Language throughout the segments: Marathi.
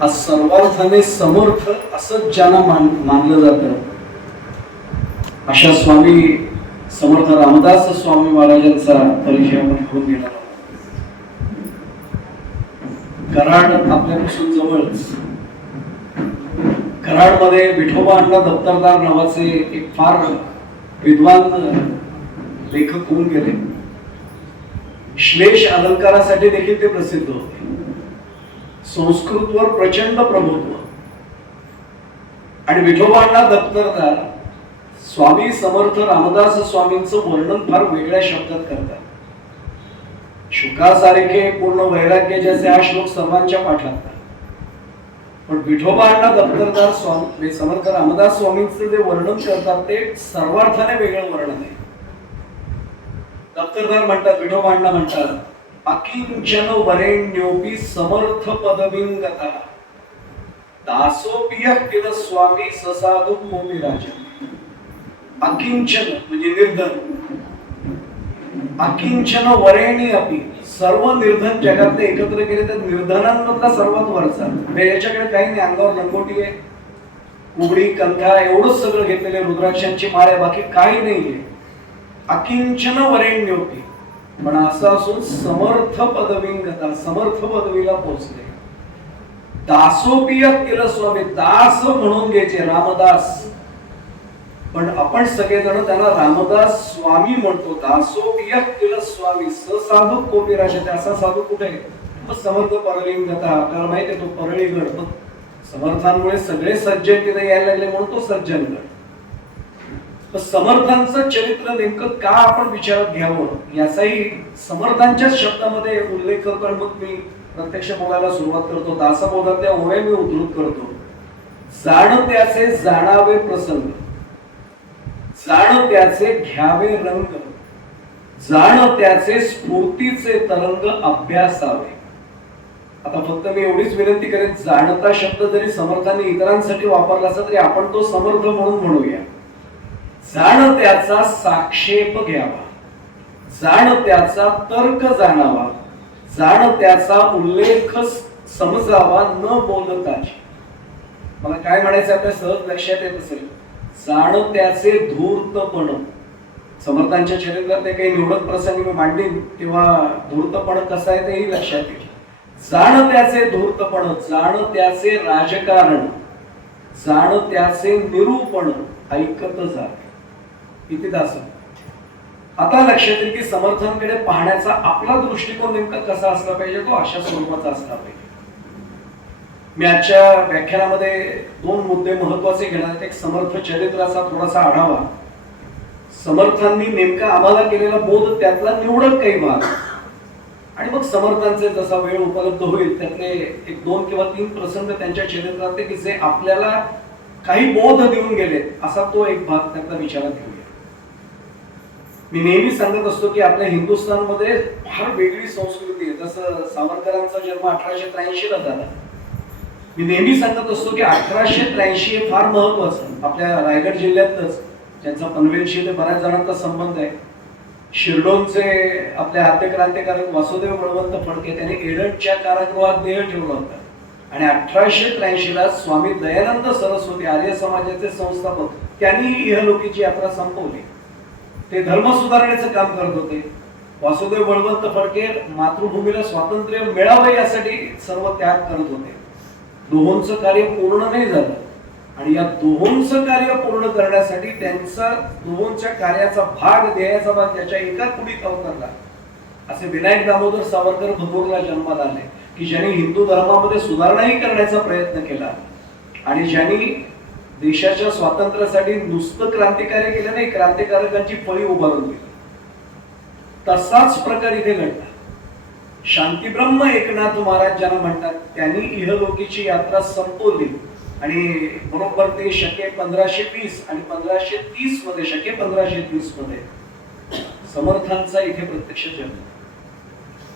आज सर्वार्थाने समर्थ असं ज्यांना मानलं जातं अशा स्वामी समर्थ रामदास स्वामी महाराजांचा परिचय आपण घेऊन घेणार आहोत. कराड आपल्यापासून जवळच. कराडमध्ये विठोबा अण्णा दत्तरदार नावाचे एक फार विद्वान लेखक होऊन गेले. श्लेष अलंकारासाठी देखील ते प्रसिद्ध होते. संस्कृतवर प्रचंड प्रभुत्व. आणि विठोबा अण्णा दत्तरदार स्वामी समर्थ रामदास स्वामींचं वर्णन फार वेगळ्या शब्दात करतात. शुकासारखे पूर्ण वैराग्य जैसे हा श्लोक सर्वांच्या पाठात. पण विठोबा अण्णा दत्तरदार स्वामी समर्थ रामदास स्वामींचं जे वर्णन करतात ते सर्वार्थाने वेगळं वर्णन आहे. दत्तरदार म्हणतात, विठोबा अण्णा म्हणतात, अकिंचन वरेण्योपी समर्थ पदविंगता दासोपिय किल स्वामी ससाधु मोमी राजा. अकिंचन म्हणजे निर्धन. अकिंचन वरेणी अपि सर्व निर्धन जगातले एकत्र केले तर निर्धनांमधला सर्वात वरचा. याच्याकडे काही नाही, अंगावर लंगोटी आहे, कुबडी कंथा एवढंच सगळं घेतलेले, रुद्राक्षांची माळ आहे, बाकी काही नाहीये. अकिंचन वरेण्योपी पण असं असून समर्थ पदविंगता समर्थ पदवीला पोहोचले. दासोपिय केलं स्वामी दास म्हणून घ्यायचे रामदास. पण आपण सगळेजण त्यांना रामदास स्वामी म्हणतो. दासोपिय केलं स्वामी ससाधू कोपी राजा. असा साधू कुठे आहे? समर्थ परलिंगता. आपल्याला माहिती आहे तो परळीगड. समर्थांमुळे सगळे सज्जन तिथे यायला लागले म्हणून तो सज्जनगड. समर्थांचं चरित्र नेमकं का आपण विचारात घ्यावं याचाही समर्थांच्या शब्दामध्ये उल्लेख करतो. आणि मग मी प्रत्यक्ष बोलायला सुरुवात करतो. दासबोधातल्या ओव्या मी उद्धृत करतो. जाण त्याचे जाणावे प्रसंग, जाण त्याचे घ्यावे रंग, जाण त्याचे स्फूर्तीचे तरंग अभ्यासावे. आता फक्त मी एवढीच विनंती करेन, जाणता शब्द जरी समर्थांनी इतरांसाठी वापरला असला तरी आपण तो समर्थ म्हणून म्हणूया. जाण त्याचा साक्षेप घ्यावा, जाण त्याचा तर्क जाणावा, जाण त्याचा उल्लेख समजावा न बोलताची. मला काय म्हणायचं आपल्या सहज लक्षात येत असेल. जाण त्याचे धूर्तपण. समर्थांच्या चरित्रात ते काही निवडक प्रसंग मी मांडीन तेव्हा धूर्तपण कसं आहे तेही लक्षात येईल. जाण त्याचे धूर्तपण, जाण त्याचे राजकारण, जाण त्याचे निरूपण ऐकत जावे. किती दास. आता लक्षात येईल की समर्थांकडे पाहण्याचा आपला दृष्टिकोन नेमका कसा असला पाहिजे, तो अशा स्वरूपाचा असला पाहिजे. मी आजच्या व्याख्यानामध्ये दोन मुद्दे महत्वाचे घेणार आहेत. एक समर्थ चरित्राचा थोडासा आढावा, समर्थांनी नेमका आम्हाला केलेला बोध त्यातला निवडक काही भाग, आणि मग समर्थांचे जसा वेळ उपलब्ध होईल त्यातले एक दोन किंवा तीन प्रसंग त्यांच्या चरित्रात की जे आपल्याला काही बोध देऊन गेले असा तो एक भाग त्यातला विचारात घेऊया. मी नेहमी सांगत असतो की आपल्या हिंदुस्थानमध्ये फार वेगळी संस्कृती आहे. जसं सावरकरांचा जन्म 1883 ला झाला. मी नेहमी सांगत असतो की 1883 हे फार महत्वाचं. आपल्या रायगड जिल्ह्यातच ज्यांचा पनवेलशी ते बऱ्याच जणांचा संबंध आहे. शिरडोनचे आपले आद्य क्रांतिकारक वासुदेव बळवंत फडके त्यांनी एडनच्या कारागृहात देह ठेवला होता. आणि 1883 ला स्वामी दयानंद सरस्वती आर्य समाजाचे संस्थापक त्यांनी इहलोकीची यात्रा संपवली. ते धर्म सुधारण्याचं काम करत होते. वासुदेव बळवंत फडके मातृभूमीला स्वातंत्र्य मिळावं यासाठी सर्व त्याग करत होते. दोहोंचं कार्य पूर्ण नाही झालं आणि या दोहोंचं कार्य पूर्ण करण्यासाठी त्यांचा दोहोंच्या कार्याचा भाग ध्येयाचा भाग त्याच्या एका कुडीत अवतरला. असे विनायक दामोदर सावरकर भगूरला जन्माला आले की ज्यांनी हिंदू धर्मामध्ये सुधारणाही करण्याचा प्रयत्न केला आणि ज्यांनी देशाच्या स्वातंत्र्यासाठी नुसतं क्रांतिकार्य केलं नाही, क्रांतिकारकांची फळी उभारून दिली. तसाच प्रकार इथे घडला. शांतीब्रह्म एकनाथ महाराज ज्यांना म्हणतात त्यांनी इहलोकीची यात्रा संपवली आणि बरोबर ते शके 1520 आणि 1530 मध्ये, शके 1530 मध्ये समर्थांचा इथे प्रत्यक्ष जन्म.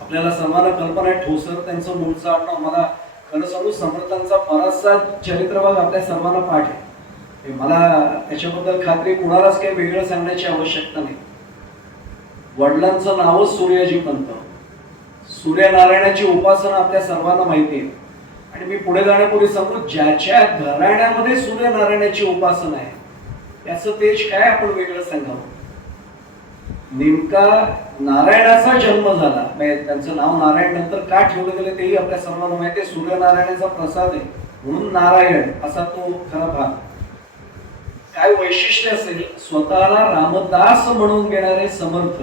आपल्याला सर्वांना कल्पना आहे ठोसर त्यांचं मूळचं आडनाव. मला खरं सांगू समर्थांचा बराचसा चरित्रभाग आपल्या सर्वांना पाठ आहे. मला त्याच्याबद्दल खात्री कुणालाच काही वेगळं सांगण्याची आवश्यकता नाही. वडिलांचं नावच सूर्याजी पंत. सूर्यनारायणाची उपासना आपल्या सर्वांना माहिती आहे. आणि मी पुढे जाण्यापूर्वी सांगतो, ज्याच्या घराण्यामध्ये सूर्यनारायणाची उपासना आहे त्याचं तेज काय आपण वेगळं सांगावं. नेमका नारायणाचा जन्म झाला, त्यांचं नाव नारायण नंतर का ठेवलं गेलं तेही आपल्या सर्वांना माहिती आहे. सूर्यनारायणाचा प्रसाद आहे म्हणून नारायण असा तो खरा भाग. काय वैशिष्ट्य असेल, स्वतःला रामदास म्हणून घेणारे समर्थ,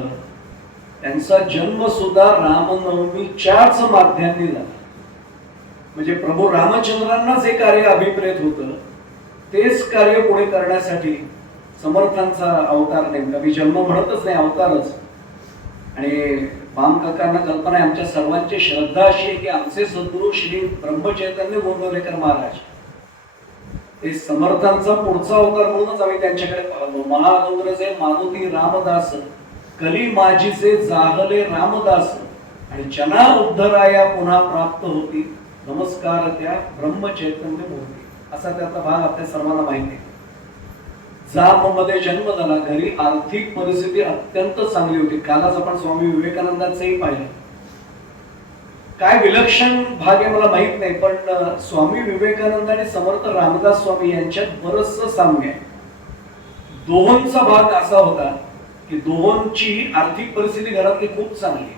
त्यांचा जन्म सुद्धा रामनवमीच्याच माध्यमाने झाला. म्हणजे प्रभू रामचंद्रांना जे कार्य अभिप्रेत होतं तेच कार्य पुढे करण्यासाठी समर्थांचा अवतार. नेमका मी जन्म म्हणतच नाही, अवतारच. आणि बाम काकांना कल्पना आहे, आमच्या सर्वांची श्रद्धा अशी आहे की आमचे सद्गुरू श्री ब्रह्मचैतन्य गोंदवलेकर महाराज ते समर्थांचा पुढचा अवतार म्हणूनच आम्ही त्यांच्याकडे पाहतो. महाअनुग्रहे मारुती रामदास, कली माझीचे जाहले रामदास, आणि जना उद्धराया पुन्हा प्राप्त होती, नमस्कार त्या ब्रह्मचैतन्य मूर्ती. असा त्याचा भाग आपल्या सर्वांना माहिती आहे. जाम मध्ये जन्म झाला, घरी आर्थिक परिस्थिती अत्यंत चांगली होती. कालच आपण स्वामी विवेकानंदांचंही पाहिलं. काय विलक्षण भाग आहे मला माहित नाही, पण स्वामी विवेकानंद आणि समर्थ रामदास स्वामी यांच्यात बरंचसं साम्य आहे. दोहोंचा भाग असा होता की दोहोंची आर्थिक परिस्थिती घरातली खूप चांगली.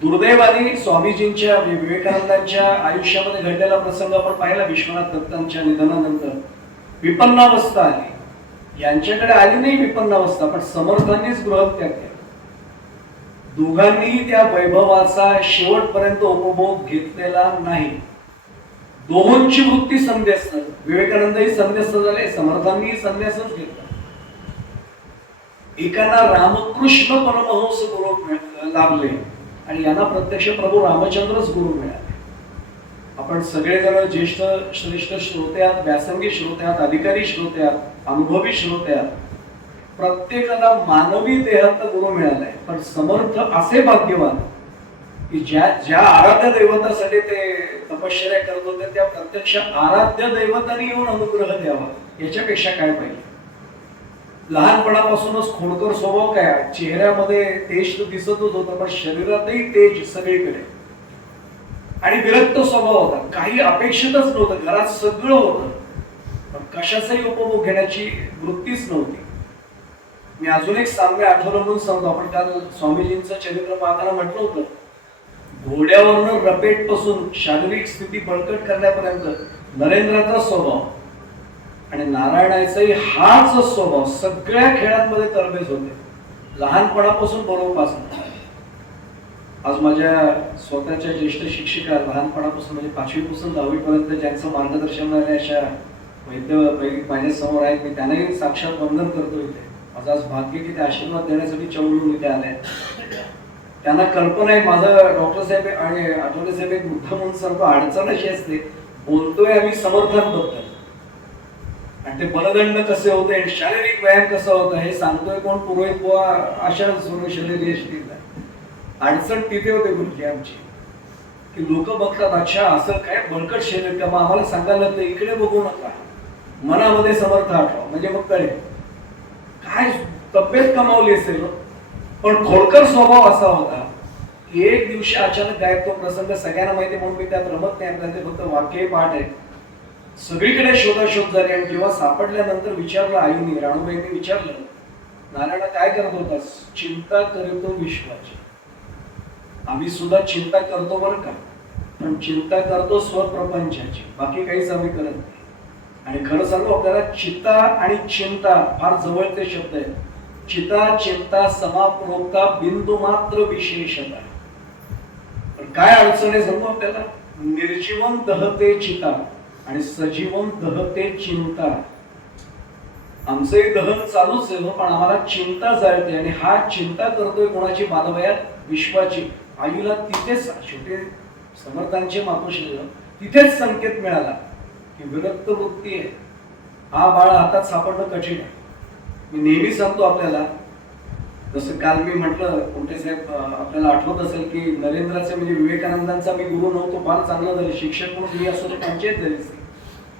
दुर्दैवाने स्वामीजींच्या विवेकानंदांच्या आयुष्यामध्ये घडलेला प्रसंग आपण पाहिला. विश्वनाथ दत्तांच्या निधनानंतर विपन्नावस्था आली. यांच्याकडे आली नाही विपन्नावस्था, पण समर्थांनीच गृहत्याग केला. दोघांनीही त्या वैभवाचा शेवटपर्यंत उपभोग घेतलेला नाही. दोहोंची वृत्ती संन्यास्त. विवेकानंदही संन्यास्त झाले, समर्थांनीही संन्यासच घेतला. एकांना रामकृष्ण परमहंस गुरु लाभले आणि यांना प्रत्यक्ष प्रभू रामचंद्रच गुरु मिळाले. आपण सगळेजण ज्येष्ठ श्रेष्ठ श्रोते आहात, व्यासंगी श्रोते आहात, अधिकारी श्रोते आहात, अनुभवी श्रोते आहात. प्रत्येकाला मानवी देहात गुरु मिळालाय, पण समर्थ असे भाग्यवान की ज्या आराध्य दैवतासाठी ते तपश्चर्या करत होते त्या प्रत्यक्ष आराध्य दैवताने येऊन अनुग्रह द्यावा, याच्यापेक्षा काय पाहिजे. लहानपणापासूनच खोडकर स्वभाव, काय चेहऱ्यामध्ये तेज दिसतच होतं, पण शरीरातही तेज सगळीकडे. आणि विरक्त स्वभाव होता, काही अपेक्षितच नव्हतं, घरात सगळं होतं पण कशाचाही उपभोग घेण्याची वृत्तीच नव्हती. मी अजून एक साम्य आठवलं म्हणून सांगतो. आपण काल स्वामीजींचं चरित्र पाहताना म्हटलं होतं, घोड्यावरनं रपेट पासून शारीरिक स्थिती बळकट करण्यापर्यंत नरेंद्राचा स्वभाव आणि नारायणाचाही हाच स्वभाव सगळ्या खेळांमध्ये तरबेज होते, लहानपणापासून बरोबरपासून. आज माझ्या स्वतःच्या ज्येष्ठ शिक्षिका लहानपणापासून म्हणजे 5वी पासून 10वी पर्यंत ज्यांचं मार्गदर्शन झाले अशा वैद्य माझ्या समोर आहेत. मी त्यांनाही साक्षात वंदन करतो इथे. माझं आज भाग्य की ते आशीर्वाद देण्यासाठी चौलून इथे आले. त्यांना कल्पना आहे, माझं डॉक्टर साहेब आणि आठवले साहेब एक मुद्दा म्हणून सांगतो, अडचण अशी असते, बोलतोय आम्ही समर्थांबद्दल आणि ते बलदंड कसे होते, शारीरिक व्यायाम कसा होता हे सांगतोय कोण, पुरोहित बुवा अशा शरीर असतील. अडचण तिथे होते गुरुजी आमची, की लोक बघतात अच्छा असं काय बळकट शरीर का, मग आम्हाला सांगायला लागतं इकडे बघू नका, मनामध्ये समर्थ आठवा, म्हणजे मग कळेल काय तब्येत कमावली असेल. पण खोडकर स्वभाव असा होता की एक दिवशी अचानक गायब. तो प्रसंग सगळ्यांना माहिती म्हणून मी त्यात रमत नाही, आपल्याला ते फक्त वाक्य पाठ आहे. सगळीकडे शोधाशोध झाली आणि जेव्हा सापडल्यानंतर विचारलं आईने, राणूबाईंनी विचारलं, नारायण काय करत होतास? चिंता करतो विश्वाची. आम्ही सुद्धा चिंता करतो बरं का, पण चिंता करतो स्वप्रपंचाची, बाकी काहीच आम्ही करत नाही. आणि खरं सांगू, आपल्याला चित्ता आणि चिंता फार जवळचे शब्द आहेत. चिता चिंता समाप्रोक्ता बिंदू मात्र विशेषता. पण काय अडचण आहे सांगू आपल्याला, निर्जीवन दहते चिता आणि सजीवन दहते चिंता. आमचंही दहन चालूच आहे, पण आम्हाला चिंता जाळते. आणि हा चिंता करतोय कोणाची? बालवयात विश्वाची. आईला तिथेच, शेवटी समर्थांचे मातोश्री तिथेच संकेत मिळाला की विरक्त वृत्ती आहे, हा बाळ हातात सापडणं कठीण आहे. मी नेहमी सांगतो आपल्याला, जसं काल मी म्हटलं, कोणते साहेब आपल्याला आठवत असेल की नरेंद्राचे म्हणजे विवेकानंदांचा मी गुरु नव्हतो, फार चांगलं झालं शिक्षक म्हणून मी असं पंचायत झाली.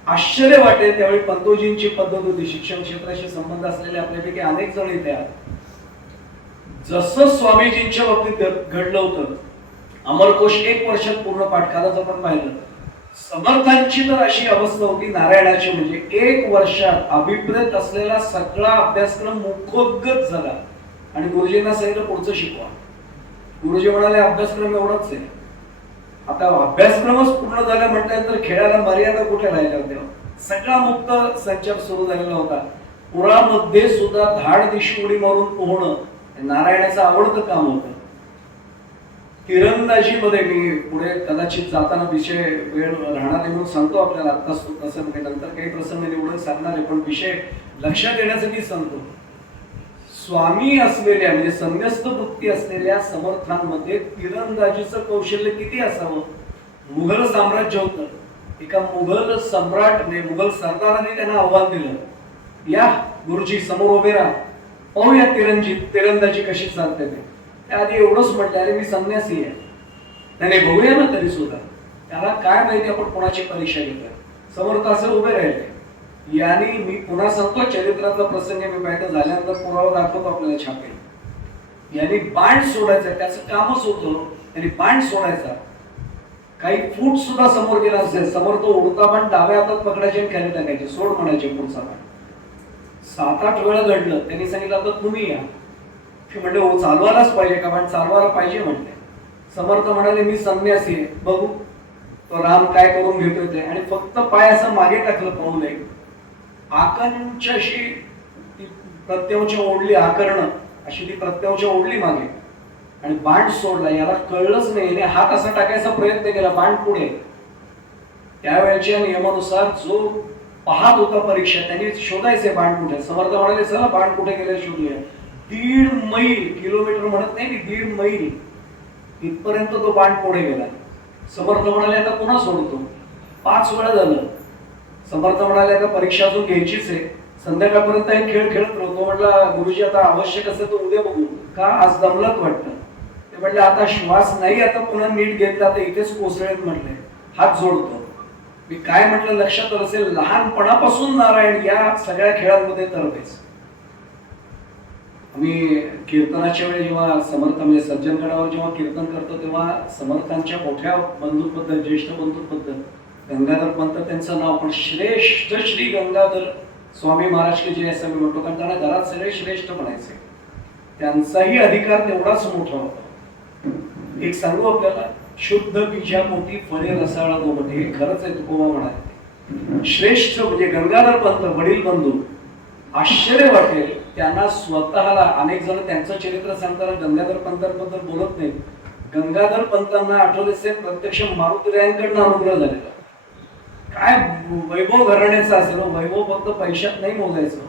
आश्चर्य वाटेल, त्यावेळी पंतोजींची पद्धत होती. शिक्षण क्षेत्राशी संबंध असलेले आपल्यापैकी अनेक जण इथे आहेत. जसं स्वामीजींच्या बाबतीत घडलं होतं, अमरकोश 1 वर्षात पूर्ण पाठ, कालच आपण पाहिलं. समर्थांची तर अशी अवस्था होती नारायणाची, म्हणजे 1 वर्षात अभिप्रेत असलेला सगळा अभ्यासक्रम मुखोद्गत झाला आणि गुरुजींना सांगितलं पुढचं शिकवा. गुरुजी म्हणाले अभ्यासक्रम एवढाच आहे. आता अभ्यासक्रमच पूर्ण झाला म्हटल्यानंतर खेळाला मर्यादा कुठे राहिल्या होत्या. सगळा मुक्त संचार सुरू झालेला होता. पुरामध्ये सुद्धा धाड दिशी उडी मारून पोहणं नारायणाचं आवडतं काम होतं. तिरंदाजीमध्ये मी पुढे कदाचित जाताना विषय वेळ राहणार नाही म्हणून सांगतो आपल्याला, आत्ताच तसं नंतर काही प्रसंग निवडून सांगणार आहे, पण विषय लक्षात येण्यासाठी सांगतो. स्वामी असलेल्या म्हणजे संन्यस्त वृत्ती असलेल्या समर्थांमध्ये तिरंदाजीचं कौशल्य किती असावं. मुघल साम्राज्य होतं. एका मुघल सम्राट म्हणजे मुघल सरदाराने त्यांना आव्हान दिलं, या गुरुजी समोर उभे राहा, पाहूया तिरंदाजी कशी चालते ते. त्याआधी एवढंच म्हटलं, अरे मी संन्यासी आहे. त्याने बघूया ना तरी सुद्धा, त्याला काय माहिती आपण कोणाची परीक्षा घेतोय. समर्थ असं उभे राहिले. यांनी मी पुन्हा सांगतो चरित्रातला प्रसंग मी पाहिजे झाल्यानंतर पुरावा दाखवतो आपल्याला छापेल. यांनी बाण सोडायचा, त्याचं कामच होतं. त्यांनी बाण सोडायचा, काही फूट सुद्धा समोर गेला असेल, समोर तो उडता बाण डाव्या हातात पकडायचे आणि खाली टाकायचे, सोड म्हणायचे पुढचा बाण. 7-8 वेळा घडलं. त्यांनी सांगितलं आता तुम्ही या. ते म्हणले हो चालवायलाच पाहिजे का बाण, चालवायला पाहिजे म्हटले. समर्थ म्हणाले मी संन्यासी आहे, बघू तो राम काय करून घेतोय ते. आणि फक्त पाय असं मागे टाकलं पाहू नये. आकंच अशी प्रत्यंच ओढली, आकर्ण अशी ती प्रत्यंच ओढली मागे आणि बाण सोडला. याला कळलंच नाही, हात असा टाकायचा प्रयत्न केला, बाण पुढे. त्यावेळेच्या नियमानुसार जो पाहत होता परीक्षा त्यांनी शोधायचे बाण कुठे. समर्थ म्हणाले चला बाण कुठे गेले शोधूया. 1.5 मैल, किलोमीटर म्हणत नाही, 1.5 मैल इथपर्यंत तो बाण पुढे गेला. समर्थ म्हणाले आता पुन्हा सोडतो. 5 वेळा झालं. समर्थ म्हणाले आता परीक्षा अजून घ्यायचीच आहे, संध्याकाळपर्यंत हे खेळ खेळत राहतो. म्हटलं गुरुजी आता आवश्यक असेल तर उद्या बघू, का आज दमलत वाटतं. ते म्हटलं आता श्वास नाही, आता पुन्हा नीट घेतला तर इथेच कोसळेल म्हटले, हात जोडतो. मी काय म्हटलं लक्षात असेल, लहानपणापासून नारायण या सगळ्या खेळांमध्ये तरबेज. आम्ही कीर्तनाच्या वेळी जेव्हा समर्थ म्हणजे सज्जनगडावर जेव्हा कीर्तन करतो तेव्हा समर्थांच्या मोठ्या बंधूंबद्दल, ज्येष्ठ बंधूंबद्दल गंगाधर पंत त्यांचं नाव, पण श्रेष्ठ श्री गंगाधर स्वामी महाराज के जे असं मी म्हणतो, कारण त्यांना घरात सगळे श्रेष्ठ म्हणायचे. त्यांचाही अधिकार तेवढाच मोठा होता. एक सांगू आपल्याला, शुद्ध बीजापोटी फळे रसाळा दोबटे, हे खरंच आहे. तुकोबा म्हणाले श्रेष्ठ म्हणजे गंगाधर पंत वडील बंधू. आश्चर्य वाटेल त्यांना स्वतःला. अनेक जण त्यांचं चरित्र सांगताना गंगाधर पंतांबद्दल बोलत नाही. गंगाधर पंतांना आठवले प्रत्यक्ष मारुतीरायांकडनं अनुग्रह झालेला. काय वैभव घराण्याचं असेल, वैभव फक्त पैशात नाही मोजायचं.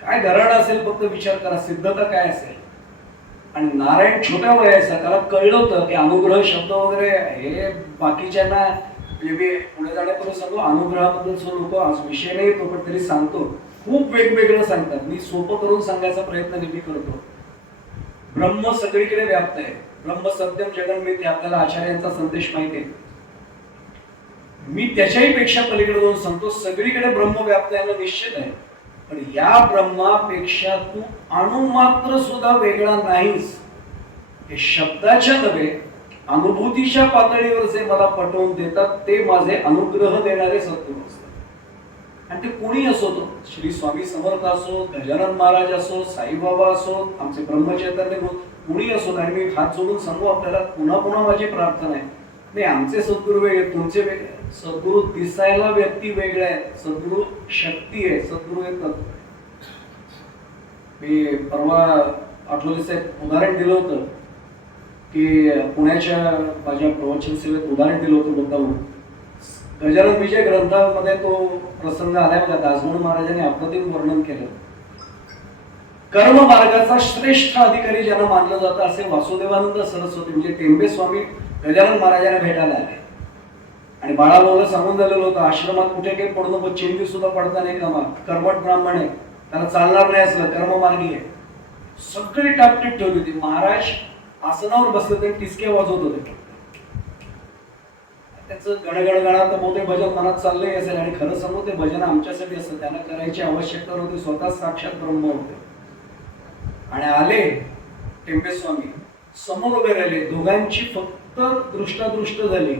काय घराणं असेल फक्त विचार करा, सिद्धता काय असेल. आणि नारायण छोट्या वयाचा, त्याला कळलं होतं की अनुग्रह शब्द वगैरे हे बाकीच्यांना पुढे जाण्यापूर्वी सांगतो. अनुग्रहाबद्दल लोक आज विषय नाही येतो, पण तरी सांगतो. खूप वेगवेगळं सांगतात. मी सोपं करून सांगायचा प्रयत्न नेहमी करतो. ब्रह्म सगळीकडे व्याप्त आहे. ब्रह्म सत्यम जगन मिळते, आपल्याला आचार्यांचा संदेश माहिती आहे. मी त्याच्याही पेक्षा पलीकडे जाऊन सांगतो, सगळीकडे ब्रह्म व्याप्त आहे निश्चित आहे, पण या ब्रह्मापेक्षा तू अणुमात्र सुद्धा वेगळा नाहीस. हे शब्दाच्या नव्हे, अनुभूतीच्या पातळीवर जे मला पटवून देतात ते माझे अनुग्रह देणारे सद्गुरू असतात. आणि ते कोणी असो, तो श्री स्वामी समर्थ असो, गजानन महाराज असो, साईबाबा असो, आमचे ब्रह्मचैतन्य कोणी असो. आणि मी हात जोडून सांगू आपल्याला, पुन्हा पुन्हा माझी प्रार्थना आहे, नाही आमचे सद्गुरू वेगळे, तुमचे वेगळे. सद्गुरू दिसायला व्यक्ती वेगळ्या आहेत, सद्गुरू शक्ती आहे, सद्गुरू हे तत्व. मी परवा आठवले साहेब उदाहरण दिलं होतं की पुण्याच्या माझ्या प्रवचन सेवेत उदाहरण दिलं होतं मुद्दाम. गजानन विजय ग्रंथामध्ये तो प्रसंग आलाय बघा. दासगणू महाराजांनी अप्रतिम वर्णन केलं. कर्म मार्गाचा श्रेष्ठ अधिकारी ज्यांना मानलं जातं असे वासुदेवानंद सरस्वती म्हणजे टेंबे स्वामी गजानन महाराजांना भेटायला आले. आणि बाळाभाऊला सांगून झालेलं होतं आश्रमात कुठे काही पडू नको, चिंती सुद्धा पडता नाही कामा, कर्मठ ब्राह्मण आहे, त्याला चालणार नाही असलं, कर्ममार्गी आहे. सगळी टापटीप ठेवली होती. महाराज आसनावर बसले होते, टिचके वाजवत होते. त्याचं गणगणगणात बहुतेक भजन मनात चाललंय असेल. आणि खरं सांगू ते भजन आमच्यासाठी असतं, त्यांना करायची आवश्यकता नव्हती, स्वतः साक्षात ब्रह्म होते. आणि आले टेंबे स्वामी समोर उभे राहिले. दोघांची फक्त दृष्टादृष्ट झाली.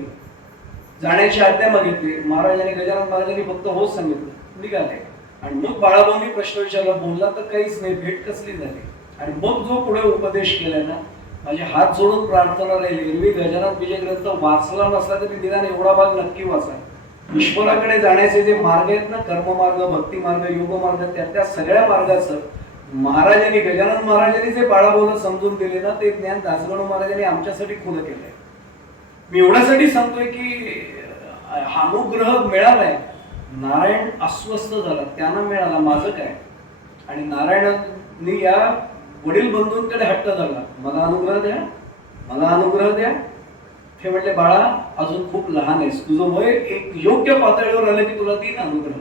जाण्याची आज्ञा मागितली. महाराजांनी गजानन महाराजांनी फक्त होच सांगितलं, निघाले. आणि मग बाळाभाऊनी प्रश्न विचारला, बोलला तर काहीच नाही, भेट कसली झाली. आणि मग जो पुढे उपदेश केलाय ना, माझे हात जोडून प्रार्थना राहील, एरवी गजानन विजय ग्रंथ वाचला नसला तरी निदान एवढा भाग नक्की वाचा. ईश्वराकडे जाण्याचे जे मार्ग आहेत ना, कर्ममार्ग, भक्ती मार्ग, योग मार्ग, त्या सगळ्या मार्गाचं महाराजांनी, गजानन महाराजांनी जे बाळाभाऊला समजून दिले ना, ते ज्ञान दासगणू महाराजांनी आमच्यासाठी खुलं केलंय. मी एवढ्यासाठी सांगतोय की अनुग्रह मिळालाय. नारायण अस्वस्थ झाला, त्यांना मिळाला, माझं काय. आणि नारायणांनी या वडील बंधूंकडे हट्ट झाला, मला अनुग्रह द्या, मला अनुग्रह द्या. ते म्हटले, बाळा अजून खूप लहान आहेस, तुझं वय एक योग्य पातळीवर आलं की तुला देईन अनुग्रह.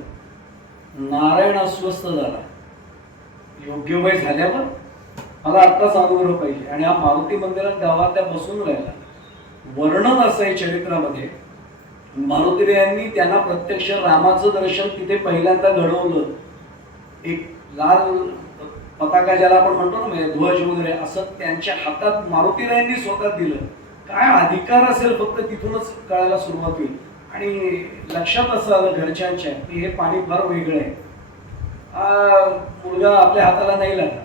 नारायण अस्वस्थ झाला, योग्य वय झाल्यावर मला आत्ताच अनुग्रह पाहिजे. आणि हा मारुती मंदिरात गावात त्या बसून राहिला. वर्णन असं आहे चरित्रामध्ये, मारुतीरायांनी त्यांना प्रत्यक्ष रामाचं दर्शन तिथे पहिल्यांदा घडवलं. एक लाल पताका ज्याला आपण म्हणतो ना, म्हणजे ध्वज वगैरे, असं त्यांच्या हातात मारुतीरायांनी स्वतः दिलं. काय अधिकार असेल फक्त तिथूनच कळायला सुरुवात होईल. आणि लक्षात असं आलं घरच्यांच्या की हे पाणी फार वेगळं आहे, हा मुलगा आपल्या हाताला नाही लागला.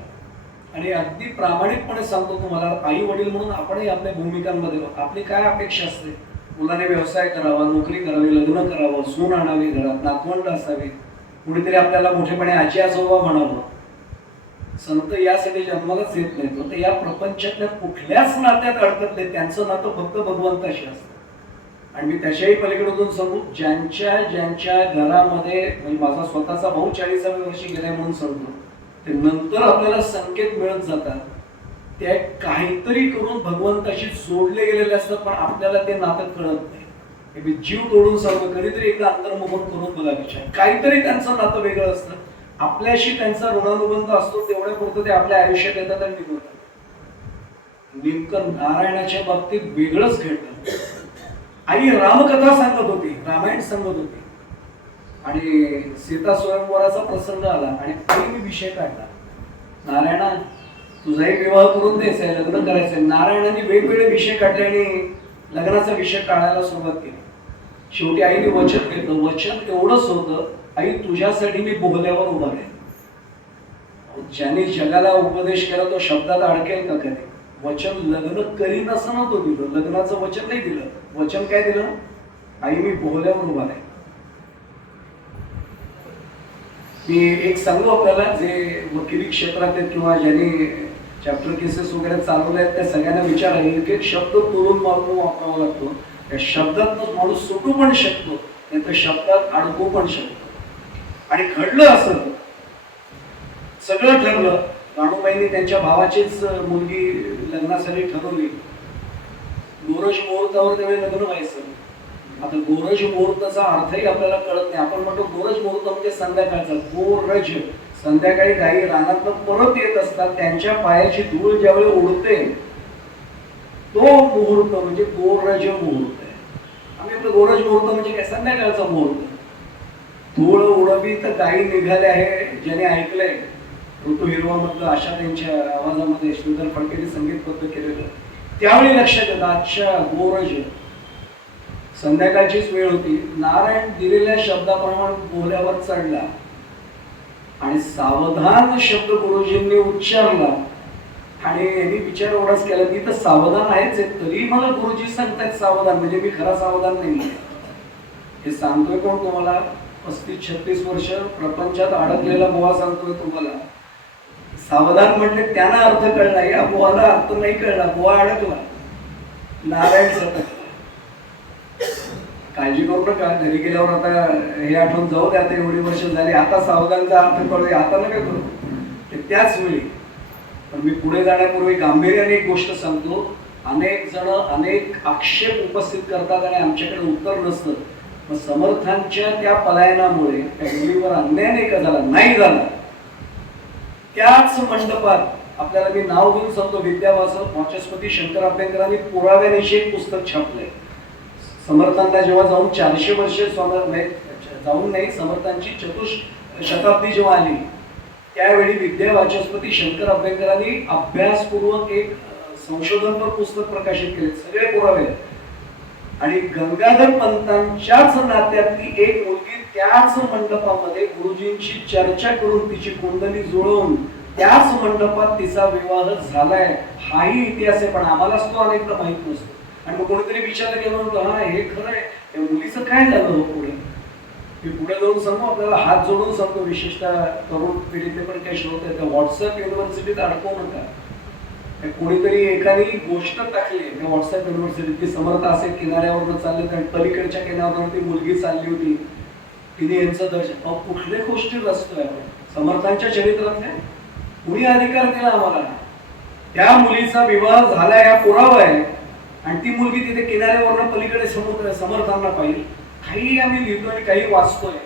आणि अगदी प्रामाणिकपणे सांगतो तुम्हाला, आई वडील म्हणून आपणही आपल्या भूमिकांमध्ये आपली काय अपेक्षा असते, मुलाने व्यवसाय करावा, नोकरी करावी, लग्न करावं, सून आणावी, घरात नातवंड असावी, कुणीतरी आपल्याला मोठेपणे आजी आजोबा म्हणावं. संत यासाठी जन्मालाच येत नाही, तर या प्रपंचातल्या कुठल्याच नात्यात अडकत नाही, त्यांचं नातं फक्त भगवंताशी असतं. आणि मी त्याच्याही पलीकडून सांगू, ज्यांच्या ज्यांच्या घरामध्ये, म्हणजे माझा स्वतःचा भाऊ 40व्या वर्षी गेलाय म्हणून सांगतो, ते नंतर आपल्याला संकेत मिळत जातात, ते काहीतरी करून भगवंताशी जोडले गेलेले असतात, पण आपल्याला ते नातं कळत नाही. हे मी जीव तोडून सांगतो, कधीतरी एकदा अंतर्मुखन करून बघा विचार, काहीतरी त्यांचं नातं वेगळं असतं. आपल्याशी त्यांचा ऋणानुबंध असतो, तेवढ्या पुरतं ते आपल्या आयुष्यात येतात आणि निघतात. नेमकं नारायणाच्या बाबतीत वेगळंच घडलं. आई रामकथा सांगत होती, रामायण सांगत होती, आणि सीता स्वयंवराचा प्रसंग आला आणि आईने विषय काढला, नारायणा तुझाही विवाह करून द्यायचंय, लग्न करायचंय. नारायणाने वेगवेगळे विषय काढले आणि लग्नाचा विषय टाळायला सुरुवात केली. शेवटी आईने वचन घेतलं. वचन एवढंच होतं, आई तुझ्यासाठी मी बोहल्यावर उभा आहे. ज्याने जगाला उपदेश केला तो शब्दात अडकेल का कधी. वचन लग्न करीन असं नव्हतं दिलं, लग्नाचं वचन नाही दिलं. वचन काय दिलं, आई मी बोहल्यावर उभा आहे. मी एक सांगू आपल्याला, जे वकिली क्षेत्रात आहेत किंवा ज्यांनी चॅप्टर केसेस वगैरे चालवले आहेत, त्या सगळ्यांना विचार आहे, एक एक शब्द तोडून मारून वापरावा लागतो. त्या शब्दात माणूस सुटू पण शकतो, नाही तर शब्दात अडकू पण शकतो. आणि घडलं असं, सगळं ठरलं. राणूबाईंनी त्यांच्या भावाचीच मुलगी लग्नासाठी ठरवली. गोरज मुहूर्तावर त्यावेळी लग्न व्हायचं. आता गोरज मुहूर्ताचा अर्थही आपल्याला कळत नाही. आपण म्हणतो गोरज मुहूर्त म्हणजे संध्याकाळचा. गोरज, संध्याकाळी गाई रानातून परत येत असतात, त्यांच्या पायाची धूळ ज्यावेळी उडते तो मुहूर्त म्हणजे गोरज मुहूर्त आहे. आम्ही आपलं गोरज मुहूर्त म्हणजे काय, संध्याकाळचा मुहूर्त. धूळ उडवी तर गाई निघाल्या आहे, ज्याने ऐकलंय ऋतू हिरवा मधलं आशा त्यांच्या आवाजामध्ये श्रीधर फडकेने संगीतबद्ध केलेलं, त्यावेळी लक्षात येतं आजच्या गोरज संध्याकाळचीच वेळ होती. नारायण दिलेल्या शब्दाप्रमाणे बोहल्यावर चढला आणि सावधान शब्द गुरुजींनी उच्चारला. आणि यांनी विचार एवढाच केला, मी तर सावधान आहेच आहे, तरी मला गुरुजी सांगतायत सावधान, म्हणजे मी खरा सावधान नाही. हे सांगतोय कोण तुम्हाला, 35-36 वर्ष प्रपंचात अडकलेला बुवा सांगतोय तुम्हाला. सावधान म्हणजे त्यांना अर्थ कळला, या बुवाला अर्थ नाही कळला, बुवा अडकला. नारायण सतत काळजी करू नका, घरी गेल्यावर आता हे आठवण जाऊ दे, आता एवढी वर्ष झाली, आता सावधानचा अर्थ कळूया, आता नका करू. त्याच वेळी पण मी पुढे जाण्यापूर्वी गांभीर्याने एक गोष्ट सांगतो. अनेक जण अनेक आक्षेप उपस्थित करतात आणि आमच्याकडे उत्तर नसतं. मग समर्थांच्या त्या पलायनामुळे त्या मुलीवर अन्याय नाही का झाला, नाही झाला. त्याच मंडपात आपल्याला मी नाव घेऊन सांगतो, विद्यावाचक वाचस्पती शंकर अभ्यंकरांनी पुराव्यानिशी एक पुस्तक छापलंय. समर्थांना जेव्हा जाऊन 400 वर्षे जाऊन नाही, समर्थांची शताब्दी जेव्हा आली, त्यावेळी विद्या वाचस्पती शंकर अभ्यंकरांनी अभ्यासपूर्वक एक संशोधनपर पुस्तक प्रकाशित केले, सगळे पुरावे. आणि गंगाधर पंतांच्याच नात्यातली एक मुलगी त्याच मंडपामध्ये गुरुजींची चर्चा करून तिची कुंडली जुळवून त्याच मंडपात तिचा विवाह झालाय, हाही इतिहास आहे. पण आम्हालाच तो अनेकदा माहित नसतो. आणि मग कोणीतरी विचारलं की म्हणतो हा हे खरं आहे, त्या मुलीचं काय झालं हो पुढे? मी पुढे जाऊन सांगू, आपल्याला हात जोडून सांगतो, विशेषतः तरुण पिढीतले पण काही श्रोत आहेत, व्हॉट्सअप युनिव्हर्सिटीत अडकवू नका. कोणीतरी एकाने गोष्ट टाकली त्या व्हॉट्सअप युनिव्हर्सिटीत की समर्थ असे किनाऱ्यावरनं चालले आणि पलीकडच्या किनाऱ्यावर ती मुलगी चालली होती, तिने यांचं दर्शन. कुठल्या गोष्टी रचतोय आपण? समर्थांच्या चरित्रातल्या कुणी अधिकार दिला आम्हाला? त्या मुलीचा विवाह झाला या पुरावा आहे आणि ती मुलगी तिथे किनाऱ्यावरनं पलीकडे समर्थांना पाहिजे. काही आम्ही लिहितोय आणि काही वाचतोय.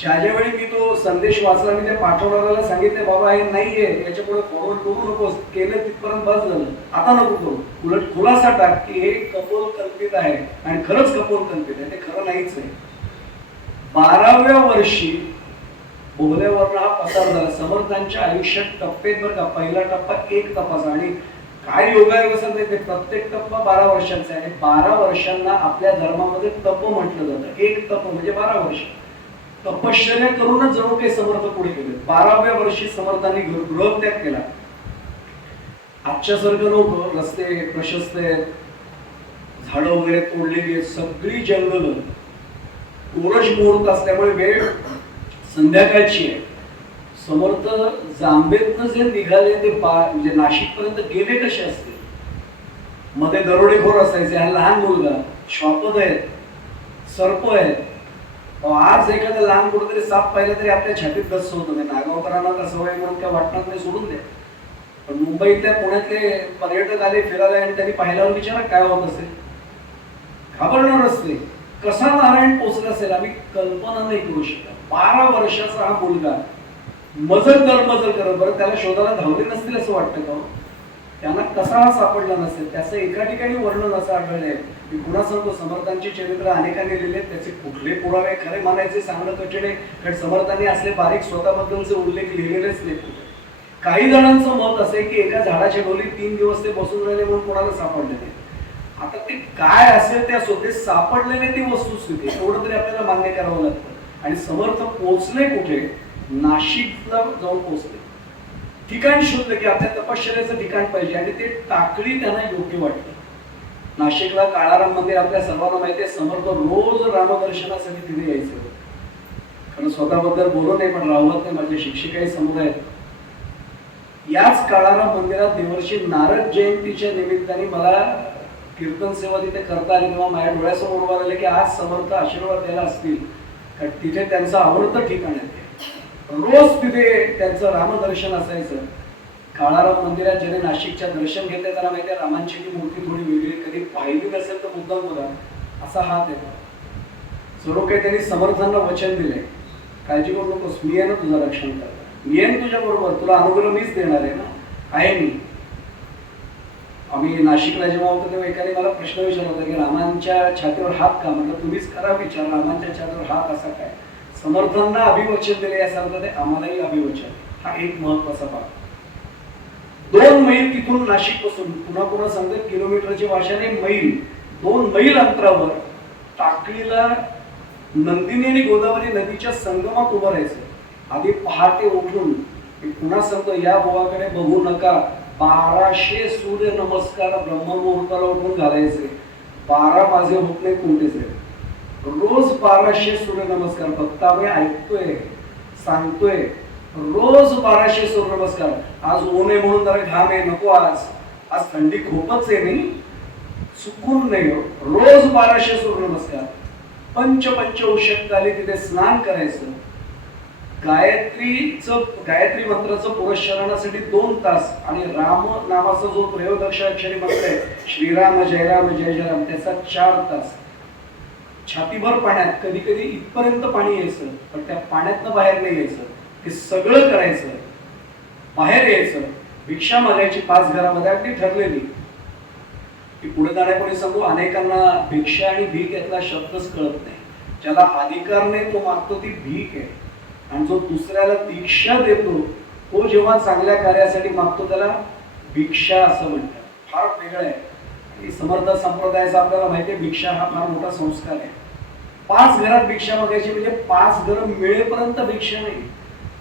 ज्या वेळी मी तो संदेश वाचला, मी त्या पाठवणाऱ्याला सांगितले बाबा हे नाहीये, याच्या पुढे फॉरवर्ड करू नकोस, केलं तिथपर्यंत बस झालं, आता नको करू. उलट खुलासा टाक की हे कपोल कल्पित आहे. आणि खरंच कपोल कल्पित आहे, ते खरं नाहीच आहे. 12व्या वर्षी बोहल्यावरनं हा पसार झाला. समर्थांच्या आयुष्यात टप्पे बरं का, पहिला टप्पा 1 तपासा. आणि काय योगायोग असेल ते प्रत्येक टप्पा 12 वर्षांचा आहे. आणि 12 वर्षांना आपल्या धर्मामध्ये तप म्हटलं जातं. 1 तप म्हणजे 12 वर्ष. तपश्चर्या करूनच जणू काही समर्थ पुढे गेले. 12व्या वर्षी समर्थांनी गृहत्याग केला. आजच्यासारखं नव्हतं, रस्ते प्रशस्त आहेत, झाडं वगैरे तोडलेली आहेत, सगळी जंगल, कोरज मुहूर्त असल्यामुळे वेळ संध्याकाळची आहे. समर्थ जांबेतनं जे निघाले ते म्हणजे नाशिक पर्यंत गेले कसे असते? मध्ये दरोडेखोर असायचे, हा लहान मुलगा, श्वापद आहेत, सर्प आहेत. आज एखादा लहान कुठेतरी साप पाहिलं तरी आपल्या छातीत गच्च होतं. नागावकरांना तर सवय म्हणून काय वाटणार नाही, सोडून द्या. पण मुंबईतल्या पुण्यातले पर्यटक आले फिरायला आणि त्यांनी पाहिल्यावर विचारा काय होत असेल, घाबरणार असते. कसा नारायण पोचला असेल आम्ही कल्पना नाही करू शकत. 12 वर्षाचा हा मुलगा मजल दरमजल करत, बरं त्याला शोधायला धावले नसतील असं वाटतं का? त्यांना कसा हा सापडला नसेल? त्याचं एका ठिकाणी वर्णन असं आढळलंय. मी पुन्हा सांगतो, समर्थांची चरित्र अनेकांनी लिहिले, त्याचे कुठले पुरावे खरे मानायचे सांगणं कठीण आहे. कारण समर्थांनी असले बारीक स्वतःबद्दलचे उल्लेख लिहिलेलेच नाही. काही जणांचं मत असे की एका झाडाच्या ढोलीत 3 दिवस ते बसून राहिले म्हणून कोणाला सापडले नाही. आता ते काय असेल त्या स्वतः सापडले नाही ती वस्तुस्थिती, एवढं तरी आपल्याला मान्य करावं लागतं. आणि समर्थ पोहोचले कुठे? नाशिकला जाऊन पोहोचले. ठिकाण शोधलं की आपल्या तपश्चर्याचं ठिकाण पाहिजे आणि ते टाकळी त्यांना योग्य वाटलं. नाशिकला काळाराम मंदिर आपल्या सर्वांना माहिती आहे. समर्थ रोज रामदर्शनासाठी तिथे यायचे. कारण स्वतःबद्दल बोलू नाही पण राहत नाही, माझे शिक्षिकाही समोर आहेत. याच काळाराम मंदिरात देवर्षी नारद जयंतीच्या निमित्ताने मला कीर्तन सेवा तिथे करता आली, तेव्हा माझ्या डोळ्यासमोर उभा राहिले की आज समर्थ आशीर्वाद द्यायला असतील. कारण तिथे त्यांचं आवडतं ठिकाण आहे. रोज तिथे त्यांचं रामदर्शन असायचं. काळाराम मंदिरात ज्याने नाशिकच्या दर्शन घेतले त्याला माहिती आहे रामांची ती मूर्ती थोडी वेगळी, कधी पाहिली नसेल तर मुद्दाम बघा, असा हात आहे. सर्व काही त्यांनी समर्थांना वचन दिलंय, काळजी करू नकोस, मी आहे ना तुझं रक्षण करणार, मी आहे तुझ्या बरोबर, तुला अनुग्रह मीच देणार आहे ना, आहे मी. आम्ही नाशिकला जेव्हा होतो तेव्हा एकाने मला प्रश्न विचारला होता की रामांच्या छातीवर हात का? म्हटलं तुम्हीच करा विचार, रामांच्या छातीवर हात असा काय? समर्थांना अभिवचन दिले यासारखं ते आम्हालाही अभिवचन. हा एक महत्वाचा भाग. 2 मैल तिथून नाशिक पासून, पुन्हा सांगतो किलोमीटरची भाषाने मैल, 2 मैल अंतरावर टाकळीला नंदिनी आणि गोदावरी नदीच्या संगमात उभं राहायचं. आधी पहाटे उठून, मी पुन्हा सांगतो या बोवाकडे बघू नका, 1200 सूर्य नमस्कार ब्रह्ममुहूर्ताला उठून घालायचे. 12 माझे होत नाही कोणतेच. रोज 1200 सूर्य नमस्कार. फक्त आम्ही ऐकतोय, सांगतोय, रोज 1200 सूर्य नमस्कार. आज ऊन आहे म्हणून जरा घाम आहे, नको आज थंडी खूपच आहे, नाही चुकून नाही. रोज 1200 सूर्य नमस्कार. पंचउषक्ताली तिथे स्नान करायचं. गायत्री मंत्राचं पुरस्चरणासाठी 2 तास आणि राम नामाचा जो त्रयोदशाक्षरी मंत्र आहे, श्रीराम जय राम जय जय राम, त्याचा 4 तास. छातीभर पाण्यात, कधी कधी इथपर्यंत पाणी यायचं, पण त्या पाण्यातनं बाहेर नाही यायचं. ते सगळं करायचं, बाहेर यायचं, भिक्षा मागायची 5 घरामध्ये, अगदी ठरलेली. की पुढे जाण्यापूर्वी सांगू, अनेकांना भिक्षा आणि भीक यातला शब्दच कळत नाही. ज्याला अधिकार नाही तो मागतो ती भीक आहे, आणि जो दुसऱ्याला दीक्षा देतो तो जेव्हा चांगल्या कार्यासाठी मागतो त्याला भिक्षा असं म्हणतात. फार वेगळं आहे. की समर्थ संप्रदायाचा आपल्याला माहिती आहे, भिक्षा हा फार मोठा संस्कार आहे. 5 घरात भिक्षा मागायची म्हणजे 5 घरं मिळेपर्यंत भिक्षा नाही.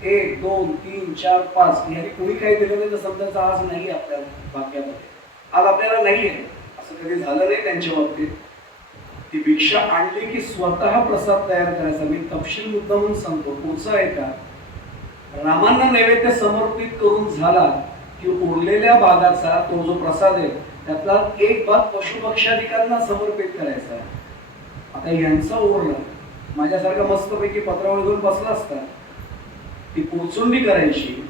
1 2 3 4 5 यांनी कुणी काही दिलं नाही तर समजायचं आज नाही आपल्या भाग्यामध्ये, आज आपल्याला नाहीये. असं कधी झालं नाही त्यांच्या बाबतीत. ती भिक्षा आणली की स्वतः प्रसाद तयार करायचा. मी तपशील मुद्दा म्हणून सांगतो. पुढचं आहे का, रामांना नैवेद्य समर्पित करून झाला की उरलेल्या भागाचा तो जो प्रसाद आहे त्यातला एक भाग पशुपक्ष्यादिकांना समर्पित करायचा. आता यांचा उरला, माझ्यासारखा मस्तपैकी पत्रावळ घेऊन बसला असता, ती पुरचुंडी करायची,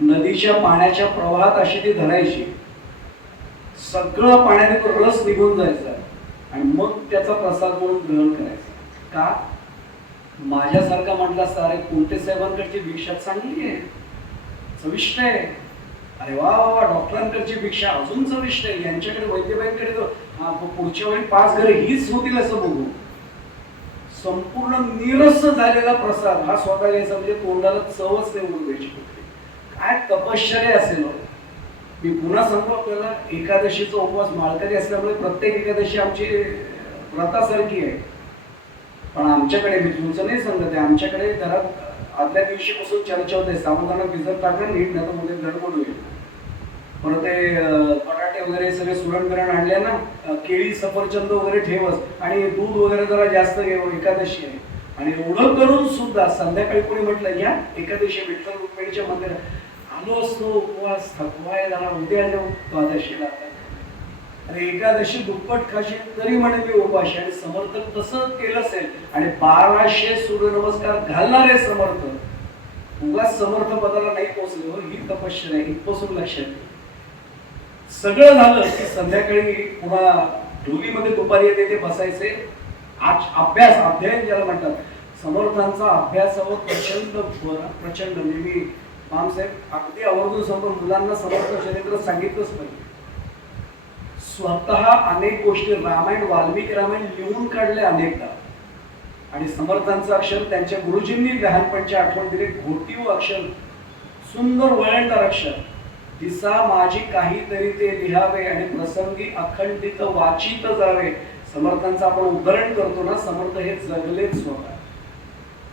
नदीच्या पाण्याच्या प्रवाहात अशी ती धरायची, सगळं पाण्याने तो रस निघून जायचा आणि मग त्याचा प्रसाद म्हणून ग्रहण करायचा. का? माझ्यासारखा म्हटला असता, अरे कोणते साहेबांकडची भिक्षा चांगली आहे, चविष्ट आहे, अरे वा वा वा, डॉक्टरांकडची भिक्षा अजून चविष्ट आहे, यांच्याकडे वैद्यबाईंकडे पुढच्या वेळी 5 घरे हीच होतील असं बघू. संपूर्ण निरस झालेला प्रसाद हा स्वतः घ्यायचा म्हणजे तोंडाला चवच नाही उडू द्यायची. काय तपश्चर्या असेल. मी पुन्हा सांगतो आपल्याला, एकादशीचा उपवास माळकरी असल्यामुळे प्रत्येक एकादशी आमची व्रतासारखी आहे. पण आमच्याकडे, मी तुमचं नाही सांगत आहे, आमच्याकडे घरात आदल्या दिवशीपासून चर्चा होते, साबुदाणा भिजत टाकणार नीट, नाही तर मध्ये गडबड होईल. परत ते बटाटे वगैरे सगळे सुरण आणले ना, केळी सफरचंद वगैरे ठेवस आणि दूध वगैरे जरा जास्त घेऊ, एकादशी आहे. आणि एवढं करून सुद्धा संध्याकाळी कोणी म्हटलं या एकादशी विठ्ठल रुक्मिणीच्या मंदिरात आलो असतो, उपवास थकवाय झाला, उद्या जाऊ द्वादशीला. आणि एकादशी दुप्पट खाशील तरी म्हणे मी उपाशी. आणि समर्थ तसं केलं असेल आणि 1200 सूर्यनमस्कार घालणारे समर्थ उगाच समर्थ पदाला नाही पोहोचले हो, ही तपश्चर्या इथपासून लक्षात घ्या. सगळं झालं की संध्याकाळी पुन्हा ढोलीमध्ये दुपारी येते ते बसायचे. आज अभ्यास, अध्ययन ज्याला म्हणतात, समर्थांचा अभ्यासावर प्रचंड मी मामसाहेब अगदी आवर्जून सांगतो, मुलांना समर्थ चरित्र सांगितलंच पाहिजे. स्वतः अनेक गोष्टी रामायण, वाल्मिकी रामायण लिहून काढले अनेकदा. आणि समर्थांचं अक्षर त्यांच्या गुरुजींनी लहानपणच्या आठवण दिले. घोटीव अक्षर, सुंदर वळणदार अक्षर. दिसा माझी काहीतरी ते लिहावे आणि प्रसंगी अखंडित वाचित जावे. समर्थांचं आपण उदाहरण करतो ना, समर्थ हे जगलेच स्वतः.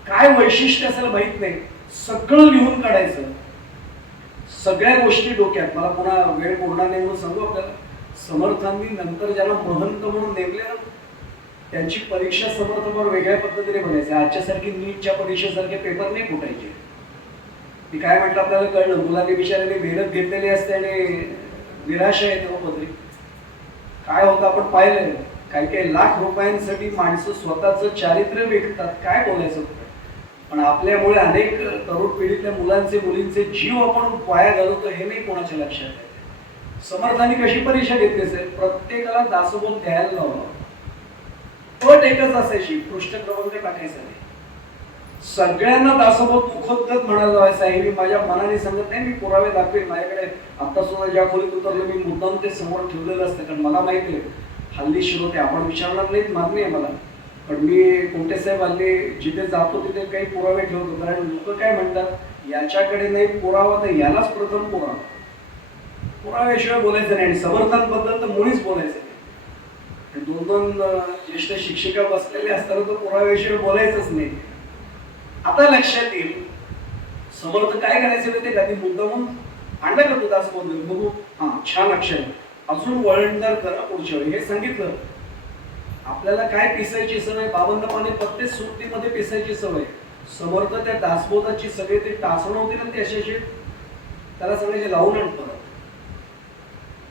काय वैशिष्ट्य असेल माहित नाही, सगळं लिहून काढायचं, सगळ्या गोष्टी डोक्यात. मला पुन्हा वेळ पूर्ण नाही म्हणून सांगू आपल्याला, समर्थांनी नंतर ज्याला महंत म्हणून नेमले ना, त्यांची परीक्षा समर्थांवर वेगळ्या पद्धतीने बनायचे. आजच्यासारखी नीटच्या परीक्षेसारखे पेपर नाही फुटायचे. मी काय म्हटलं आपल्याला कळलं, मुलांनी बिचाराने मेहनत घेतलेली असते आणि निराशा येते हो पदरी. काय होतं आपण पाहिलंय, काही काही लाख रुपयांसाठी माणसं स्वतःचं चारित्र्य विकतात. काय बोलायचं. पण आपल्यामुळे अनेक तरुण पिढीतल्या मुलांचे मुलींचे जीव आपण वाया घालवतो हे नाही कोणाच्या लक्षात आहे. समर्थांनी कशी परीक्षा घेतली असेल, प्रत्येकाला दासबोध द्यायला लावला. पट एकच असायची, पृष्ठ क्रमांक टाकायचा नाही. सगळ्यांना दासबोध मुखोद्गत म्हणायला लावायचा. हे मी माझ्या मनाने सांगत नाही, मी पुरावे दाखवेन. माझ्याकडे आता सुद्धा ज्या खोलीत उतरलो मी मुद्दाम ते समोर ठेवलेलं असतं, कारण मला माहिती आहे हल्ली श्रोते आपण विचारणार नाहीत, मान्य आहे मला. पण मी कोणते साहेब हल्ली जिथे जातो तिथे काही पुरावे ठेवतो, कारण लोक काय म्हणतात, याच्याकडे नाही पुरावा तर यालाच प्रथम पुरावा. पुराव्याशिवाय बोलायचं नाही. आणि समर्थांबद्दल तर मुळीच बोलायचं नाही. 2-2 ज्येष्ठ शिक्षिका बसलेले असताना तो पुराव्याशिवाय बोलायचंच नाही. आता लक्षात येईल समर्थ काय करायचे माहिती का, ती मुद्दा म्हणून आणलं का तू दासबोध बघू, हा छान अक्षर, अजून वळणदार करा पुढच्या वेळी, हे सांगितलं. आपल्याला काय पिसायची सवय, 52 पाने प्रत्येक सुट्टीमध्ये पिसायची सवय. समर्थ त्या दासबोधाची सगळे ते टाचणं होती ना, ते असे त्याला सांगायचे लावून आण परत.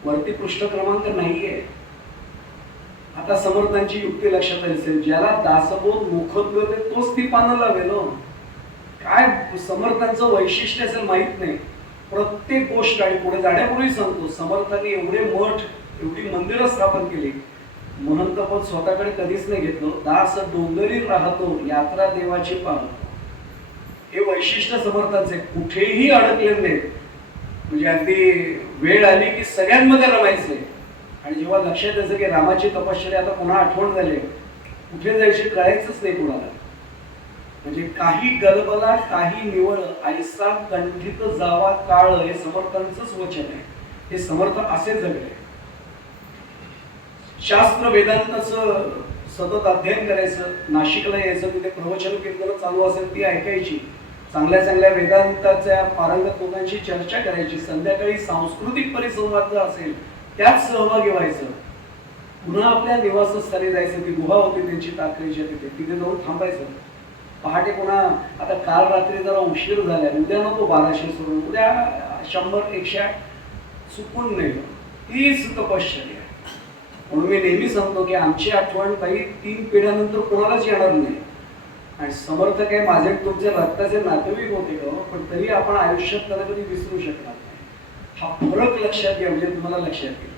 वरती पृष्ठ क्रमांक नाहीये. आता समर्थांची युक्ती लक्षात आली असेल, ज्याला दासबोध मुखोद्गत आहे तोच ती पानं लावेल. काय समर्थांचं वैशिष्ट्य असेल माहित नाही. प्रत्येक गोष्ट, आणि पुढे जाण्यापूर्वी सांगतो, समर्थांनी एवढे मठ, एवढी मंदिरं स्थापन केली. महंतपद स्वतःकडे कधीच नाही घेतलं. दास डोंगरी राहतो, यात्रा देवाची पाहतो. हे वैशिष्ट्य समर्थांचे, कुठेही अडकले नाही. म्हणजे अगदी वेळ आली की सगळ्यांमध्ये रमायचे. आणि जेव्हा लक्षात यायचं की रामाची तपश्चर्या आता पुन्हा आठवण झाली, कुठे जायची कळायचंच नाही कुणाला. म्हणजे काही गलबला काही निवळ, ऐसा कंठित जावा काळ, हे समर्थांचंच वचन आहे. हे समर्थ असे जगले. शास्त्र वेदांताचं सतत अध्ययन करायचं, नाशिकला यायचं, तिथे प्रवचन कीर्तन चालू असेल ती ऐकायची, चांगल्या चांगल्या वेदांताच्या पारंगत लोकांशी चर्चा करायची, संध्याकाळी सांस्कृतिक परिसंवाद जर असेल त्यात सहभागी व्हायचं, पुन्हा आपल्या निवासस्थानी जायचं. ती गुहा होती त्यांची टाकळीच्या तिथे जाऊन थांबायचं. पहाटे पुन्हा आता काल रात्री जरा उशीर झाला, उद्या नको 1200 सोडून, उद्या 100 108 चुकून नाही. हीच तपश्चर्या. म्हणून मी नेहमी सांगतो की आमची आठवण काही 3 पिढ्यानंतर कोणालाच येणार नाही. आणि समर्थ काय माझे तुमचे रक्ताचे नातेवाईक होते का, पण तरी आपण आयुष्यात त्याला कधी विसरू शकणार नाही. हा फरक लक्षात घ्या, म्हणजे तुम्हाला लक्षात येईल.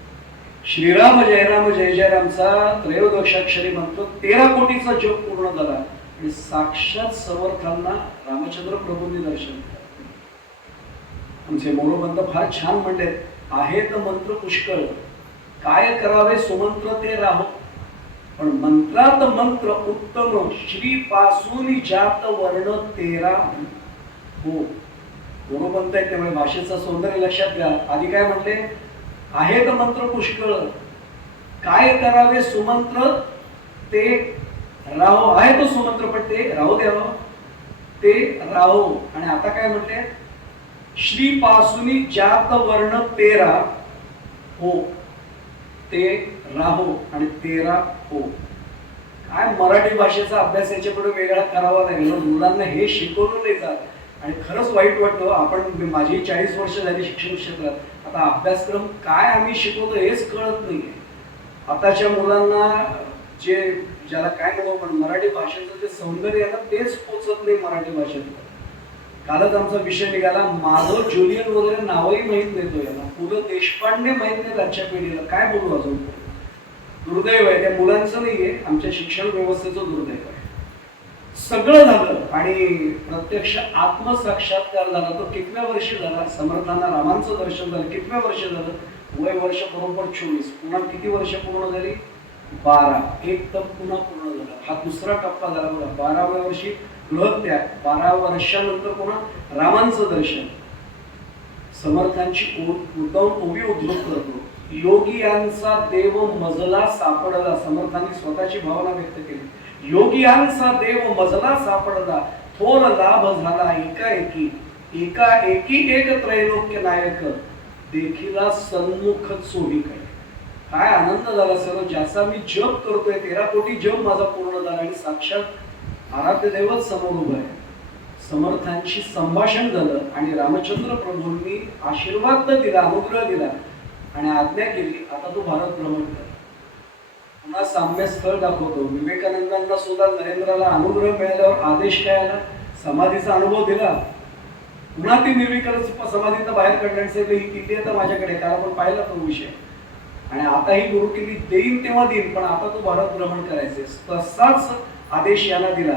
श्रीराम जय राम जय जय रामचा त्रयोदशाक्षरी मंत्र 13 कोटीचा जप पूर्ण झाला आणि साक्षात समर्थांना रामचंद्र प्रभूंनी दर्शन दिलं. आमचे मोरोबंद फार छान म्हणले आहेत मंत्र पुष्कळ, काय करावे सुमंत्र ते राहो, पण मंत्रात मंत्र उत्तम श्री पासून जात वर्ण 13 हो. मोरोबंद आहेत त्यामुळे भाषेचं सौंदर्य लक्षात घ्या. आधी काय म्हटले, आहेत मंत्र पुष्कळ, काय करावे सुमंत्र ते राहो. आहे तो सुमंत्र पण ते राहू द्यावं, ते राहो. आणि आता काय म्हटले, श्री पासून जात वर्ण 13 हो, ते राहो आणि 13 हो. काय मराठी भाषेचा अभ्यास याच्यापुढे वेगळा करावा लागेल. मुलांना हे शिकवलं नाही जात. आणि खरंच वाईट वाटतं, आपण माझी 40 वर्ष झाली शिक्षण क्षेत्रात, आता अभ्यासक्रम काय आम्ही शिकवतो हेच कळत नाहीये. आताच्या मुलांना जे ज्याला काय म्हणू पण मराठी भाषेचं जे सौंदर्य आहे ना तेच पोचत नाही मराठी भाषेत. कालच आमचा विषय निघाला, माधव ज्युलियन वगैरे नावही माहीत नाही तो याला, पु ल देशपांडे माहीत नाही आजच्या पिढीला. काय बोलू अजून. दुर्दैव आहे, त्या मुलांचं नाहीये, आमच्या शिक्षण व्यवस्थेचं दुर्दैव आहे. सगळं झालं आणि प्रत्यक्ष आत्मसाक्षात्कार झाला. तो कितव्या वर्षी झाला, समर्थांना रामांचं दर्शन झालं. कितव्या वर्षी झालं, वय वर्ष बरोबर 24. पुन्हा किती वर्ष पूर्ण झाली, 12. एक तर पुन्हा पूर्ण झाला. हा दुसरा टप्पा झाला बघा. 12व्या वर्षी गृहत्याग, 12 वर्षानंतर पुन्हा रामांचं दर्शन. समर्थांची ओवी उद्धृत करतो, योगी यांचा देव मजला सापडला. समर्थांनी स्वतःची भावना व्यक्त केली, योगियांचा देव मजला सापडला, थोर लाभ झाला एकाएकी, एकाएकी एक त्रैलोक्य नायक, देखीला सन्मुख चोहीकडे. काय आनंद झाला सर्व, ज्याचा मी जप करतोय 13 कोटी जप माझा पूर्ण झाला आणि साक्षात आराध्य देवच समोर उभा आहे. समर्थांशी संभाषण झालं आणि रामचंद्र प्रभूंनी आशीर्वाद दिला, अनुग्रह दिला आणि आज्ञा केली, आता तू भारत भ्रमण कर. पुन्हा साम्य स्थळ दाखवतो. विवेकानंदांना सुद्धा नरेंद्राला अनुग्रह मिळाल्यावर आदेश काय आला, समाधीचा अनुभव दिला. पुन्हा ती निर्विकार समाधीत बाहेर काढण्याचे ही किल्ली आता माझ्याकडे, काल आपण पाहिला तो विषय. आणि आता ही गुरु किल्ली देईन तेव्हा देईन, पण आता तू भारत भ्रमण करायचे. तसाच आदेश याला दिला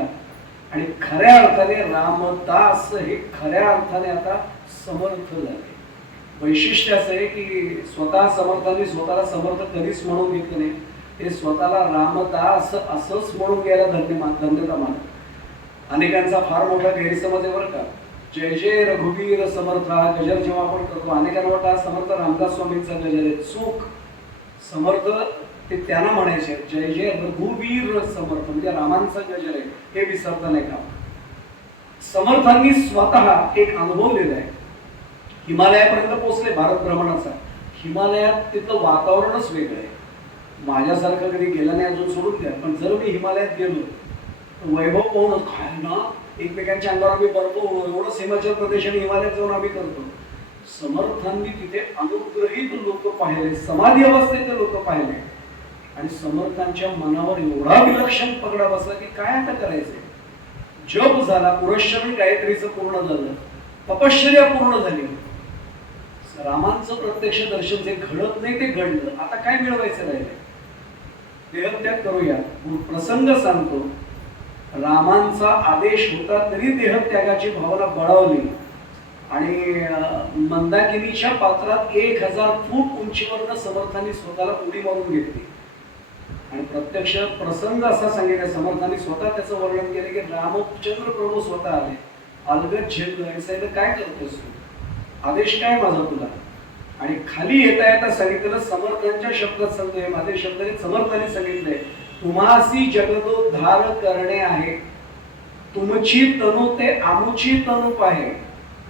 आणि खऱ्या अर्थाने रामदास हे खऱ्या अर्थाने आता समर्थ झाले. वैशिष्ट्य असं आहे की स्वतः समर्थांनी स्वतःला समर्थ कधीच म्हणून घेतलं नाही, ते स्वतःला रामदास असंच म्हणून घ्यायला धन्यता मानत. अनेकांचा फार मोठा गैरसमज आहे बरं का. जय जय रघुवीर समर्थ हा गजर जेव्हा आपण करतो, अनेकांना वाटतं हा समर्थ रामदास स्वामींचा गजर आहे. चूक. समर्थ ते त्यांना म्हणायचे जय जय रघुवीर समर्थ, म्हणजे रामांचा गजर आहे, हे विसरता नाही का. समर्थांनी स्वतः एक अनुभव दिलाय. हिमालयापर्यंत पोहोचले भारत भ्रमणाचा. हिमालयात तिथलं वातावरणच वेगळं आहे. माझ्यासारखं कधी गेला नाही अजून सोडून द्या, पण जर मी हिमालयात गेलो तर वैभव पाहून काय ना, एकमेकांच्या अंगावर आम्ही बर्फ एवढंच हिमाचल प्रदेश आणि हिमालयात जाऊन आम्ही करतो. समर्थांनी तिथे अनुग्रहित लोक पाहिले, समाधी अवस्थेचे लोक पाहिले आणि समर्थांच्या मनावर एवढा विलक्षण पगडा बसला की काय आता करायचंय. जप झाला, पुरश्चरण गायत्रीचं पूर्ण झालं, तपश्चर्या पूर्ण झाली. रामांचं प्रत्यक्ष दर्शन जे घडत नाही ते घडलं. आता काय मिळवायचं राहिले, देहत्याग करूया. प्रसंग सांगतो, रामांचा आदेश होता तरी देहत्यागाची भावना बळावली आणि मंदाकिनीच्या पात्रात 1000 फूट उंचीवरनं समर्थांनी स्वतःला उडी मारून घेतली. आणि प्रत्यक्ष प्रसंग असा सांगितला, समर्थांनी स्वतः त्याचं वर्णन केलं की रामचंद्र प्रभू स्वतः आले, अलगद झेललं आणि सांगितलं काय करतोस तू, आदेश काय माझा तुला. आणि खाली येता येता सांगितलं, समर्थांच्या शब्दात सांगतोय, माझे शब्द समर्थांनी सांगितले, तुम्हासी जगदोद्धार करणे आहे, तुमची तनु ते आमुची तनु पाहे.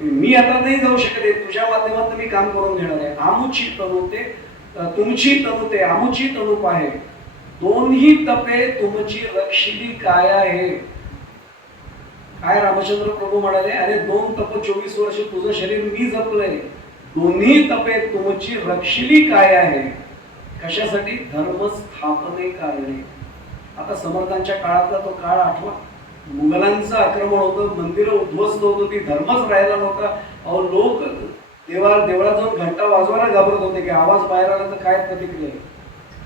मी आता नाही जाऊ शकत, तुझ्या माध्यमातून मी काम करून घेणार आहे. आमुची तनु ते तुमची तनु ते आमुची तनु पाहे, दोन्ही तपे तुमची रक्षिली काय आहे. काय रामचंद्र प्रभू म्हणाले, अरे 2 तप 24 वर्ष तुझं शरीर मी जपलंय, दोन्ही तपे तुमची रक्षिली काय आहे. कशासाठी? धर्म स्थापने कारणे. आता समर्थांच्या काळातला तो काळ आठवा, मुघलांचं आक्रमण होतं, मंदिरं उद्ध्वस्त होत होती, धर्मच राहिला नव्हता. अहो, लोक देवळात जाऊन घंटा वाजवायला घाबरत होते की आवाज बाहेर आला तर काय प्रतिक्रिया.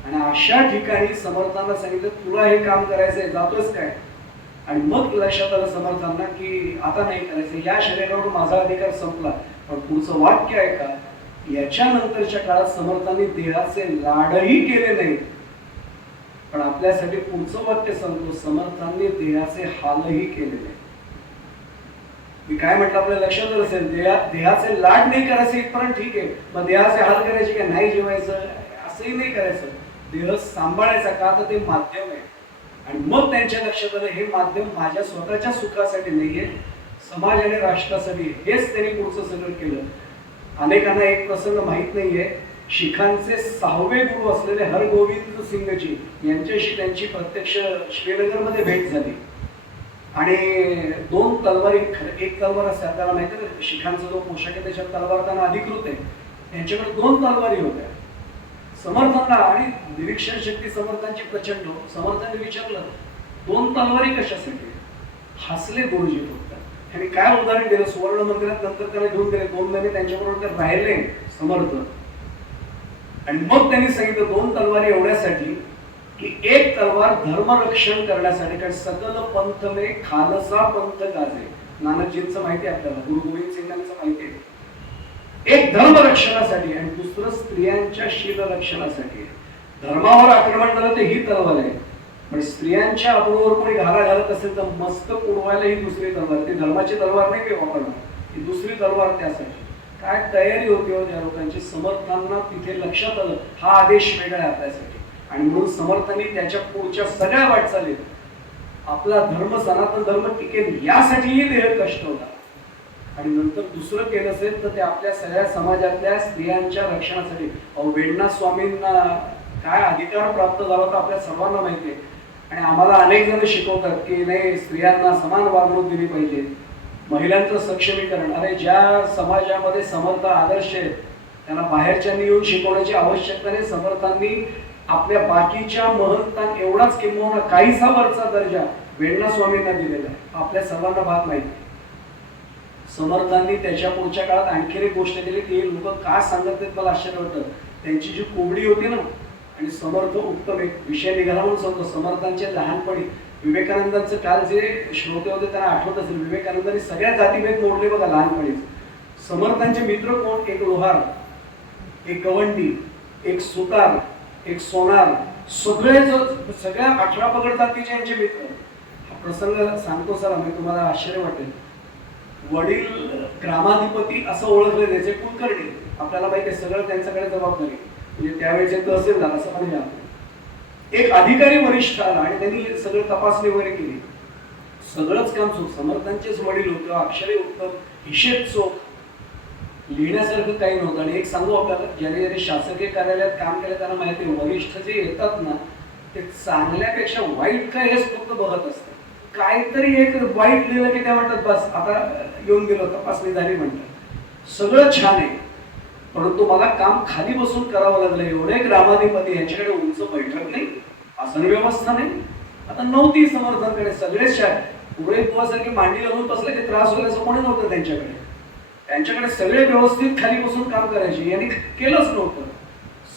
आणि अशा ठिकाणी समर्थांना सांगितलं, तुला हे काम करायचंय, जातोयस काय. आणि मग लक्षात आलं समर्थांना की आता नाही करायचं, या शरीरावर माझा अधिकार संपला. पण पुढचं वाक्य आहे का, याच्यानंतरच्या काळात समर्थांनी देहाचे लाडही केले नाही. पण आपल्यासाठी पुढचं वाक्य सांगतो, समर्थांनी देहाचे हालही केले नाही. मी काय म्हटलं आपल्या लक्षात असेल, देहाचे लाड नाही करायचे इथपर्यंत ठीक आहे, मग देहाचे हाल करायचे काय, नाही जेवायचं असंही नाही करायचं. देह सांभाळायचा का, तर ते माध्यम आहे. आणि मग त्यांच्या लक्षात आलं, हे माध्यम माझ्या स्वतःच्या सुखासाठी नाहीये, समाज आणि राष्ट्रासाठी. हेच त्यांनी पुढचं सगळं केलं. अनेकांना एक प्रसंग माहित नाहीये, शिखांचे 6वे गुरु असलेले हरगोविंद सिंगजी यांच्याशी त्यांची प्रत्यक्ष श्रीनगरमध्ये भेट झाली. आणि 2 तलवारी, एक तलवार असते आपल्याला माहिती आहे, शिखांचा जो पोशाख आहे त्याच्यात तलवार त्यांना अधिकृत आहे, त्यांच्याकडे 2 तलवारी होत्या समर्थांना. आणि निरीक्षण शक्ती समर्थांची प्रचंड. समर्थांनी विचारलं, 2 तलवारी कशासाठी. हसले गुरुजी फक्त. आणि काय उदाहरण दिलं, सुवर्ण मंदिरात नंतर त्याला घेऊन गेले, 2 महिने त्यांच्याबरोबर ते राहिले समर्थ. आणि मग त्यांनी सांगितलं, 2 तलवारी एवढ्यासाठी की एक तलवार धर्मरक्षण करण्यासाठी, कारण सकल पंथ में खालसा पंथ गाजे. नानकजींचं माहिती आहे आपल्याला, गुरु गोविंद सिंगांचं माहिती आहे. एक धर्मरक्षणासाठी आणि दुसरं स्त्रियांच्या शील रक्षणासाठी. धर्मावर आक्रमण झालं ते ही तलवार आहे, पण स्त्रियांच्या अबरूवर कोणी घाला घालत असेल तर मस्तक उडवायला ही दुसरी तलवार. ती धर्माची तलवार नाही ते वापरणार, ही दुसरी तलवार त्यासाठी. काय तयारी होती हो त्या लोकांची. समर्थांना तिथे लक्षात आलं, हा आदेश वेगळा आहे आपल्यासाठी. आणि म्हणून समर्थांनी त्याच्या पुढच्या सगळ्या वाटचालीत आपला धर्म, सनातन धर्म टिकेल यासाठीही देह कष्ट होता. आणि नंतर दुसरं केलं असेल तर ते आपल्या सगळ्या समाजातल्या स्त्रियांच्या रक्षणासाठी. वेणनाथ स्वामींना काय अधिकार प्राप्त झाला होता आपल्या सर्वांना माहिती आहे. आणि आम्हाला अनेक जण शिकवतात की नाही, स्त्रियांना समान वागणूक दिली पाहिजे, महिलांचं सक्षमीकरण. अरे, ज्या समाजामध्ये समर्थ आदर्श आहेत त्यांना बाहेरच्यांनी येऊन शिकवण्याची आवश्यकता नाही. समर्थांनी आपल्या बाकीच्या महंतांना एवढाच किंवा काहीसा वरचा दर्जा वेणनाथ स्वामींना दिलेला आहे, आपल्या सर्वांना बात माहिती. समर्थांनी त्याच्या पुढच्या काळात आणखी एक गोष्ट केली, ती लोक का सांगत नाहीत मला आश्चर्य वाटतं. त्यांची जी कोबडी होती ना, आणि समर्थ उत्तम एक विषय निघाला म्हणून सांगतो. समर्थांचे लहानपणी विवेकानंदांचं काल जे श्रोते होते त्यांना आठवत असेल, विवेकानंदांनी सगळ्या जातीभेद मोडले बघा लहानपणीच. समर्थांचे मित्र कोण, एक लोहार, एक गवंडी, एक सुतार, एक सोनार, सगळ्या 18 पगड जातीचे यांचे मित्र. हा प्रसंग सांगतो सर, आम्ही तुम्हाला आश्चर्य वाटेल. वडील ग्रामाधिपती असं ओळखले जायचे, कुलकर्णी आपल्याला माहिती आहे, सगळं त्यांच्याकडे जबाबदारी, म्हणजे त्यावेळेचे तहसीलदार असं म्हणजे. एक अधिकारी वरिष्ठ आला आणि त्यांनी सगळं तपासणी वगैरे केली, सगळंच काम चोख. समर्थांचेच वडील होतं, अक्षरे उत्तम, हिशेब चोख, लिहिण्यासारखं काही नव्हतं. आणि एक सांगू आपल्याला, ज्याने शासकीय कार्यालयात काम केलं त्यांना माहिती आहे, वरिष्ठ जे येतात ना ते चांगल्यापेक्षा वाईट काय हेच फक्त बघत असतात. काहीतरी एक वाईट लिहिलं की त्या म्हणतात बस आता येऊन गेलो, तपासणी झाली म्हणतात. सगळं छान आहे, परंतु मला काम खाली बसून करावं लागलं. एवढे ग्रामाधिपती, यांच्याकडे उंच बैठक नाही, आसन व्यवस्था नाही. आता नव्हती समर्थांकडे, सगळेच पुढे पोहासारखी मांडी घालून बसले की त्रास होईल असं कोणी नव्हतं त्यांच्याकडे. त्यांच्याकडे सगळे व्यवस्थित खाली बसून काम करायचे, यांनी केलंच नव्हतं.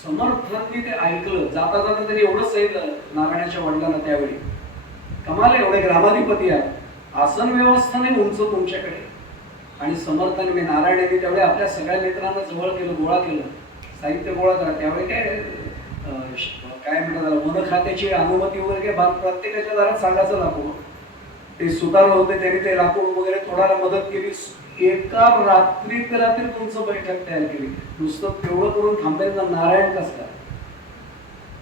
समर्थांनी ते ऐकलं. जाता जाता त्यांनी एवढंच सांगितलं नारायणाच्या वडिलांना त्यावेळी, कमाल आहे, एवढे ग्रामाधिपती आहेत, आसन व्यवस्था नाही उंच तुमच्याकडे. आणि समर्थांनी, मी नारायण यांनी त्यावेळी आपल्या सगळ्या लेकरांना जवळ केलं, गोळा केलं, साहित्य गोळा करा. त्यावेळी काय म्हणतात, वन खात्याची अनुमती वगैरे काय प्रत्येकाच्या दारात सांगायचं लाकूड. ते सुतार होते, त्यांनी ते लाकूड वगैरे थोडाला मदत केली. एका रात्रीत रात्री तुमचं बैठक तयार केली. नुसतं तेवढं करून थांबेल ना नारायण कसं काय?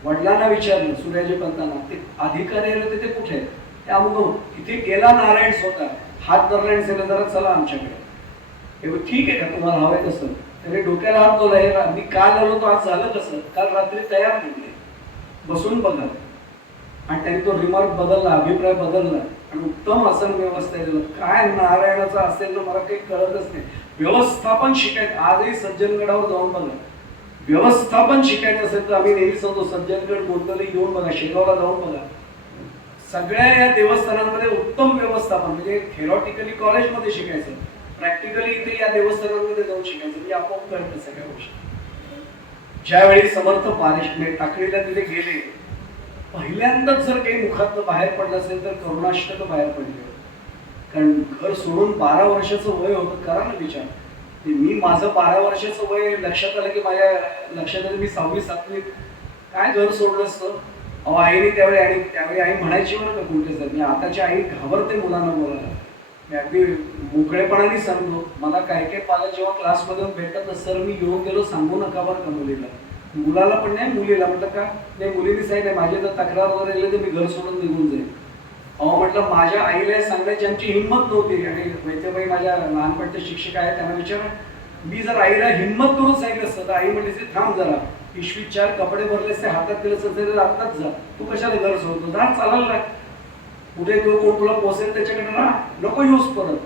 वडिलांना विचारलं सूर्याजी पंतांना, ते अधिकारी आले होते ते कुठे आहेत? ते अमुक इथे गेला नारायण स्वतः, हात धरला आणि जरा चला आमच्याकडे. ठीक आहे का तुम्हाला हवंय तसं? त्याने डोक्याला हात धरला, मी काल आलो तो आज झालं कसं? काल रात्री तयार म्हटले, बसून बघा. आणि त्यांनी तो रिमार्क बदलला, अभिप्राय बदलला आणि उत्तम आसन व्यवस्था दिलं. काय नारायणाचं असेल ना मला काही कळतच नाही. व्यवस्थापन शिकायचं, आजही सज्जनगडावर जाऊन बघा. व्यवस्थापन शिकायचं असेल तर आम्ही नेहमी सांगतो सज्जनगड गोंदवली येऊन बघा, शेगावला जाऊन बघा. सगळ्या या देवस्थानांमध्ये उत्तम व्यवस्थापन, म्हणजे थेरॉटिकली कॉलेजमध्ये शिकायचं, प्रॅक्टिकली इथे या देवस्थानांमध्ये जाऊन शिकायचं, म्हणजे आपोआप कळतं सगळ्या गोष्टी. ज्यावेळी समर्थ पारिश टाकळीला तिथे गेले, पहिल्यांदाच जर काही मुखात बाहेर पडलं असेल तर करुणाष्टक बाहेर पडले. कारण घर सोडून 12 वर्षाचं वय होतं. करा ना विचार, मी माझं 12 वर्षाचं वय लक्षात आलं की माझ्या लक्षात आलं मी 6वी 7वीत काय घर सोडलं असतं. अहो आईने त्यावेळी आई म्हणायची बरं का कुठे सर, मी आताची आई घाबरते मुलांना बोलायला. मी अगदी मोकळेपणाने सांगतो, मला काय काय पालक जेव्हा क्लासमधून भेटत सर मी येऊन गेलो सांगू नका बरं का मुलीला. मुलाला पण नाही मुलीला म्हटलं का नाही, मुलीने सांगितलं माझी जर तक्रार वगैरे येईल तर मी घर सोडून निघून जाईल. अहो म्हटलं माझ्या आईला सांगण्याची आमची हिंमत नव्हती. आणि वैद्यबाई माझ्या लहानपणच्या शिक्षक आहेत, त्यांना विचारा मी जर आईला हिंमत करून सांगितलं असतं तर आई म्हटली थांब जरा, पिशवीत 4 कपडे भरले असते, हातात दिलं असतं आत्ताच जा, तू कशाला घर सोडतो, जा चालायला लाग, कुठे कोण तुला पोसेल त्याच्याकडे ना नको यूज परत.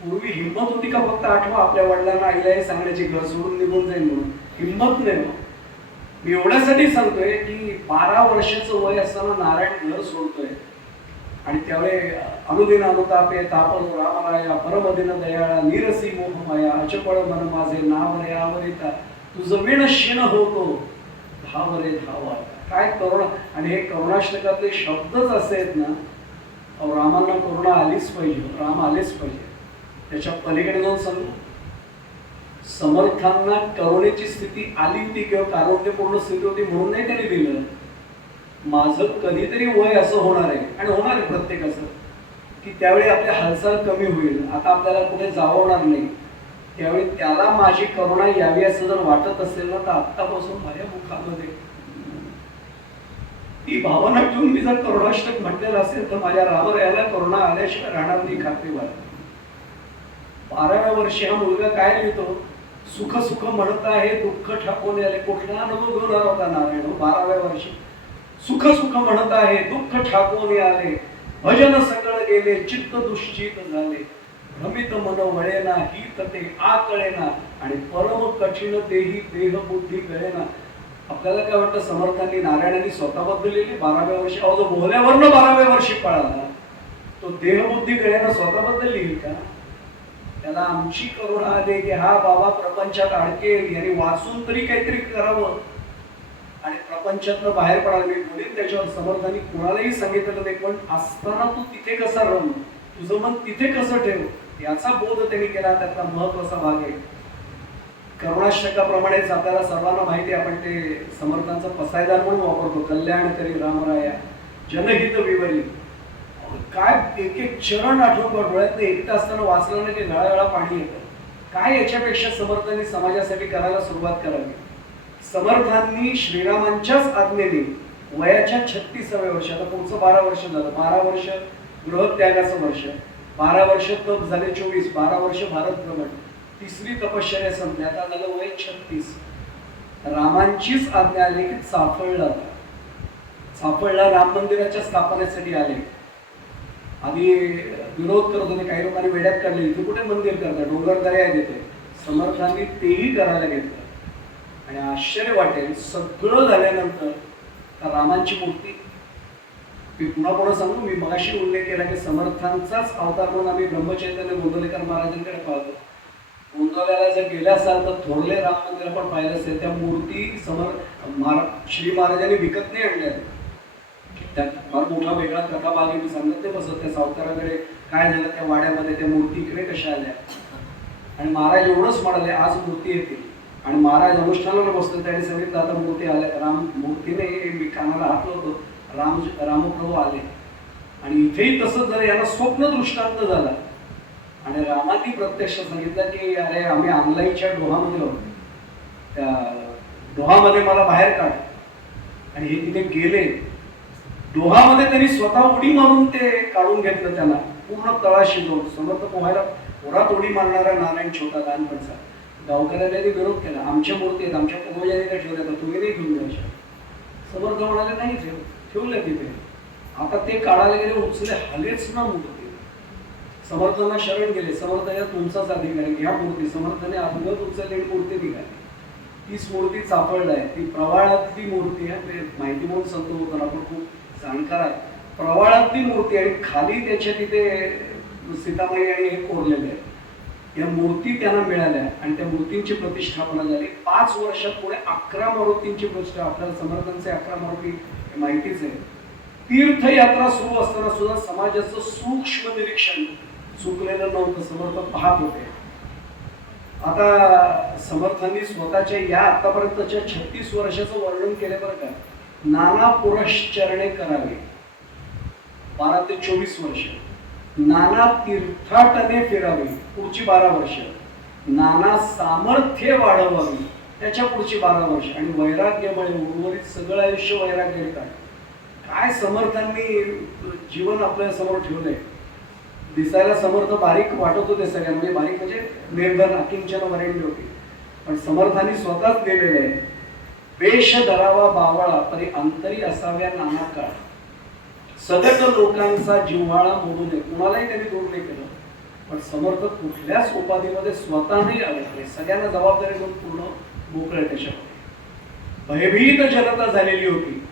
पूर्वी हिंमत होती का फक्त आठवा आपल्या वडिलांना आईला हे सांगण्याची घर सोडून निघून जाईल म्हणून? हिंमत नाही. मी एवढ्यासाठी सांगतोय की 12 वर्षाचं वय असताना नारायण घर सोडतोय आणि त्यावेळी अनुदिन अनुतापे तापलो रामराया परमदिन दयाळा निरसी मोहमाया अचपळ मन माझे नाव रे आवरिता तुझं विण क्षीण होतो धाव रे धावा. काय करुणा. आणि हे करुणाष्टकातले शब्दच असे आहेत ना, रामांना करुणा आलीच पाहिजे, राम आलेच पाहिजे. त्याच्या पलीकडे जाऊन सांगू, समर्थांना करुणेची स्थिती आली होती किंवा कारुण्यपूर्ण स्थिती होती म्हणून नाही त्यांनी दिलं. माझं कधीतरी वय असं होणार आहे आणि होणार आहे प्रत्येकाचं की त्यावेळी आपल्या हालचाल कमी होईल, आता आपल्याला कुठे जाववणार नाही, त्यावेळी त्याला माझी करुणा यावी असं जर वाटत असेल ना तर आत्तापासून माझ्या मुखामध्ये ती भावना ठेवून मी जर करुणाष्टक म्हटलेलं असेल तर माझ्या रामरायाला करुणा आल्याशिवाय राहणार नाही, खात्री वाटते. 12व्या वर्षी हा मुलगा काय लिहितो, सुख सुख म्हणत आहे दुःख ठाकून आले. कुठला अनुभव घेऊन आला होता नारायण 12व्या वर्षी? सुख सुख म्हणत आहे दुःख ठाकून आले, भजन सगळ गेले चित्त दुश्चित झाले, भ्रमित मन वळेना ही तटे आकळेना आणि परम कठीण तेही देह बुद्धी कळेना. आपल्याला काय वाटतं समर्थांनी नारायणांनी स्वतःबद्दल लिहिली 12व्या वर्षी? अहो जो बोहल्यावरनं 12व्या वर्षी पळाला तो देहबुद्धी कळेना स्वतःबद्दल लिहिल का? त्याला आमची करुणा आली की हा बाबा प्रपंचात अडकेल, यांनी वाचून तरी काहीतरी करावं आणि प्रपंचातनं बाहेर पडायला. मी बोलेन त्याच्यावर, समर्थांनी कुणालाही सांगितलेलं नाही, पण असताना तू तिथे कसा रम, तुझं मन तिथे कसं ठेव, याचा बोध त्यांनी केला. त्यातला महत्वाचा भाग आहे. करुणाष्टकाप्रमाणेच आपल्याला सर्वांना माहिती आहे, आपण ते समर्थांचं पसायदान म्हणून वापरतो, कल्याण करी रामराया जनहित विवरी. काय एक एक चरण आठवण डोळ्यात एकटं असताना वाचलं ना की गळागळा पाणी येतं. काय याच्यापेक्षा समर्थांनी समाजासाठी करायला सुरुवात करावी. समर्थांनी श्रीरामांच्याच आज्ञेने वयाच्या 36व्या वर्षी, आता पुढचं 12 वर्ष झालं, 12 वर्ष गृहत्यागाचं वर्ष, 12 वर्ष तप झाले 24, 12 वर्ष भारत भ्रमण, 3री तपश्चर्या संपली, आता झालं वय 36. रामांचीच आज्ञा आली की चाफळला राम मंदिराच्या स्थापनेसाठी आले. आधी विरोध करत होते, काही लोकांनी वेड्यात काढले, इथे कुठे मंदिर करतात, डोंगर दर्या येते. समर्थांनी तेही करायला घेतलं आणि आश्चर्य वाटेल सगळं झाल्यानंतर रामांची मूर्ती, मी पुन्हा सांगू, मी मगाशी उल्लेख केला की समर्थांचाच अवतार म्हणून आम्ही ब्रह्मचैतन्य गोंदवलेकर महाराजांकडे पाहतो. गोंदवल्याला जर गेल्या असाल तर थोरले राम मंदिर आपण पाहिलं असेल, त्या मूर्ती श्री महाराजांनी विकत नाही आणल्या. त्यात फार मोठा वेगळा कथा भाग मी सांगत ते बसत, त्या सावकाराकडे काय झालं, त्या वाड्यामध्ये त्या मूर्ती इकडे कशा आल्या. आणि महाराज एवढंच म्हणाले आज मूर्ती येते, आणि महाराज अनुष्ठानाला बसले, त्याने सांगितलं आता मूर्ती आल्या. राम मूर्तीने मी कानाला हात लावतो, रामप्रभू आले. आणि इथेही तसंच झालं, यांना स्वप्न दृष्टांत झाला. आणि रामाने प्रत्यक्ष सांगितलं की अरे आम्ही अंगलाईच्या डोहामध्ये होतो, त्या डोहामध्ये मला बाहेर काढ. आणि हे तिथे गेले डोहामध्ये, त्यांनी स्वतः उडी मारून ते काढून घेतलं, त्याला पूर्ण तळाशी जाऊन. समर्थ पोहायला पोरात उडी मारणारा नारायण छोटा लहानपणचा गावकऱ्याने विरोध केला, आमच्या मूर्ती आहेत, आमच्या पूर्वजांनी त्या ठेवल्या तर तुम्ही नाही घेऊन जायच्या. समर्थ म्हणाले नाही ठेवल्या तिथे. आता ते काढायला गेले, उचले हलेच ना मूर्ती. समर्थांना शरण गेले, समर्थ या तुमचाच अधिकार आहे, घ्या मूर्ती. समर्थाने अवगत उचललेली मूर्ती निघाली. तीच मूर्ती चाफळड आहे, ती प्रवाळातली मूर्ती आहे. माहिती म्हणून सांगतो होतो आपण, खूप जाणकार आहे. प्रवाळातली मूर्ती आहे, खाली त्याच्या तिथे सीतामाई आणि हे कोरलेले आहे. या मूर्ती त्यांना मिळाल्या आणि त्या मूर्तींची प्रतिष्ठापना झाली. 5 वर्षात पुढे 11 मारुतींची प्रतिष्ठा. आपल्याला समर्थांचे 11 मारुती माहितीच आहे. तीर्थयात्रा सुरू असताना सुद्धा समाजाचं सूक्ष्म निरीक्षण चुकलेलं नव्हतं, समर्थ पाहत होते. आता समर्थांनी स्वतःच्या या आतापर्यंतच्या 36 वर्षाचं वर्णन केलं बरं का. नाना पुरश्चरणे करावे 12 ते 24 वर्ष, नाना तीर्थाटने फिरावे पुढची 12 वर्ष, नाना सामर्थ्य वाढवावी त्याच्या पुढची 12 वर्ष, आणि वैराग्यमुळे उर्वरित सगळं आयुष्य वैराग्याने काढ. काय समर्थांनी जीवन आपल्या समोर ठेवलंय. दिसायला समर्थ बारीक वाटत होते सगळ्यांना, म्हणजे बारीक म्हणजे निर्धन अकिंचन वरेण्य होते, पण समर्थांनी स्वतःच दिलेले आहे. वेश धरावा बावळा परी अंतरी असाव्या नाना काळ, सगट लोकांचा जिव्हाळा मोडू नये. कुणालाही त्यांनी दूर नाही केलं, पण समर्थ कुठल्याच उपाधीमध्ये स्वतः नाही आले, सगळ्यांना जबाबदारी घेऊन पूर्ण मोकळे. त्याच्यामध्ये भयभीत जनता झालेली होती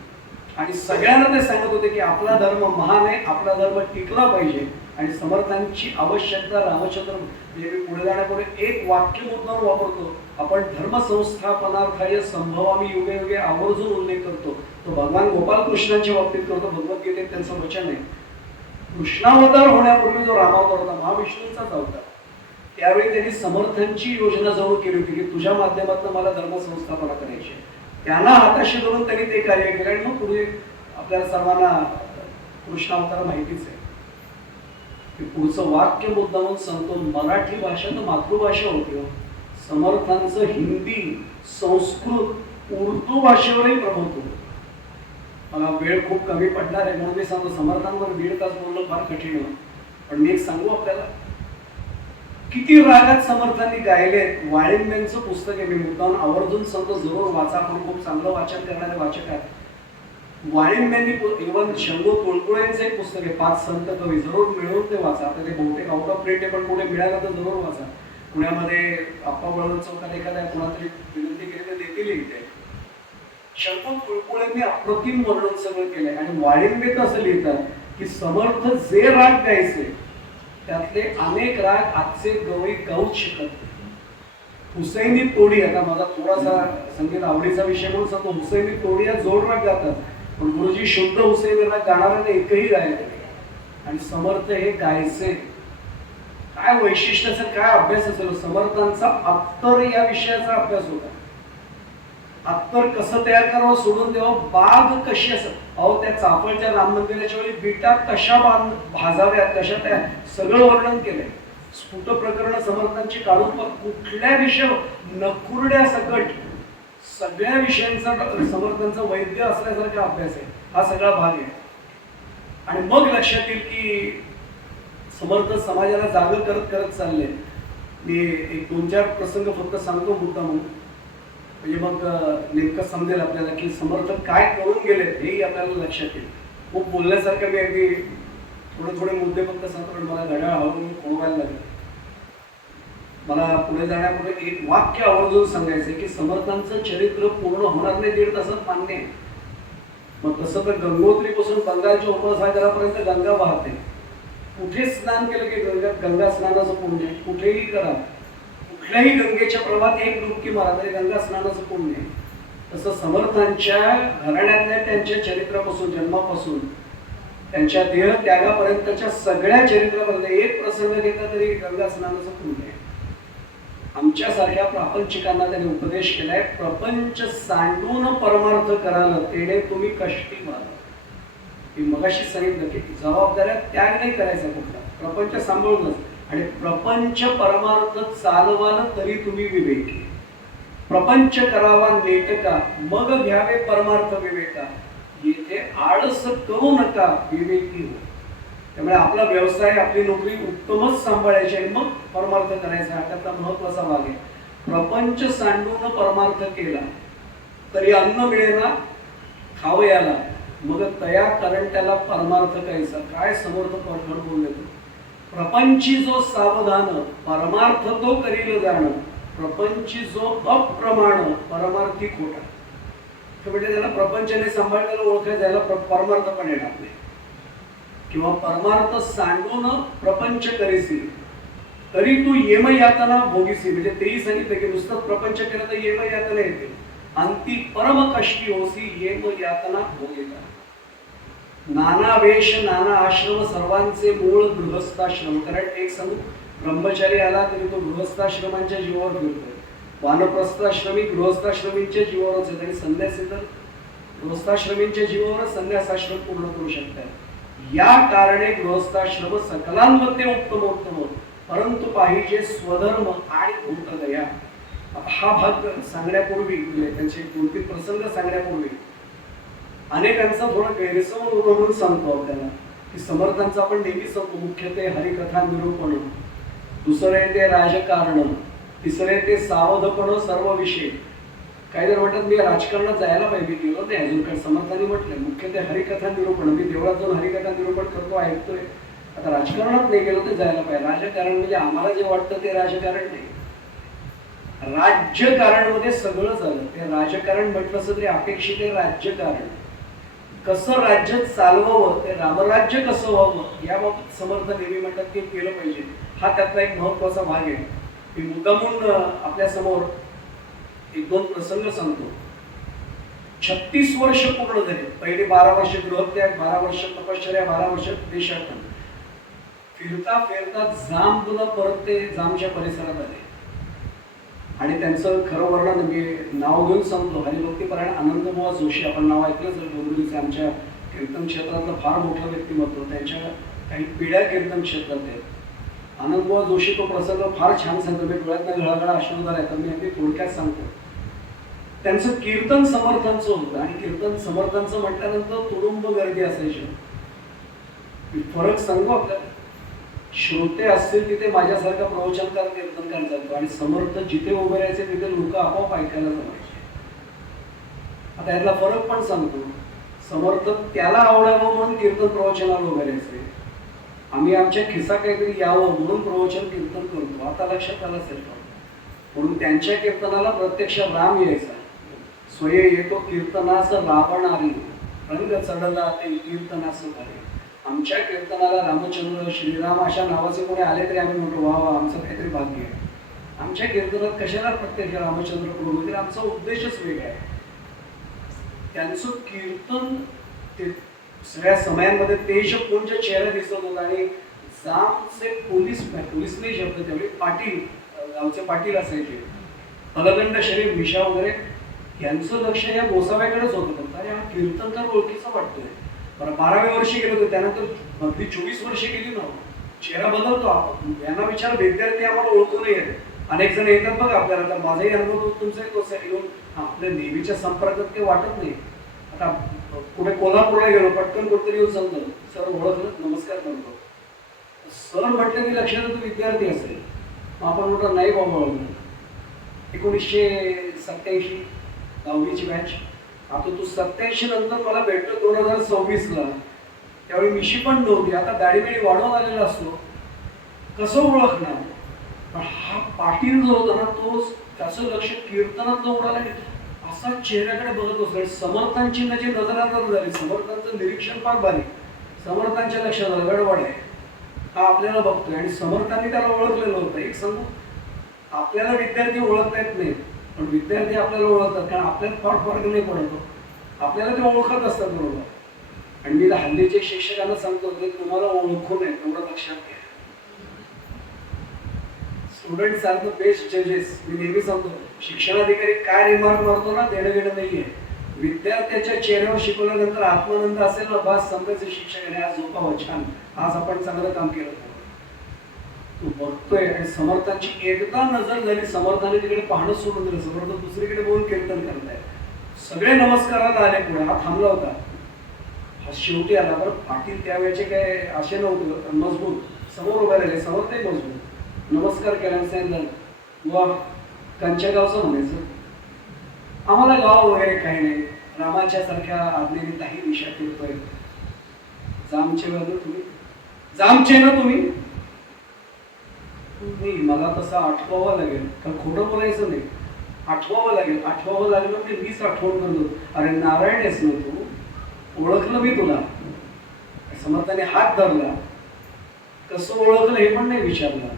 आणि सगळ्यांना ते सांगत होते की आपला धर्म महान आहे, आपला धर्म टिकला पाहिजे. आणि समर्थांची आवश्यकता रामचंद्र, म्हणजे मी पुढे जाण्यापूर्वी एक वाक्य मुद्दाम वापरतो आपण, धर्म संस्थापनार्थाय संभवामी युगे युगे आवर्जून उल्लेख करतो. तो भगवान गोपालकृष्णांच्या बाबतीत करतो. भगवद्गीतेत त्यांचं वचन आहे. कृष्णावतार होण्यापूर्वी जो रामावतार होता, महाविष्णूंचाच अवतार, त्यावेळी त्यांनी समर्थांची योजना जवळ केली होती की तुझ्या माध्यमातून मला धर्म संस्थापना करायची. त्यांना हाताशी धरून त्यांनी ते कार्य केलं. आणि मग पुढे आपल्याला सर्वांना कृष्णावतार माहितीच आहे. पुढचं वाक्य मुद्दामून सांगतो, मराठी भाषा तर मातृभाषा होती. समर्थांचं हिंदी, संस्कृत, उर्दू भाषेवरही प्रभुत्व. मला वेळ खूप कमी पडणार आहे म्हणून मी सांगतो, समर्थांवर 1.5 तास बोलणं फार कठीण होतं. पण मी एक सांगू आपल्याला, किती रागात समर्थांनी गायलेत. वाळिंब्यांचं पुस्तक आहे, मी मुद्दाम आवर्जून सांगतो, जरूर वाचा. आपण खूप चांगलं वाचन करणारे वाचक आहेत. वाळिंब्यांनी इव्हन शंभू तुळपुळेंचं एक पुस्तक आहे, 5 संत कवी, जरूर मिळवून ते वाचा. आता ते बहुतेक आउट ऑफ प्रिंट आहे, पण पुढे मिळालं तर जरूर वाचा. पुण्यामध्ये आप्पा बळवंत चौकात एखाद्या कोणातरी विनंती केली तर देतील इथे. शंभू तुळपुळेंनी अप्रतिम वर्णन सगळं केलंय. आणि वाळिंबे तर असं लिहितात की समर्थ जे राग गायचे त्यातले अनेक राग आजचे गवई गाऊच शकत. हुसैनी तोडी, आता माझा थोडासा संगीत आवडीचा विषय म्हणून सांगतो, हुसैनी तोडी या जोड राग गातात, पण गुरुजी शुद्ध हुसैनी राग गाणाऱ्याने एकही गायले. आणि समर्थ हे गायचे. काय वैशिष्ट्य असेल, काय अभ्यास असेल. समर्थांचा अत्तर या विषयाचा अभ्यास होता. अत्तर कसं तयार करावं सोडून तेव्हा बाग कशी असं, अहो त्या चाफळच्या राम मंदिराच्या वेळी बिटा कशा भाजाव्यात, कशा त्या सगळं वर्णन केलंय. स्फुट प्रकरण समर्थांची काढून कुठल्या विषय नकुरड्या सकट सगळ्या विषयांचा समर्थांचा वैद्य असल्यासारखा अभ्यास आहे. हा सगळा भाग आहे. आणि मग लक्षात येईल की समर्थ समाजाला जाग करत करत चालले. मी एक 2-4 प्रसंग फक्त सांगतो मुद्दा म्हणून, म्हणजे मग नेमकं समजेल आपल्याला की समर्थ काय करून गेले हेही आपल्याला लक्षात येईल. खूप बोलण्यासारखं मी अगदी थोडे मुद्दे फक्त सांगतो, पण मला घड्याळ हळूहळू खोळवायला लागेल. मला पुढे जाण्यापूर्वी एक वाक्य आवर्जून सांगायचं की समर्थांचं चरित्र पूर्ण होणार नाही 1.5 तासात, मान्य आहे. मग तसं तर गंगोत्रीपासून बंगालच्या उपसागरापर्यंत गंगा वाहते. कुठे स्नान केलं की गंगा स्नानाचं पुण्य, कुठेही करा, कुठल्याही गंगेच्या प्रवाहात एक डुबकी मारा तरी गंगा स्नानाचं पुण्य आहे. तसं समर्थांच्या घराण्यातल्या त्यांच्या चरित्रापासून, जन्मापासून त्यांच्या देह त्यागापर्यंतच्या सगळ्या चरित्रापर्यंत एक प्रसंग घेतला तरी गंगा स्नानाचं पुण्य आहे. आमच्यासारख्या प्रापंचिकांना त्यांनी उपदेश केलाय, प्रपंच सांडून परमार्थ कराल तेडे तुम्ही कष्टी व्हाल. मी मगाशी सांगितलं की जबाबदाऱ्या त्याग नाही करायचा कुठला, प्रपंच सांभाळूनच. आणि प्रपंच परमार्थ चालवाल तरी तुम्ही विवेकी, प्रपंच करावा नेटका मग घ्यावे परमार्थ विवेका, येथे आळस करू नका विवेकी हो. त्यामुळे आपला व्यवसाय आपली नोकरी उत्तमच सांभाळायची आहे, मग परमार्थ करायचा. हा त्यातला महत्वाचा भाग आहे. प्रपंच सांडून परमार्थ केला तरी अन्न मिळेना खावयाला, मग तया करंट्याला परमार्थ कायचा. काय समर्थ पठण बोलले. प्रपंची जो सावधान परमार्थ तो करील जाण, प्रपंची जो अप्रमाण परमार्थी खोटा. म्हणजे त्याला प्रपंचाने सांभाळल्याला ओळखायला जायला परमार्थ पण येणार नाही. किंवा परमार्थ सांडून प्रपंच करीसी तरी तू येमयातना भोगीसी. म्हणजे तेही सांगितलं की नुसतं प्रपंच केलं तर येमयातना येते, अंती परम कष्टी होसी येमयातना भोगेला. नाना वेश नाना आश्रम सर्वांचे मूळ गृहस्थाश्रम. कारण एक सांगू, ब्रह्मचारी आला तरी तो गृहस्थाश्रमांच्या जीवावर फिरतोय, वानप्रस्थाश्रमी गृहस्थाश्रमींच्या जीवावरच आहेत, आणि संन्यासी तर गृहस्थाश्रमींच्या जीवावरच संन्यासाश्रम पूर्ण करू शकतात. या कारणे गृहस्थाश्रम सकलांमध्ये उत्तमोत्तम, परंतु पाहिजे स्वधर्म आणि भूतदया. हा भाग सांगण्यापूर्वी त्यांचे 2-3 प्रसंग सांगण्यापूर्वी अनेकांचा थोडा गैरसमज होतो म्हणून सांगतो आपल्याला की समर्थांचं आपण नेहमी सांगतो मुख्य ते हरिकथा निरूपण, दुसरे ते राजकारण, तिसरे ते सावधपण सर्व विषय. काही जर म्हणतात मी राजकारणात जायला पाहिजे, गेलो नाही अजून. काही समर्थांनी म्हटलंय मुख्य ते हरिकथा निरूपण, मी देवळात जाऊन हरिकथा निरूपण करतो, ऐकतोय. आता राजकारणात नाही गेलो तर जायला पाहिजे. राजकारण म्हणजे आम्हाला जे वाटतं ते राजकारण नाही, राज्यकारण मध्ये सगळं झालं. ते राजकारण म्हटलं असं तरी अपेक्षित आहे राज्यकारण. कसं राज्य चालवावं, ते रामराज्य कसं व्हावं याबाबत समर्थ नेहमी म्हणतात की केलं पाहिजे. हा त्यातला एक महत्वाचा भाग आहे. मी मुद्दामून आपल्या समोर 1-2 प्रसंग सांगतो. 36 वर्ष पूर्ण झाले. पहिले 12 वर्ष गृहत्याग, 12 वर्ष तपश्चर्या, 12 वर्ष देशाटन. फिरता फिरता जाम पुन्हा परत ते जामच्या परिसरात आले. आणि त्यांचं खरं वर्णन मी नाव घेऊन सांगतो. हरिभक्तीपरायण आनंदबुवा जोशी, आपण नाव ऐकलंच डोंबिवलीचे, आमच्या कीर्तन क्षेत्रातलं फार मोठं व्यक्तिमत्व. त्यांच्या काही पिढ्या कीर्तन क्षेत्रात आहेत. आनंदबुवा जोशी तो प्रसंग फार छान सांगतो. मी डोळ्यातनं घळाघळा आशीर्वाद आहे, तर मी अगदी थोडक्यात सांगतो. त्यांचं कीर्तन समर्थांचं होतं, आणि कीर्तन समर्थांचं म्हटल्यानंतर तुडुंब गर्दी असायची. फरक सांगू आपल्याला. श्रोते असतील तिथे माझ्यासारखा प्रवचनकार कीर्तनकार जातो, आणि समर्थ जिथे उभे राहायचे तिथे लोक आपोआप ऐकायला जमायचे. आता यातला फरक पण सांगतो. समर्थ त्याला आवडावं म्हणून कीर्तन प्रवचनाला उभे राहायचे. आम्ही आमच्या खिसा काहीतरी यावं म्हणून प्रवचन कीर्तन करतो. आता लक्षात आलं असेल का? म्हणून त्यांच्या कीर्तनाला प्रत्यक्ष राम यायचा. स्वये येतो कीर्तनास रावणारी, रंग चढला ते कीर्तनास भारी. आमच्या कीर्तनाला रामचंद्र श्रीराम अशा नावाचे कोणी आले तरी आम्ही म्हणतो वा वा, आमचं काहीतरी भाग्य आहे. आमच्या कीर्तनात कशाला प्रत्यक्ष रामचंद्र प्रभू होते, आमचा उद्देशच वेगळा आहे. त्यांचं कीर्तन ते सगळ्या समयांमध्ये तेजपुंज चेहरा दिसत होता. आणि जामचे पोलीस नाही शब्द त्यावेळी पाटील, गावचे पाटील असायचे, अलगंड शरीर मिशा वगैरे, यांचं लक्ष या गोसाव्याकडेच होतं. अरे हा कीर्तनकार ओळखीचा वाटतोय. बरं 12व्या वर्षी गेलो होतो, त्यानंतर अगदी 24 वर्षे गेली ना, चेहरा बदलतो. आपण यांना विचार, विद्यार्थी आम्हाला ओळखू नाही येत. अनेक जण येतात बघा आपल्याला, तर माझाही अनुभव तुमचाही तोच आहे. येऊन आपल्या नेहमीच्या संपर्कात काही वाटत नाही. आता कुठे कोल्हापूरला गेलो, पटकन कुठेतरी येऊन सांगतो, सर ओळखलं, नमस्कार करतो. सर म्हटलं की लक्षात तो विद्यार्थी असेल. आपण म्हटलं नाही बाबा ओळखलं. 1987 दहावीची बॅच. आता तू 87 नंतर मला भेटलो 2026ला, त्यावेळी मिशी पण नव्हती. आता दाढीबिडी वाढवून आलेला असतो, कसं ओळखणार? पण हा पाटील जो होता ना, तो त्याचं लक्ष कीर्तनात उडाला, असा चेहऱ्याकडे बघत असतो. समर्थांची जी नजरानजर झाली, समर्थांचं निरीक्षण फार भारी. समर्थांच्या लक्षात आलं गडबड आहे, हा आपल्याला बघतोय. आणि समर्थांनी त्याला ओळखलेलं होतं. एक सांगू, आपल्याला विद्यार्थी ओळखता येत नाहीत, पण विद्यार्थी आपल्याला ओळखतात, कारण आपल्याला फार फरक नाही पडतो. आपल्याला ते ओळखत असतात बरोबर. आणि मी हल्लीचे शिक्षकांना सांगतो की तुम्हाला ओळखू नये तेवढं लक्षात घ्या. स्टुडंट्स आर द बेस्ट जजेस. मी नेहमी सांगतो, शिक्षणाधिकारी काय रिमार्क मारतो ना, देणं घेणं नाहीये. विद्यार्थ्याच्या चेहऱ्यावर शिकवल्यानंतर आत्मानंद असेल ना, बस समजायचं शिक्षकाने आज झोपावं छान, आज आपण चांगलं काम केलं. तू बघतोय आणि समर्थांची एकदा नजर झाली, समर्थाने तिकडे पाहणं सोडून दिलं, समर्थ दुसरीकडे बघून कीर्तन करताय. सगळे नमस्कारात आले, पुढे हा थांबला होता, हा शेवटी आला. बरं पाटील त्यावेळेचे काय असे नव्हते मजबूत, समोर उभे राहिले, समर्थही मजबूत, नमस्कार केला, सांगितलं वा कंच्या गावचं म्हणायचं, आम्हाला गाव वगैरे काही नाही, रामाच्या सारख्या आज्ञेने काही दिशा फिरतोय, जामचे ना तुम्ही, जामचे ना तुम्ही. नाही मला तसं आठवावं लागेल, कारण खोटं बोलायचं नाही, आठवावं लागेल. आठवावं लागलं की मीच आठवण करतो, अरे नारायण आहेस ना तू, ओळखलं मी तुला. समर्थाने हात धरला, कसं ओळखलं हे पण नाही विचारलं,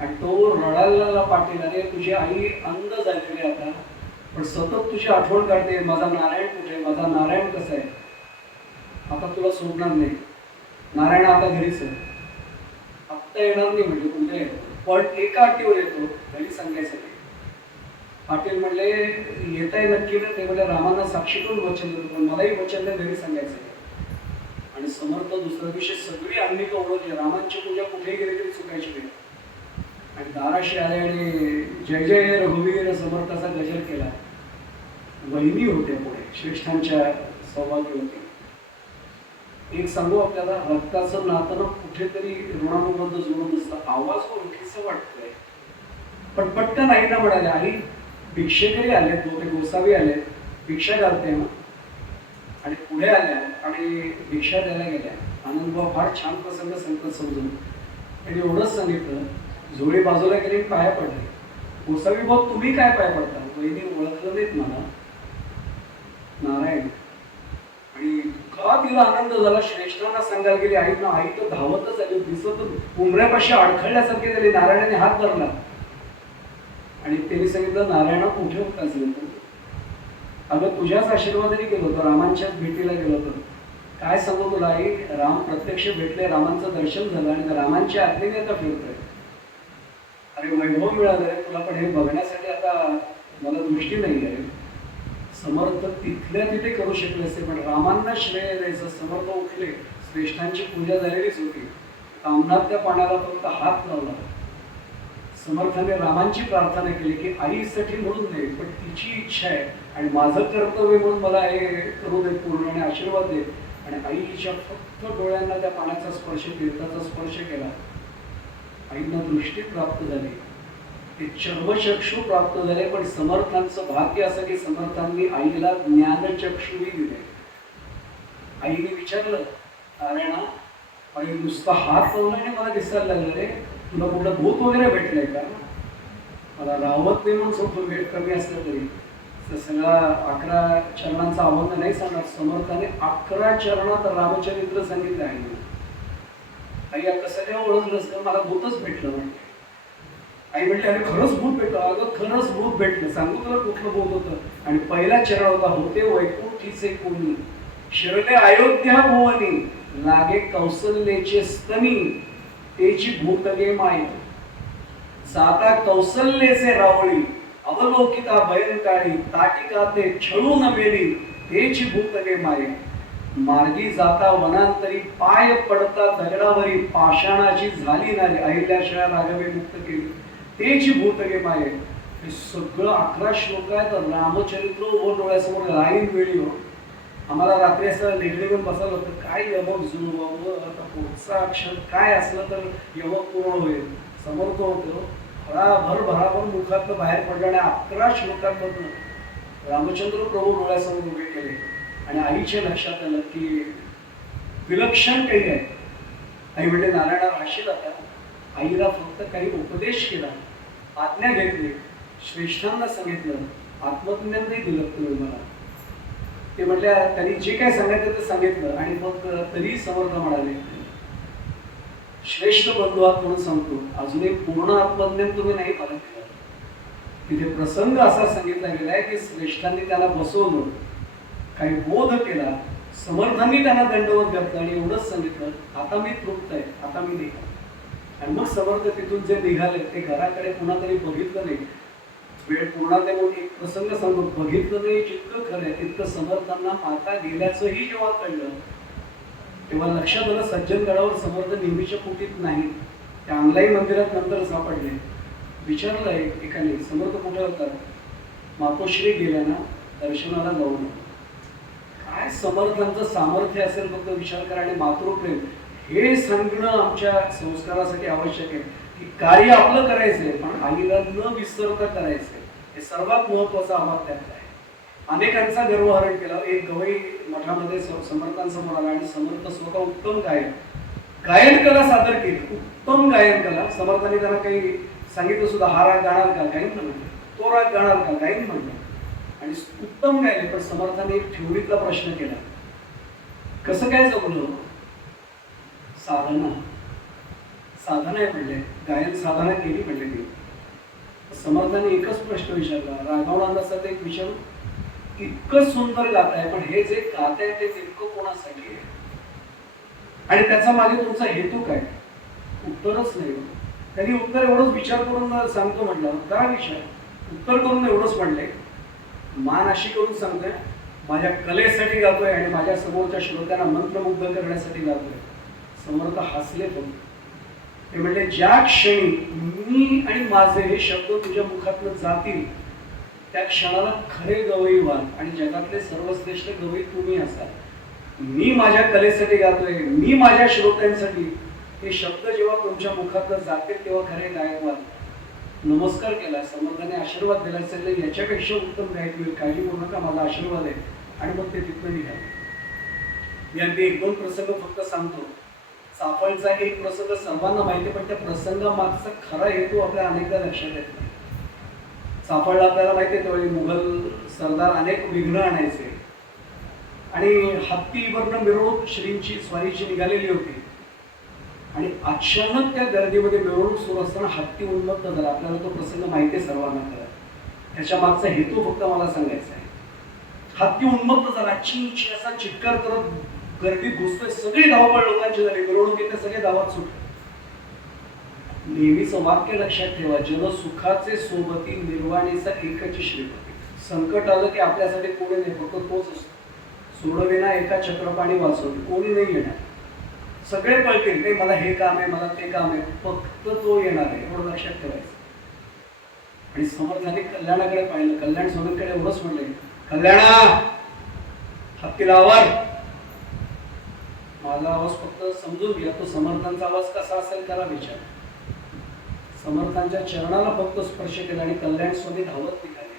आणि तो रडायला पाटील, अरे तुझी आई अंध झालेली आता, पण सतत तुझी आठवण काढते, माझा नारायण कुठे, माझा नारायण कसा आहे, आता तुला सोडणार नाही, नारायण आता घरीच आहे, आत्ता येणार नाही म्हणजे कुठे, पण एका अटीवर येतो, घरी सांगायसाठी. पाटील म्हणले येत आहे नक्की ना, ते म्हणजे रामांना साक्षी करून वचन देतो, पण मलाही वचन द्या, घरी सांगायचं. आणि समर्थ दुसऱ्या दिवशी सगळी अंगिक ओळखली, रामांची पूजा कुठेही गेली तरी चुकायची नाही. आणि दाराशी आले आणि जय जय रघुवीर समर्थाचा गजर केला. वहिनी होत्या पुढे, श्रेष्ठांच्या सौभाग्य होते. एक सांगू आपल्याला, रक्ताचं नातं कुठेतरी ऋणानुबंध जुळून असतं, आवाज ओळखीचं वाटतोय, पण पटकन आईला म्हणाले, आई भिक्षेकरी आले, दोघे गोसावी आले, भिक्षा घालते ना, आणि पुढे आल्या आणि भिक्षा द्यायला गेल्या. आनंदभाऊ फार छान प्रसंग सांगतात समजून, आणि एवढंच सांगितलं, झोळी बाजूला केली, पाया पडले. गोसावी भाऊ तुम्ही काय पाय पडता, वहिनी ओळखलं नाहीत मला, नारायण. आणि का तिला आनंद झाला, श्रेष्ठांना सांगायला गेली, आई ना, आई तर धावतच आली, दिसत उमऱ्यापाशी अडखळल्यासारखे झाले. नारायणाने हात धरला आणि त्यांनी सांगितलं, नारायणा कुठे होतास? अगं तुझ्याच आशीर्वादाने गेलो होतो, रामांच्याच भेटीला गेलो होतो. काय सांगू तुला आई, राम प्रत्यक्ष भेटले, रामांचं दर्शन झालं आणि रामांच्या आज्ञेने आता फिरतोय. अरे वैभव मिळालं रे तुला, पण हे बघण्यासाठी आता मला दृष्टी नाही आहे. समर्थ तिथल्या तिथे करू शकले असते, पण रामांना श्रेय द्यायचं. समर्थ उठले, श्रेष्ठांची पूजा झालेलीच होती, कामनात त्या पाण्याला फक्त हात लावला. समर्थाने रामांची प्रार्थना केली की आईसाठी म्हणून नाही, पण तिची इच्छा आहे आणि माझं कर्तव्य म्हणून मला हे करू दे पूर्ण आणि आशीर्वाद दे. आणि आईच्या फक्त डोळ्यांना त्या पाण्याचा स्पर्श, तीर्थाचा स्पर्श केला. आईंना दृष्टी प्राप्त झाली, ते चर्मचक्षु प्राप्त झाले. पण समर्थांचं भाग्य असं की समर्थांनी आईला ज्ञानचक्षुही दिले. आईने विचारलं, नारायणा, आणि नुसता हात लावला आणि मला दिसायला लागलं रे, तुला कुठलं भूत वगैरे भेटलंय का? मला रावत नाही म्हणून सांगतो, वेट कमी असलं तरी सगळा 11 चरणांचा अभंग नाही सांगणार. समर्थाने 11 चरणात रामचरित्र सांगितलं आहे. आई कसं काय ओळखलं असतं, मला भूतच भेटलं म्हणजे. आई म्हटली, अरे खरंच भूत भेटलं? अगं खरंच भूत भेटलं, सांगू तुला कुठलं भूत होतं. आणि पहिला चरण होता, होते वैकुंठीचे कोणी, शिरले अयोध्या भुवनी, लागे कौसल्येचे स्तनी, तेची भूतगे माय, जाता कौसल्येचे रावळी, अवलोकिता भयंकारी, ताटिका ते छळून मेली, तेची भूतगे माय, मार्गी जाता वनांतरी, पाय पडता दगडावरी, पाषाणाची झाली नारी, अहिल्याशिवाय राघवे मुक्त केली, तेची भूतगे माय. हे सगळं 11 श्लोक आहेत. रामचरित्र उभं डोळ्यासमोर लाईन वेळी हो. आम्हाला रात्री असं लेखणीकडून बसायला होतं, काय यमक जुळवावं, आता पुढचा अक्षर काय असलं तर यमक पूर्ण होईल. समर्थ होतो, भराभर मुखातलं बाहेर पडलं आणि 11 श्लोकांमधून रामचंद्र प्रभू डोळ्यासमोर उभे केले. आणि आईच्या लक्षात आलं की विलक्षण काही आहे. आई म्हणजे नारायणा राशील आता. आईला फक्त काही उपदेश केला, आज्ञा घेतली, श्रेष्ठांना सांगितलं, आत्मज्ञानही दिलं तुम्ही मला. ते म्हटल्या, त्यांनी जे काय सांगायचं ते सांगितलं. आणि मग तरी समर्थ म्हणाले, श्रेष्ठ बंधू आहात म्हणून सांगतो, अजूनही पूर्ण आत्मज्ञान तुम्ही नाही पालन केलं. तिथे प्रसंग असा सांगितला गेलाय की श्रेष्ठांनी त्याला बसवलं, काही बोध केला, समर्थांनी त्यांना दंडवत घातलं आणि एवढंच सांगितलं, आता मी तृप्त आहे, आता मी निघालो. आणि मग समर्थ तिथून जे निघाले ते घराकडे पुन्हा तरी बघितलं नाही. वेळ पूर्ण म्हणून एक प्रसंग सांगतो, बघितलं नाही जितकं खरं आहे तितकं समर्थांना आता गेल्याचंही जेव्हा कळलं तेव्हा लक्षात आलं, सज्जन गडावर समर्थ नेहमीच्या पोटीत नाही. त्या अंगलाई मंदिरात नंतर सापडले. विचारलं एकाने, समर्थ कुठे होता? मातोश्री गेल्या ना, दर्शनाला जाऊ नका. काय समर्थांचं सामर्थ्य असेल फक्त विचार करा. आणि मातृप्रेम हे सांगणं आमच्या संस्कारासाठी आवश्यक आहे की कार्य आपलं करायचंय पण आईला न विसरता करायचंय. हे सर्वात महत्वाचा आवाज त्यातला आहे. अनेकांचा गर्वहरण केला. एक गवई मठामध्ये समर्थांसमोर आला आणि समर्थ स्वतः उत्तम गायन कला सादर केली. उत्तम गायन कला. समर्थांनी त्यांना काही सांगितलं सुद्धा, हा राग गाणार का? गायन म्हणलं. तो राग गाणार का? गायन म्हणलं. आणि उत्तम गायले. पण समर्थाने एक ठेवणीतला प्रश्न केला, कसं काय जमलं? साधना आहे म्हणले. गायन साधना केली म्हणले मी. समर्थाने एकच प्रश्न विचारला, रागावला नसता एक विचारू, इतकं सुंदर गात आहे पण हे जे गात आहे ते नेमकं कोणासाठी आहे आणि त्याचा मागे तुमचा हेतू काय? उत्तरच नाही. त्यांनी उत्तर एवढंच विचार करून सांगतो म्हटलं. काय विचार? उत्तर करून एवढंच म्हणले, मान अशी करून सांगतोय, माझ्या कलेसाठी गातोय आणि माझ्या समोरच्या श्रोत्यांना मंत्रमुग्ध करण्यासाठी गातोय. समर्थ हसले. पण ते म्हणले, ज्या क्षणी मी आणि माझे हे शब्द तुझ्या मुखातून जातील त्या क्षणाला खरे गवई व्हाल आणि जगातले सर्वश्रेष्ठ गवई तुम्ही असाल. मी माझ्या कलेसाठी गातोय, मी माझ्या श्रोत्यांसाठी. हे शब्द जेव्हा तुमच्या मुखातून जातील तेव्हा खरे गायक व्हाल. नमस्कार केला. समर्थाने आशीर्वाद दिला. सांगितलं, याच्यापेक्षा उत्तम गायक होईल, काळजी करू नका, माझा आशीर्वाद आहे. आणि मग ते तिथनं निघाले. मी अगदी एक दोन प्रसंग फक्त सांगतो. चाफळचा एक प्रसंग सर्वांना माहिती, पण त्या प्रसंगामागचा खरा हेतू आपल्या अनेकदा लक्षात येत नाही. चाफळला आपल्याला माहिती आहे, त्यावेळी मुघल सरदार अनेक विघ्न आणायचे आणि हत्तीवरनं मिरवणूक श्रींची स्वारीची निघालेली होती आणि अचानक त्या गर्दीमध्ये मिरवणूक सुरू असताना हत्ती उन्मत्त झाला. आपल्याला तो प्रसंग माहिती आहे सर्वांना. खरं त्याच्या मागचा हेतू फक्त मला सांगायचा आहे. हत्ती उन्मत्त झाला, ची ची असा चित्कार करत गर्दीत घुसतोय. सगळी धावपळ लोकांची झाली. मिरवणुकीत सगळे धावत सुटले. नेहमीचं वाक्य लक्षात ठेवा, जन सुखाचे सोबती निर्वाणीचा एकच श्रीपती. संकट आलं की आपल्यासाठी कोणी नाही, फक्त तोच असतो. सोडविना एका चक्रपाणी वाचवते, कोणी नाही येणार. सगळे पळतील, नाही मला हे काम आहे, मला ते काम आहे, फक्त तो येणार आहे, एवढं लक्षात ठेवायचं. आणि समर्थाने कल्याणाकडे पाहिलं. कल्याण स्वामींकडे एवढंच म्हणले, कल्याणा हत्तीला आवर. माझा आवाज फक्त समजून घ्या, तो समर्थांचा आवाज कसा असेल त्याला विचार. समर्थांच्या चरणाला फक्त स्पर्श केला आणि कल्याण स्वामी धावत निघाले.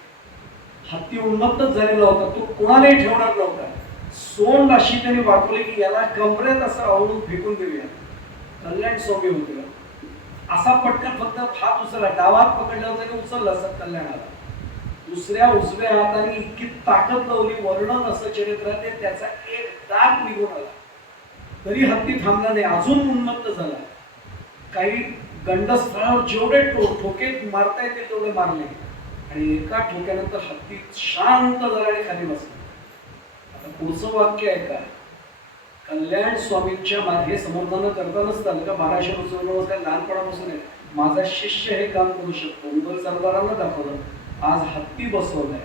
हत्ती उन्मत्तच झालेला होता, तो कोणालाही ठेवणार नव्हता. सोंड अशी त्यांनी वाकवली की याला कमरेत असं आवडून फेकून देऊया. कल्याण स्वामी होते. असा पटकन फक्त हात उचलला, डावा हात पकडल्यावर त्याने उचलला असं कल्याणाला. दुसऱ्या उजव्या हाताने इतकी ताकद लावली, वर्णन असं चरित्रात त्याचा एक दात निघून आला. तरी हत्ती थांबला नाही, अजून उन्मत्त झाला. काही गंडस्थळावर जेवढे ठोके मारता येतील तेवढे मारले आणि एका ठोक्यानंतर हत्ती शांत झाला आणि खाली बसला. आता पुढचं वाक्य आहे का, कल्याण स्वामींच्या हे समर्थन करता नसताना का 1200 वर्ष काय लहानपणापासून आहे. माझा शिष्य हे काम करू शकतो. मुघल सरदारांना दाखवलं, आज हत्ती बसवलाय.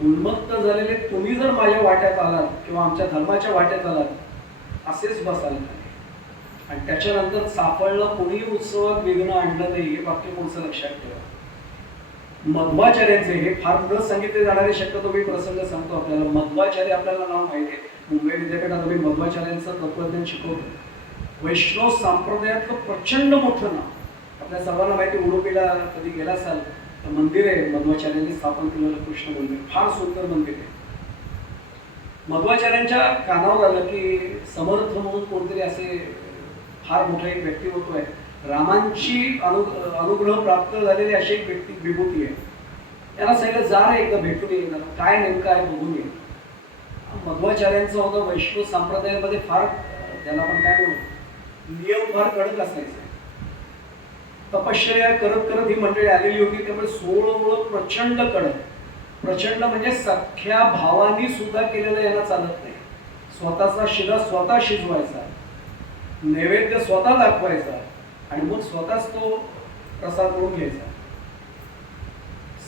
उन्मत्त झालेले तुम्ही जर माझ्या वाट्यात आलात किंवा आमच्या धर्माच्या वाट्यात आलात असेच बसाल. आणि त्याच्यानंतर सापडला कोणी उत्सवात विघ्न आणलं नाही. हे वाक्य पुढचं लक्षात ठेवा. मध्वाचार्यांचे हे फार न सांगितले जाणारे शक्यतो मी प्रसंग सांगतो आपल्याला. मध्वाचार्य आपल्याला नाव माहिती आहे. मुंबई विद्यापीठात मी मध्वाचार्यांचं तत्वज्ञान शिकवतो. वैष्णव संप्रदायातलं प्रचंड मोठं नाव आपल्या सर्वांना माहिती. उडुपीला कधी गेला असाल तर मंदिर आहे मध्वाचार्यांनी स्थापन केलेलं कृष्ण मंदिर. फार सुंदर मंदिर आहे. मध्वाचार्यांच्या कानावर आलं की समर्थ म्हणून कोणतरी असे फार मोठं एक व्यक्तिमत्व आहे, रामांची अनुग्रह प्राप्त झालेली अशी एक व्यक्ती विभूती आहे. त्यांना सांगितलं जा रे एकदा भेटून येईल, काय नेमकं आहे बघून येईल. मध्वाचार्यांचं होतं वैष्णव संप्रदायामध्ये फार त्याला आपण काय म्हणू नियम फार कडक असायचे. तपश्चर्या करत करत ही मंडळी आलेली होती. त्यामुळे 16 मुळं प्रचंड कडक. प्रचंड म्हणजे सख्या भावानी सुद्धा केलेलं याला चालत नाही. स्वतःचा शिरा स्वतः शिजवायचा, नैवेद्य स्वतः दाखवायचा आणि मग स्वतःच तो प्रसाद करून घ्यायचा.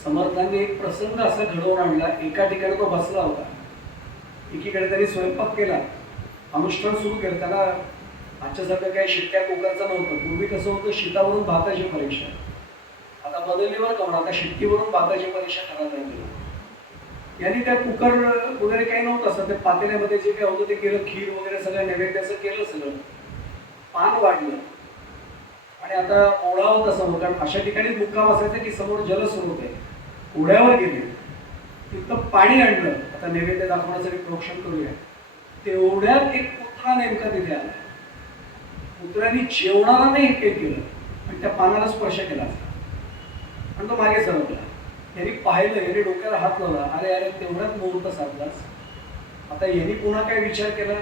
समर्थांनी एक प्रसंग असा घडवून आणला. एका ठिकाणी तो बसला होता, एकीकडे त्यांनी स्वयंपाक केला, अनुष्ठान सुरू केलं. त्याला आजच्यासारखं काही शिट्ट्या कुकरचं नव्हतं. पूर्वी कसं होतं, शिटावरून भाताची परीक्षा. आता बदललीवर का आता शिट्टीवरून भाताची परीक्षा करायला लागली. यांनी त्या कुकर वगैरे काही नव्हतं असं, ते पातेल्यामध्ये जे काही होतं ते केलं, खीर वगैरे सगळं नैवेद्याचं केलं, सगळं पान वाढलं. आणि आता ओढावं तसं, कारण अशा ठिकाणी मुक्काम असायचं की समोर जलस्रोत आहे. ओढ्यावर गेले, तिथं पाणी आणलं, आता नैवेद्य दाखवण्यासाठी प्रोक्षण करूया. तेवढ्यात एक कुत्रा नेमका तिथे आला. कुत्र्याने जेवणाला नाही हे केलं आणि त्या पानाला स्पर्श केला आणि तो मागे सरकला. यांनी पाहिलं, यांनी डोक्याला हात लावला, अरे अरे तेवढ्यात मुहूर्त साधलाच. आता यांनी पुन्हा काय विचार केला,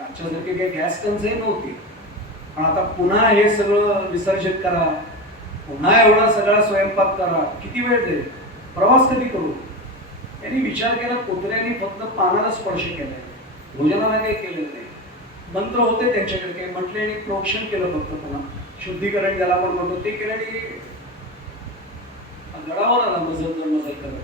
आजच्यासारखी काही गॅस टंचाई नव्हती, पण आता पुन्हा हे सगळं विसर्जित करा, पुन्हा एवढा सगळा स्वयंपाक करा, किती वेळ जाईल, प्रवास कधी करू. यांनी विचार केला, कुत्र्यांनी फक्त पानाला स्पर्श केलाय, भोजनाला काही केलेलं नाही. मंत्र होते त्यांच्याकडे, काही म्हटले आणि प्रोक्षण केलं फक्त, पुन्हा शुद्धीकरण ज्याला आपण म्हणतो ते केलं आणि गडावर आला मजल करत.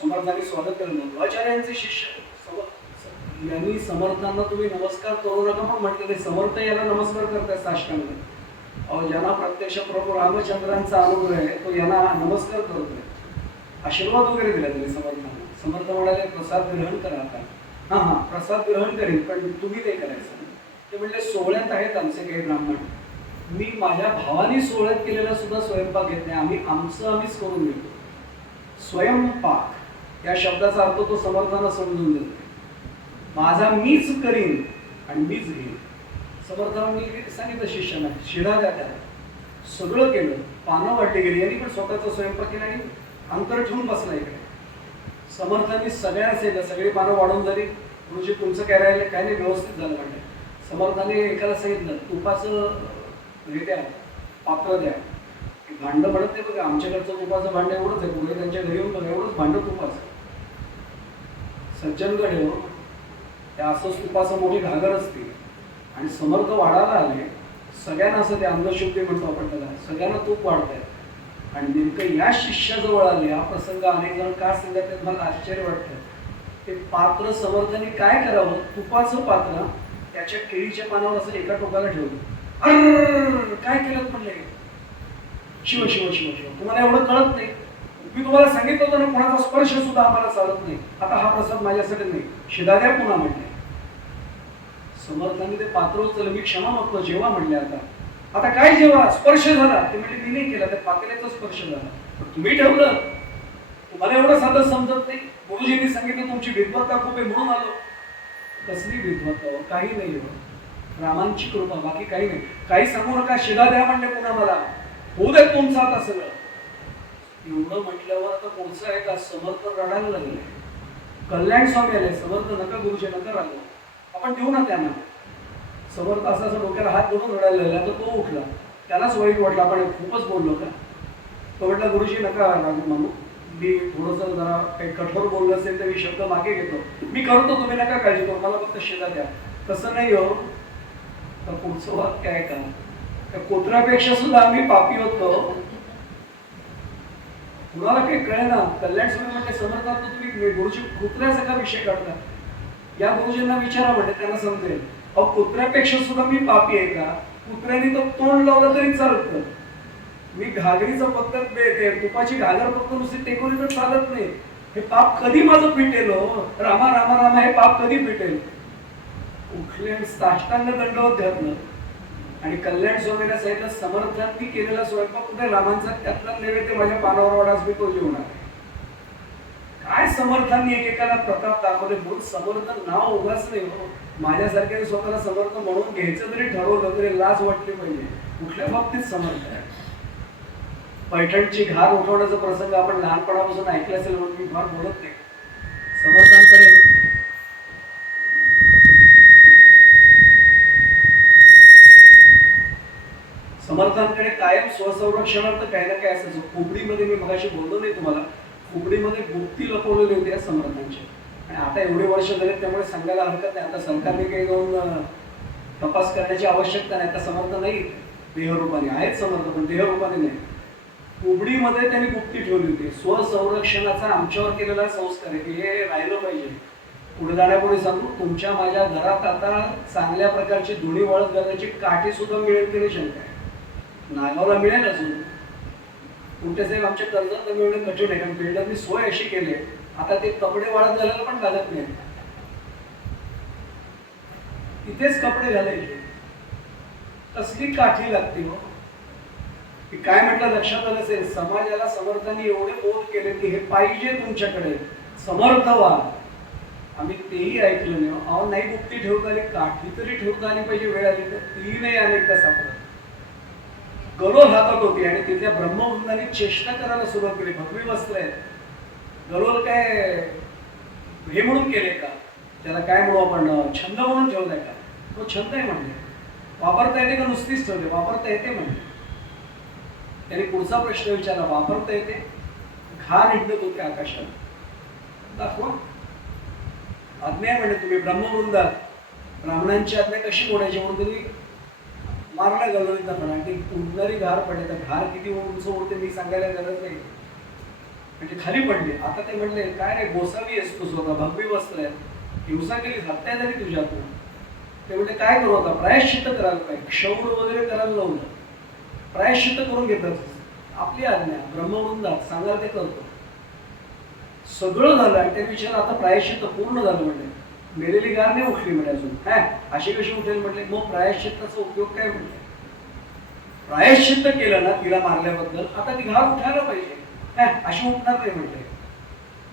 समर्थांनी स्वागत केलं. मध्वाचार्यांचे शिष्य यांनी समर्थांना तुम्ही नमस्कार करू नका पण म्हटलं, समर्थ याला नमस्कार करताय साष्टांग. अहो, ज्यांना प्रत्यक्ष प्रभू रामचंद्रांचा अनुभव आहे तो यांना नमस्कार करतोय, आशीर्वाद वगैरे दिला त्यांनी समर्थांना. समर्थ म्हणाले, प्रसाद ग्रहण करा आता. हा, प्रसाद ग्रहण करेल पण तुम्ही ते करायचं. ते म्हणले, सोहळ्यात आहेत आमचे काही ब्राह्मण, मी माझ्या भावाने सोहळ्यात केलेला सुद्धा स्वयंपाक घेत नाही, आम्हीच करून घेतो. स्वयंपाक या शब्दाचा अर्थ तो समर्थांना समजून देतो. माझा मीच करीन आणि मीच घेईन. समर्थांनी सांगितलं शिष्याला, शिरा द्या त्याला. सगळं केलं, पानं वाटली गेली, यांनी पण स्वतःचा स्वयंपाक केला आणि अंतर ठेवून बसला इकडे. समर्थांनी सगळ्यांना सगळी पानं वाढून झाली. गुरुजी तुमचं काय राहिलं, काय नाही, व्यवस्थित झालं म्हणजे. समर्थांनी एकाला सांगितलं, तुपाचं हे द्या, पात्र द्या. भांडं पडत नाही बघा, आमच्याकडचं तुपाचं भांडं एवढंच आहे, पुढे त्यांच्या घरी येऊन बघा एवढंच भांडं तुपाचं. सज्जनगड हो, त्या असं तुपाचं मोठी घागर असते आणि समर्थ वाढायला आले, सगळ्यांना असं ते अंधशुद्धी म्हणतो आपण त्याला, सगळ्यांना तूप वाढत आहे. आणि नेमकं या शिष्याजवळ आले. हा प्रसंग अनेक जण का सांगतात मला आश्चर्य वाटतं. ते पात्र समर्थांनी काय करावं, तुपाचं पात्र त्याच्या केळीच्या पानावर असं एका टोकाला ठेवलं. अर काय केलं म्हणले, शिव शिव शिव शिव, तुम्हाला एवढं कळत नाही. मी तुम्हाला सांगितलं होतं ना, कोणाचा स्पर्श सुद्धा आम्हाला चालत नाही. आता हा प्रसाद माझ्यासाठी नाही, शिदा द्या पुन्हा म्हटले. समर्थांनी ते पात्र उचललं, मी क्षमा मागतो, जेव्हा म्हणले. आता काय जेव्हा स्पर्श झाला, ते म्हणजे मी नाही केला, त्या पातेल्याचा स्पर्श झाला. तुम्ही ठेवलं, तुम्हाला एवढं साधं समजत नाही. गुरुजींनी सांगितलं तुमची विद्वत्ता खूप आहे म्हणून आलो. कसली विद्वत्ता, काही नाही हो, रामांची कृपा, बाकी काही नाही. काही सांगू नका, शिदा द्या म्हणले पुन्हा मला, होऊ देत तुमचं आता सगळं. एवढं म्हटल्यावर आता पुढचं आहे का, समर्थ रडायला लागले. कल्याण स्वामी आले, समर्थ नका गुरुजी नका राहिलो, आपण देऊ ना त्यांना. समर्थ असं डोक्याला हात धरून रडायला लागला. तर तो उठला, त्यालाच वाईट वाटलं, आपण खूपच बोललो का. तो म्हटला, गुरुजी नका रागू म्हणू, मी थोडंसं जरा काही कठोर बोललं असेल तर मी शब्द मागे घेतो, मी करतो, तुम्ही नका काळजी करू, मला फक्त शिदा द्या. तसं नाही हो. तर पुढचं वाक्य आहे का, त्या कोत्रापेक्षा सुद्धा आम्ही पापी होतो. कुणाला काही कळे ना. कल्याण स्वामी म्हणजे समर्थात तुम्ही गुरुजी कुत्र्याचा का विषय काढता, या गुरुजींना विचारा म्हणजे त्यांना समजेल. अहो, कुत्र्यापेक्षा सुद्धा मी पापी आहे का. कुत्र्याने तो तोंड लावलं तरी चालतं, मी घागरीचं फक्त तुपाची घागर फक्त नुसती टेकवली तर चालत नाही. हे पाप कधी माझं पिटेल हो, रामा रामा रामा, हे पाप कधी पिटेल. उठले आणि साष्टांग दंडवत घातलं आणि कल्याण स्वामीला सांगितलं, समर्थांनी केलेला स्वयंपाक कुठे रामांचा, त्यातला नैवेद्य माझ्या पानावर वाढाच मी तो जेवणार. काय समर्थांनी एकेकाला प्रताप दाखवले. मूळ समर्थ नाव उगाच नाही हो. माझ्यासारख्याने स्वतःला समर्थ म्हणून घ्यायचं तरी ठरवलं तरी लाज वाटली पाहिजे. कुठल्या बाबतीत समर्थ आहे. पैठणची घार उठवण्याचा प्रसंग आपण लहानपणापासून ऐकला असेल म्हणून मी फार बोलत नाही. समर्थांकडे कायम स्वसंरक्षणार्थ काही ना काय असायचं. खोपडीमध्ये, मी मगाशी बोललो नाही तुम्हाला, खोपडीमध्ये गुप्ती लपवलेली होती या समर्थांची. आणि आता एवढे वर्ष झाले त्यामुळे सांगायला हरकत नाही. आता सरकारने काही जाऊन तपास करण्याची आवश्यकता नाही. आता समर्थ नाही देहरूपाने आहेत, समर्थ पण देहरूपाने नाही. खोपडीमध्ये त्यांनी गुप्ती ठेवली होती. स्वसंरक्षणाचा आमच्यावर केलेला संस्कार आहे की हे राहिलं पाहिजे. पुढे जाण्यापूर्वी सांगू, तुमच्या माझ्या घरात आता चांगल्या प्रकारची धुणी वाळत घालण्याची काठी सुद्धा मिळेल की नाही शंका आहे. नागावला मिळेल अजून. कुठे साहेब आमच्या कर्जत मिळणं कठीण आहे, कारण बिल्डरनी सोय अशी केली आहे आता ते कपडे वाळत घालायला पण लागत नाही. इथेच कपडे घालायचे. कसली काठी लागते हो. की काय म्हटलं लक्षात आलं असेल, समाजाला समर्थांनी एवढे बोध केले की हे पाहिजे तुमच्याकडे, समर्थ व्हा. आम्ही तेही ऐकलं नाही. अहो नाही मुक्ती ठेवता आली, काठी तरी ठेवता आली पाहिजे. वेळ आली तर ती नाही अनेकदा सापडत. गलोल हातात होती आणि तिथल्या ब्रह्मवृंदांनी चेष्टा करायला सुरुवात केली. भगवी वस्त्र आहेत. गलोल काय हे म्हणून केले का, त्याला काय म्हणू आपण, छंद म्हणून ठेवलाय का. तो छंद आहे म्हणजे वापरता येते का नुसतीच ठेवले, वापरता येते म्हणजे. त्याने पुढचा प्रश्न विचारला, वापरता येते. घाण हिंडत होते आकाशात, दाखवा. आज्ञा म्हणजे तुम्ही ब्रह्मवृंदात ब्राह्मणांची आज्ञा कशी मोडायची म्हणून तुम्ही मारला गलोलीचा पण. आणि उडणारी घार पडले, तर घार किती उंच उडते मी सांगायला गरज नाही. म्हणजे खाली पडले. आता ते म्हणले काय रे गोसावी असतो स्वतः, भगवी वस्त्र आहे, हिंसा केली, हत्या झाली तुझ्यातून. ते म्हणजे काय करू आता, प्रायश्चित्त करायला पाहिजे. क्षौर वगैरे करायला लावलं, प्रायश्चित्त करून घेतात. आपली आज्ञा ब्रह्मवृंदात सांगायला ते करतो. सगळं झालं आणि ते विचार आता प्रायश्चित्त पूर्ण झालं. म्हणजे मेलेली गार नाही उठली म्हणजे अजून काय अशी कशी उठेल म्हटले. मग प्रायश्चित्ताचा उपयोग काय म्हटले, प्रायश्चित्त केलं ना तिला मारल्याबद्दल, आता ती घार उठायला पाहिजे. काय अशी उठणार नाही म्हटले.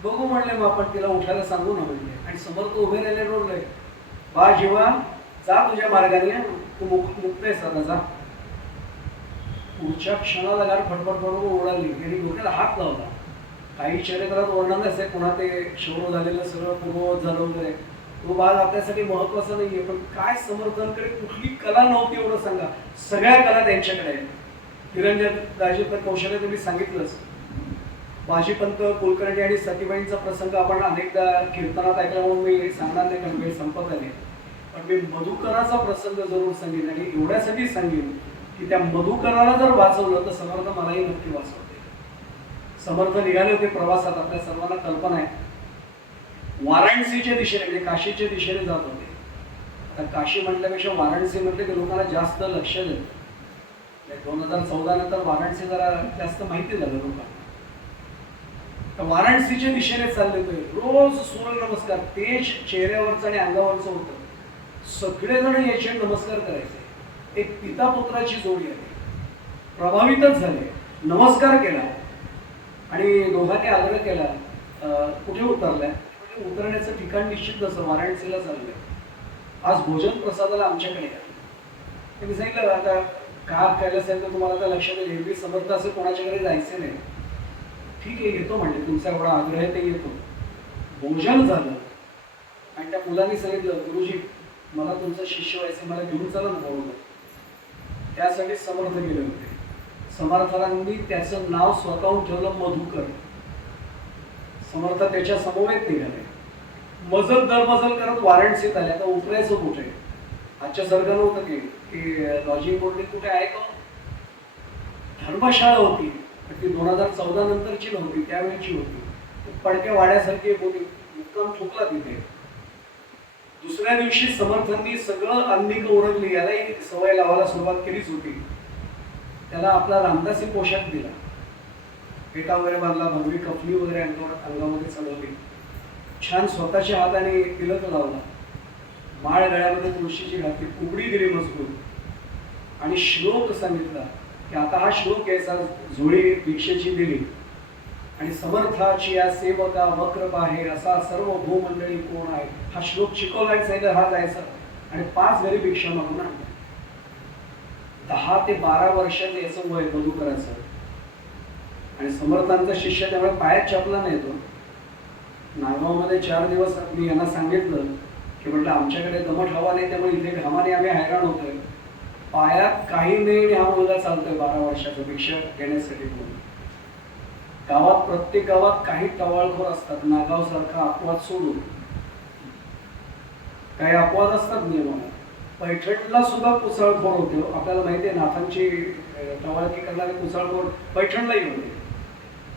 बघू म्हणले मग आपण तिला उठायला सांगू ना म्हणले. आणि समर्थ उभे राहिले रोडले, बा जीवा जा तुझ्या मार्गाने, तू मुक्त आहेस आता जा. पुढच्या क्षणाला गार फडफड बरोबर ओढाली. यांनी डोक्याला हात लावला. काही चरित्रात वर्णन असे पुन्हा ते शौर्य झालेलं सगळं पूर्ववत झालं वगैरे. तो भाग आपल्यासाठी महत्वाचा नाहीये, पण काय समर्थांकडे कुठली कला नव्हती एवढं सांगा. सगळ्या कला त्यांच्याकडे आहेत. निरंजन दाजीपंत कौशल्य तुम्ही सांगितलंच. बाजीपंत कुलकर्णी आणि सतीबाईंचा प्रसंग आपण अनेकदा कीर्तनात ऐकला म्हणून मी सांगणार नाही, कारण वेळ संपत आले. पण मी मधुकराचा प्रसंग जरूर सांगेन. आणि एवढ्यासाठी सांगेन की त्या मधुकराला जर वाचवलं तर समर्थ मलाही नक्की वाचवते. समर्थ निघाले होते प्रवासात, आपल्या सर्वांना कल्पना आहे. वाराणसीच्या दिशेने म्हणजे काशीच्या दिशेने जात होते. आता काशी म्हटल्यापेक्षा वाराणसी म्हटले की लोकांना जास्त लक्ष देत. 2014 नंतर वाराणसी जरा जास्त माहिती झालं लोकांना. तर वाराणसीच्या दिशेने चालले होते. रोज सूर्य नमस्कार तेज चेहऱ्यावरचं आणि अंगावरचं होतं. सगळेजण याचे नमस्कार करायचे. एक पिता पुत्राची जोडी आली, प्रभावितच झाले, नमस्कार केला. आणि दोघांनी आग्रह केला, कुठे उतरलाय. म्हणजे उतरण्याचं ठिकाण निश्चित नसतं, वाराणसीला चाललंय, आज भोजन प्रसादाला आमच्याकडे या. त्यांनी सांगितलं आता का केलं असेल तर तुम्हाला आता लक्षात येईल, एरवी समर्थ असं कोणाच्याकडे जायचे नाही. ठीक आहे येतो म्हणजे, तुमचा एवढा आग्रह आहे ते येतो. भोजन झालं आणि त्या मुलांनी सांगितलं, गुरुजी मला तुमचं शिष्य व्हायचं, मला घेऊन चला ना बरोबर. त्यासाठी समर्थ गेले होते. समर्थांनी त्याचं नाव स्वतःहून ठेवलं मधुकर. समर्थ त्याच्या समवेत निघाले. मजल दरमजल करत वाराणसीत आले. आता उतरायचं कुठे, आजच्यासारखं नव्हतं की लॉजिंग बोर्डने कुठे आहे का. धर्मशाळा होती, ती 2014 नंतरची नव्हती, त्यावेळीची होती. पडक्या वाड्यासारखी होती. मुक्काम ठोकला तिथे. दुसऱ्या दिवशी समर्थांनी सगळं अंनिक ओरडली. यालाही सवय लावायला सुरुवात केलीच होती. त्याला आपला रामदासी पोशाख दिला, पेटा वगैरे बांधला, भगवी कफली वगैरे अंगामध्ये चढवली, छान स्वतःच्या हाताने तिलक लावला, माळ गळ्यामध्ये तुळशीची घातली, उघडी दिली मजबूत आणि श्लोक सांगितला की आता हा श्लोक यायचा. झोळी भिक्षेची दिली आणि समर्थाची या सेवका वक्र आहे असा सर्व भूमंडळी कोण आहे, हा श्लोक शिकवला आणि सांगितलं हा जायचा. आणि 5 घरी भिक्षा मागून आणला. 10 ते 12 वर्षाचं याचं वय मधुकराचं. आणि समर्थांचा शिष्य त्यामुळे पायात चपला नाही. तो नागावमध्ये 4 दिवस मी यांना सांगितलं की म्हटलं आमच्याकडे दमट हवा नाही, त्यामुळे इथे घामाने आम्ही हैराण होतोय. पायात काही नाही आणि हा मुलगा चालतोय 12 वर्षाचा भिक्षा घेण्यासाठी. गावात प्रत्येक गावात काही टवाळखोर असतात. नागाव सारखा अपवाद सोडून काही अपवाद असतात नियमाला. पैठणला सुद्धा कुसळखोर होते. आपल्याला माहिती आहे नाथांची टवाळकी करणारे कुसळखोर पैठणलाही होते.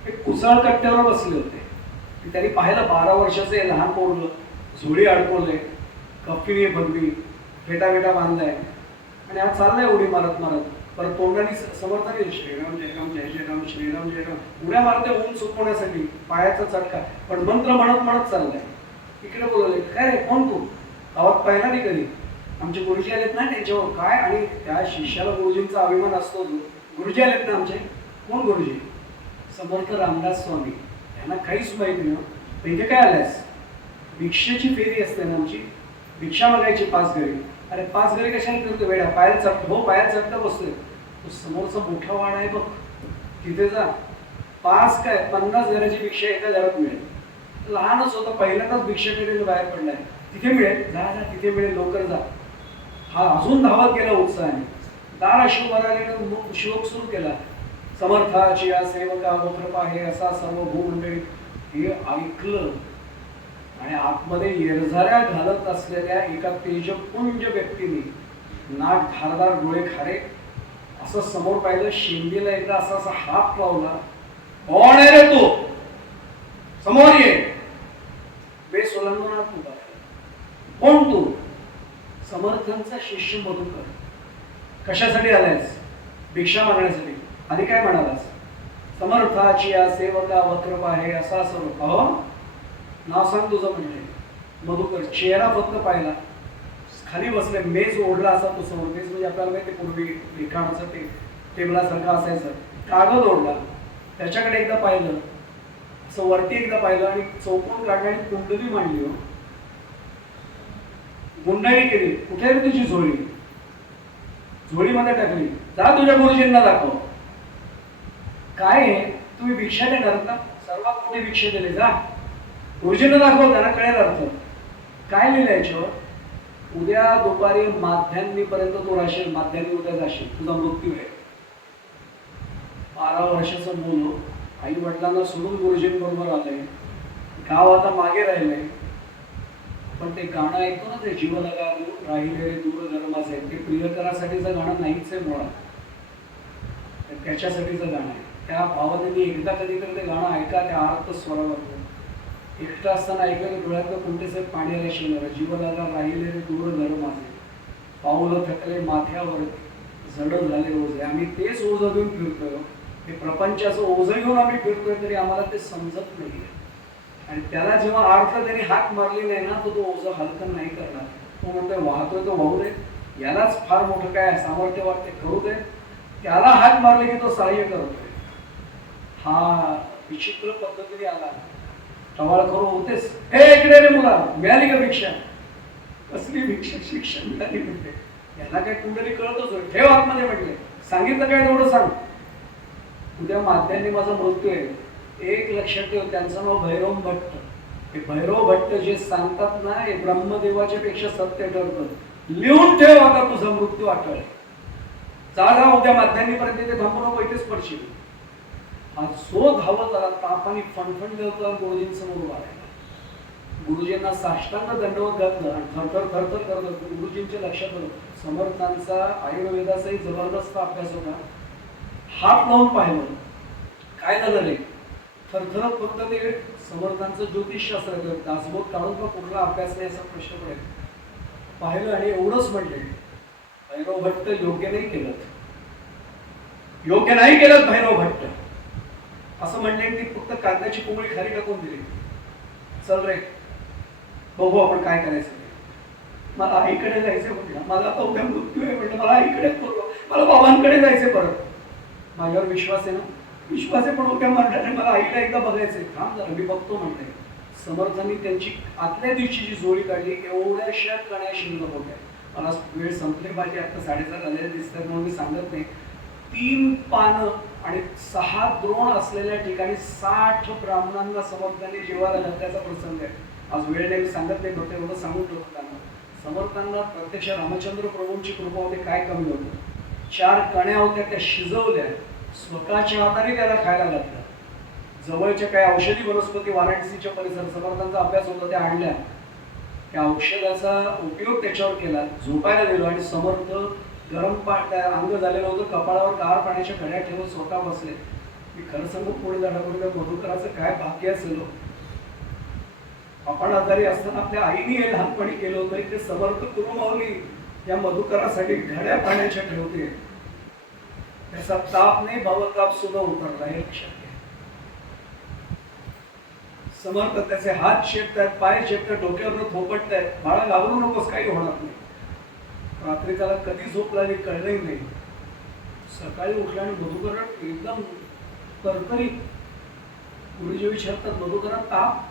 ते कुसळ कट्ट्यावर बसले होते. त्यांनी पाहिलं 12 वर्षाचे लहान पोरलं झोळी अडकवले, कफिनी बंदी, फेटा फेटा बांधलाय आणि आज चाललाय उडी मारत मारत. परत तोंडाने समर्थन श्रीराम जयराम जय जयराम श्रीराम जयराम उड्या मारते ऊन सुकवण्यासाठी, पायाचा चटका, पण मंत्र म्हणत म्हणत चाललाय. इकडे बोलवले, काय रे कोण तू? गावात पाहिला नाही कधी? आमचे गुरुजी आलेत ना त्यांच्यावर काय, आणि त्या शिष्याला गुरुजींचा अभिमान असतो. गुरुजी आलेत ना आमचे. कोण गुरुजी? समर्थ रामदास स्वामी. त्यांना काहीच माहिती नाही. इथे काय आलायस? भिक्षेची फेरी असते ना आमची, भिक्षा मागायची 5 घरी. अरे 5 घरी कशाला करतो वेड्या? पायाला चढतो, हो पायाला चढता बसतोय. तो समोरचा मोठा वाडा आहे बघ, तिथे जा. 5 काय 50 घराची भिक्षा एका घरात मिळेल. लहानच होता, पहिल्यांदाच भिक्षा फेरीला बाहेर पडलाय. तिथे मिळेल, जा जा तिथे मिळेल, लवकर जा. हा अजून धावत गेला उत्साहाने. दार अशोक श्लोक सुरू केला. समर्थाची या सेवका वक्रपा हे असा सर्व भूमंडळी हे ऐकलं आणि आतमध्ये येरझाऱ्या घालत असलेल्या एका तेजपुंज व्यक्तीने नाक धारदार डोळे खारे असं समोर पाहिलं. शेंडीला एकदा असा असा हात लावला. कोण आहे रे तू? समोर ये. बेसोलांना तू कोण तू? समर्थांचा शिष्य मधुकर. कशासाठी आलायस? भिक्षा मागण्यासाठी. आधी काय म्हणालास? समर्थाची या सेवका वक्रपा आहे असा सर्व. अहो नाव सांग तुझं. म्हणजे मधुकर. चेहरा फक्त पाहिला. खाली बसले, मेज ओढला असा तो समोर. मेज म्हणजे आपल्याला माहिती पूर्वी लिखाणाचं ते टेबलासारखं असायचं. कागद ओढला, त्याच्याकडे एकदा पाहिलं, असं वरती एकदा पाहिलं आणि चौकोन काढला आणि कुंडली मांडली. हो गुंडाळी केली. कुठे रे तुझी झोळी? झोळीमध्ये टाकली. जा तुझ्या गुरुजींना दाखव. काय आहे? तुम्ही भिक्षा देणार का? सर्वात मोठी भिक्षा दिली. जा गुरुजींना दाखव, त्यांना कळेल अर्थ. काय लिहिलं याच्यावर? उद्या दुपारी माध्यान्नीपर्यंत तू राहशील. माध्यान्नी उद्या जाशील, तुझा मृत्यू आहे. 12 वर्षाचं मुलं आई वडिलांना सोडून गुरुजींबरोबर आलंय. गाव आता मागे राहिलंय. पण ते गाणं ऐकतो ना, ते जीव लगा राहिले रे दूर धर्माचे, ते प्रियकरासाठीचं गाणं नाहीच आहे मुळात, त्याच्यासाठीचं गाणं आहे. त्या भावाने मी एकदा कधीतरी ते गाणं ऐका, त्या अर्थ स्वरावर एकटं असताना ऐकलं की डोळ्यातलं कोणतेच पाणी आले शिवणार. जीव लगा राहिले रे दूर धर्माचे, पाऊलं थकले माथ्यावर, जड झाले ओझे. आम्ही तेच ओझं घेऊन फिरतोय. हे प्रपंचाचं ओझं घेऊन आम्ही फिरतोय, तरी आम्हाला ते समजत नाही. आणि त्याला जेव्हा अर्थ त्यांनी हाक मारली नाही ना, तो ओझं हलकं नाही करणार. तो म्हणतोय वाहतोय तो वाहू दे, यालाच फार मोठं काय सामर्थ्य वाटते, करू दे. त्याला हाक मारले की तो सहाय्य करतोय. हा विचित्र पद्धतीने आला. टवाळ करू होतेस. हे इकडे रे मुला, मिळाली का भिक्षा? कसली भिक्षा? शिक्षा मिळाली म्हणते. याला काय कुंडली कळतच होय. ठेव आतमध्ये म्हटले. सांगितलं काय तेवढं सांग. उद्या माध्यान्नी माझा मृत्यू आहे. एक लक्षात ठेव, त्यांचं नाव भैरव भट्ट. हे भैरव भट्ट जे सांगतात ना, हे ब्रह्मदेवाच्या पेक्षा सत्य ठरतं. लिहून ठेव, आता तुझा मृत्यू अटळ. जा उद्या माध्यान्नीपर्यंत ते थांबू नको, इथेच पडशील. आज जो धावत आला, तापाने फणफणले होता गुरुजींसमोर वाढायला. गुरुजींना साष्टांग दंडवत घातलं आणि थरथर थरथर करत. गुरुजींच्या लक्षात आलं, समर्थांचा आयुर्वेदाचाही जबरदस्त अभ्यास होता. हात लावून पाहिलं, काय झालं रे? थरथरत फक्त ते समर्थांचं ज्योतिषशास्त्र दासबोध काढून का कुठला अभ्यास नाही असा प्रश्न पडेल. पाहिलं आणि एवढंच म्हणले, भैरव भट्ट योग्य नाही केलं, योग्य नाही केलं भैरव भट्ट. असं म्हणले की फक्त कांद्याची कोंबडी खाली टाकून दिली. चल रे बघू आपण काय करायचं. मला आईकडे जायचं म्हटलं. मला आता उद्या मृत्यू आहे म्हटलं. मला आईकडेच बोलवा, मला बाबांकडे जायचे परत. माझ्यावर विश्वास आहे ना? विश्वास आहे, पण उद्या म्हटलं मला आईला एकदा बघायचंय. थांब जरा मी बघतो म्हटलंय. समर्थांनी त्यांची आतल्या दिवशी जी जोडी काढली, एवढ्याशा कण्या शिल्लक होत्या. मला वेळ संपली पाहिजे, आता 7:30 झालेले दिसतात म्हणून मी सांगत नाही. 3 पानं आणि 6 द्रोण असलेल्या ठिकाणी 60 ब्राह्मणांना समर्थांनी जेवायला घातल्याचा प्रसंग आहे. आज वेळ नाही, मी सांगत नाही, फक्त एवढं सांगून ठेवतो त्यांना. समर्थांना प्रत्यक्ष रामचंद्र प्रभूंची कृपा होते. काय कमी होतं? 4 कण्या होत्या, त्या शिजवल्या, स्वतःच्या हाताने त्याला खायला घातलं. जवळच्या काही औषधी वनस्पती वाराणसीच्या परिसर समर्थांचा अभ्यास होता, त्या आणल्या. त्या औषधाचा उपयोग त्याच्यावर केला. झोपायला गेलो आणि समर्थ गरम अंग झालेलं होतं, कपाळावर गार पाण्याच्या घड्या ठेवून स्वतः बसले. मी खरं सांगू, पुढे जाण्यापूर्वी मधुकराचं काय भाग्य असेल. आपण आजारी असताना आपल्या आईने हे लहानपणी केलं होतं. ते समर्थ गुरुमाऊली या मधुकरासाठी घड्या पाण्याच्या ठेवते. त्याचा ताप नाही, भवताप सुद्धा उतरला हे लक्षात घ्या. समर्थ त्याचे हात शेकतायत, पाय शेकतात, डोक्यावर थोपटतायत. बाळा घाबरू नकोस, काही होणार नाही. रात्री त्याला कधी झोप लागली कळलंही नाही. सकाळी उठला आणि मधुकर एकदम तरतरीत. गुरुजी विचारतात, मधुकरा ताप?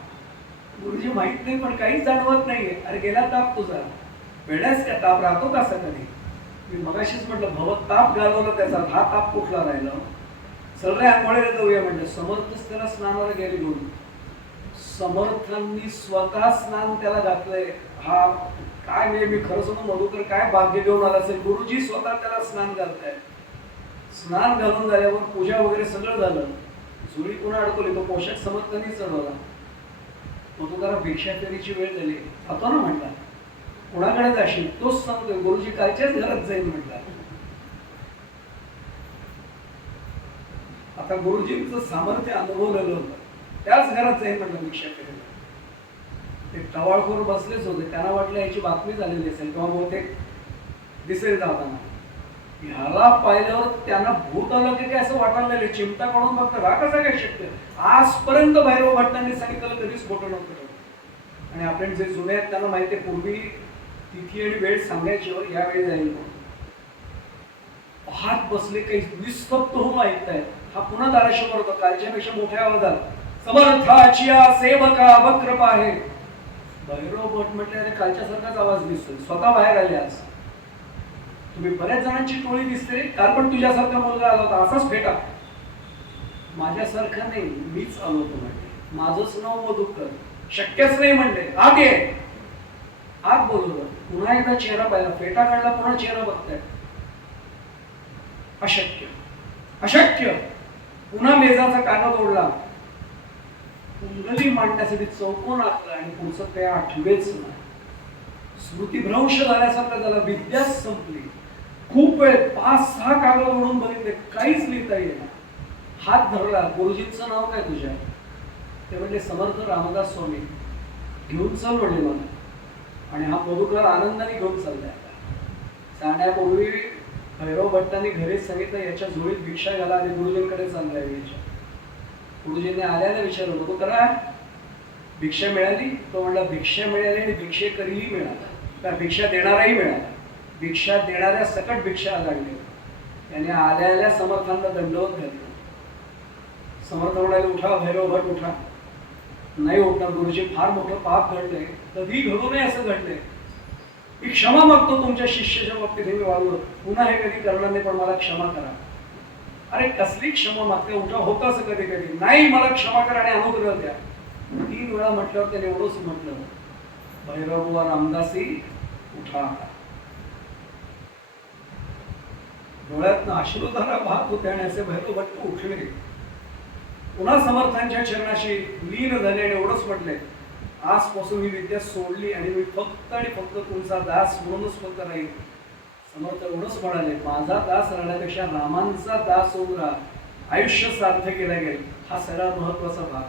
गुरुजी माहित नाही, पण काहीच जाणवत नाहीये. अरे गेला ताप तुझा, वेड्यास का? ताप राहतो का असा कधी? मी मगाशीच म्हटलं भवत ताप घालवला त्याचा, हा ताप कुठला राहिला? चल रे आंघोळीला जाऊया म्हटलं. समर्थच त्याला स्नानाला गेले घेऊन. समर्थांनी स्वतः स्नान त्याला घातलंय. हा काय म्हणजे मी खरं सांगू, मधुकर काय भाग्य घेऊन आला असेल. गुरुजी स्वतः त्याला स्नान घालताय. स्नान घालून झाल्यावर पूजा वगैरे सगळं झालं. जुळी पुन्हा अडकवली, तो पोशाख समर्थांनी चढवला. मधुकरा भिक्षा फेरीची वेळ झाली. खातो ना म्हटला. कोणाकडे जाशील? तोच सांगतोय, गुरुजी कालच्याच घरात जाईल म्हटला. आता गुरुजींचं सामर्थ्य अनुभवलेलं होतं. त्याच घरात जाईल म्हटलं भिक्षा फेरीला. ते टवाळखोर बसलेच होते. त्यांना वाटलं याची बातमी झालेली असेल किंवा बहुतेक दिसेल जाताना. ह्याला पाहिल्यावर त्यांना भूत आलं की काय असं वाटायला लागले. चिमटा काढून बघतात, हा कसा काय शक्य? आजपर्यंत भैरव भट्टांनी सांगितलं कधीच खोटं नव्हतं. आणि आपण जे जुने आहेत त्यांना माहिती आहे, पूर्वी तिथी आणि वेळ सांगायची, या वेळी जाईल. हात बसले, काही निस्तब्ध होऊन ऐकतायत. हा पुन्हा दाराशी होता. कालच्यापेक्षा मोठ्या आवाजात, समर्थाचिया सेवका वक्रपा आहे. भैरव भट म्हटले, अरे कालच्यासारखाच आवाज दिसतोय. स्वतः बाहेर आले. आज तुम्ही बऱ्याच जणांची टोळी दिसते. काल पण तुझ्यासारखा मुलगा आला होता, असाच फेटा. माझ्यासारखा नाही, मीच आलो होतो म्हणजे. माझंच नाव मधुकर. शक्यच नाही म्हणले. आत ये. आत बोलवलं. पुन्हा एकदा चेहरा पाहिला, फेटा काढला, पुन्हा चेहरा बघताय. अशक्य, अशक्य. पुन्हा मेजाचा कागद ओढला, कुंडली मांडण्यासाठी चौकोन आखला आणि पुढचं ते आठवेच नाही. स्मृतीभ्रंश झाल्यासारखं झालं. विद्याच संपली. खूप वेळ 5-6 कागद ओढून बघितले, काहीच लिहिता येईना. हात धरला. गुरुजींचं नाव काय तुझ्या? ते म्हणले समर्थ रामदास स्वामी. घेऊन चल म्हणले मला. आणि हा मधुकर आनंदाने घेऊन चाललाय. जाण्यापूर्वी भैरव भट्टांनी घरीच सांगितलं, याच्या जोडीत भिक्षा घाला आणि गुरुजींकडे चाललाय. गुरुजींनी आल्याने विचारलं, मधुकरा भिक्षा मिळाली? तो म्हणला भिक्षा मिळाली आणि भिक्षेकरीही मिळाला, भिक्षा देणाराही मिळाला. भिक्षा देणाऱ्या सकट भिक्षा लागली. त्याने आल्या समर्थांना दंडवत घातलं. समर्थ म्हणाले, उठा भैरव भट उठा. नाही उठणार गुरुजी, फार मोठं पाप घडलंय. कधी घडू नये असं घडलंय. मी क्षमा मागतो तुमच्या शिष्याच्या बाबतीत, हे मी वाढवलं. पुन्हा हे कधी करणार नाही, पण मला क्षमा करा. अरे कसली क्षमा मागते? उठा. होतं असं कधी कधी. नाही, मला क्षमा करा आणि अनुग्रह द्या. 3 वेळा म्हटल्यावर त्याने एवढंच म्हटलं, भैरव रामदासी उठा. डोळ्यातनं अश्रुधारा वाहत होते आणि असे भैरव भट्ट उठले. पुन्हा समर्थांच्या चरणाशी लीन झाले आणि एवढंच म्हटले, आजपासून ही विद्या सोडली आणि मी फक्त आणि फक्त तुमचा दास म्हणूनच फक्त राहील. समर्थ एवढंच म्हणाले, माझा दास राहण्यापेक्षा रामांचा दास होऊन राहा. आयुष्य सार्थ केलं गेलं. हा सगळ्यात महत्वाचा भाग.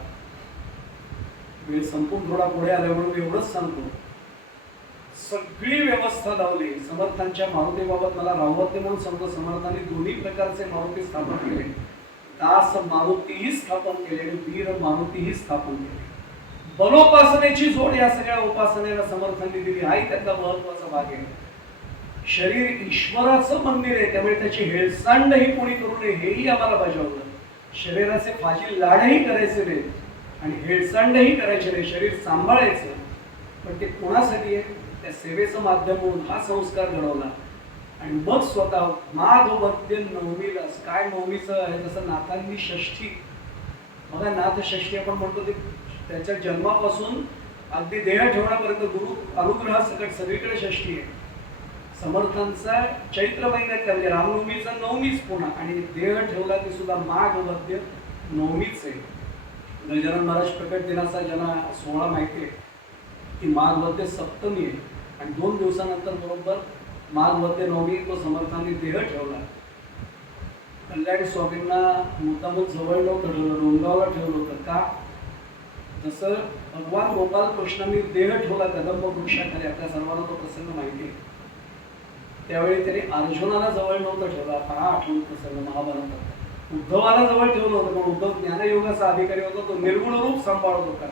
वेळ संपून थोडा पुढे आल्यामुळे मी एवढंच सांगतो, सगळी व्यवस्था लावली. समर्थांच्या मारुतीबाबत मला रावते म्हणून सांगतो, समर्थांनी दोन्ही प्रकारचे मारुती स्थापन केले. दास मारुतीही स्थापन केले आणि वीर मारुतीही स्थापन केले. बलोपासनेची जोड या सगळ्या उपासनेला समर्थांनी दिली. हाही त्यातला महत्वाचा भाग आहे. शरीर ईश्वराचं मंदिर आहे, त्यामुळे त्याची हेळसांडही कोणी करू नये हेही आम्हाला बजावलं. शरीराचे फाजील लाडही करायचे नाही आणि हेळसांडही करायचे नाही. शरीर सांभाळायचं, पण ते कोणासाठी आहे? त्या सेवेचं माध्यम म्हणून हा संस्कार घडवला. आणि मग स्वतः माघ मध्य नवमीला, काय नवमीचं आहे, जसं नाथांनी षष्ठी, बघा नाथ षष्ठी आपण म्हणतो, ते त्याच्या जन्मापासून अगदी देह ठेवण्यापर्यंत गुरु अनुग्रह सकट सगळीकडे षष्ठी आहे. समर्थांचा चैत्र महिन्यात म्हणजे रामनवमीचा नवमीच पुन्हा, आणि देह ठेवला ते सुद्धा माघ मध्य नवमीच आहे. गजानन महाराज प्रकट दिनाचा ज्यांना सोहळा माहिती आहे की माघ मध्य सप्तमी आहे, आणि 2 दिवसानंतर बरोबर माघ मध्य नवमी तो समर्थांनी देह ठेवला. कल्याणी स्वामींना मुद्दामून जवळ नव्हतं ठेवलं, डोंगावला ठेवलं होतं. का? जसं भगवान गोपाल कृष्णांनी देह ठेवला कदंब वृक्षाखाली, आपल्या सर्वांना तो प्रसंग माहिती आहे. त्यावेळी त्यांनी अर्जुनाला जवळ नव्हतं ठेवला, पहा आठवण प्रसंग महाभारतात. उद्धवाला जवळ ठेवलं होतं, पण उद्धव ज्ञानयोगाचा अधिकारी होता, तो निर्गुण रूप सांभाळत होता.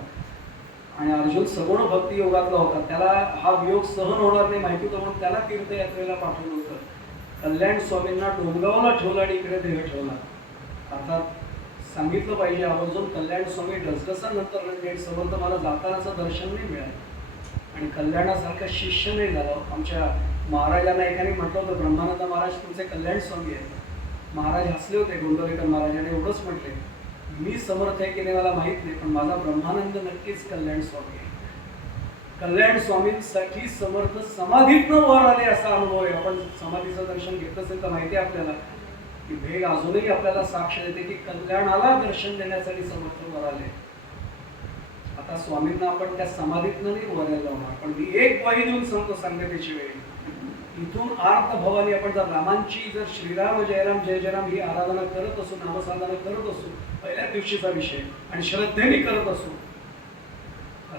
आणि अर्जुन सगुण भक्ती योगातला होता, त्याला हा वियोग सहन होणार नाही माहिती होतं, म्हणून त्याला तीर्थयात्रेला पाठवलं होतं. कल्याण स्वामींना डोंगरावला ठेवला आणि इकडे देह ठेवला. अर्थात सांगितलं पाहिजे आवर्जून, कल्याण स्वामी डसडसानंतर रणगेट समर्थ मला जातानाचं दर्शन नाही मिळालं आणि कल्याणासारखा शिष्य नाही झाला. आमच्या महाराजांना एकाने म्हटलं होतं, ब्रह्मानंद महाराज तुमचे कल्याण स्वामी आहेत. महाराज हसले होते, गोंदवलेकर महाराजांनी एवढंच म्हटले, मी समर्थ आहे की नाही मला माहित नाही, पण माझा ब्रह्मानंद नक्कीच कल्याण स्वामी आहे. कल्याण स्वामींसाठी समर्थ समाधीतनं वर आले असा अनुभव आहे. आपण समाधीचं दर्शन घेत असेल तर माहिती आहे आपल्याला की भेग अजूनही आपल्याला साक्ष देते की कल्याणाला दर्शन देण्यासाठी समर्थ वर आले. आता स्वामींना आपण त्या समाधीतनं नाही वर यायला लावणार, पण मी एक ग्वाही देऊन सांगतो सांगण्याची वेळ, इथून आर्त भवानी आपण जर रामांची जर श्रीराम जयराम जय जयराम ही आराधना करत असू, नामसाधना करत असू, पहिल्या दिवशीचा विषय, आणि श्रद्धेने करत असू,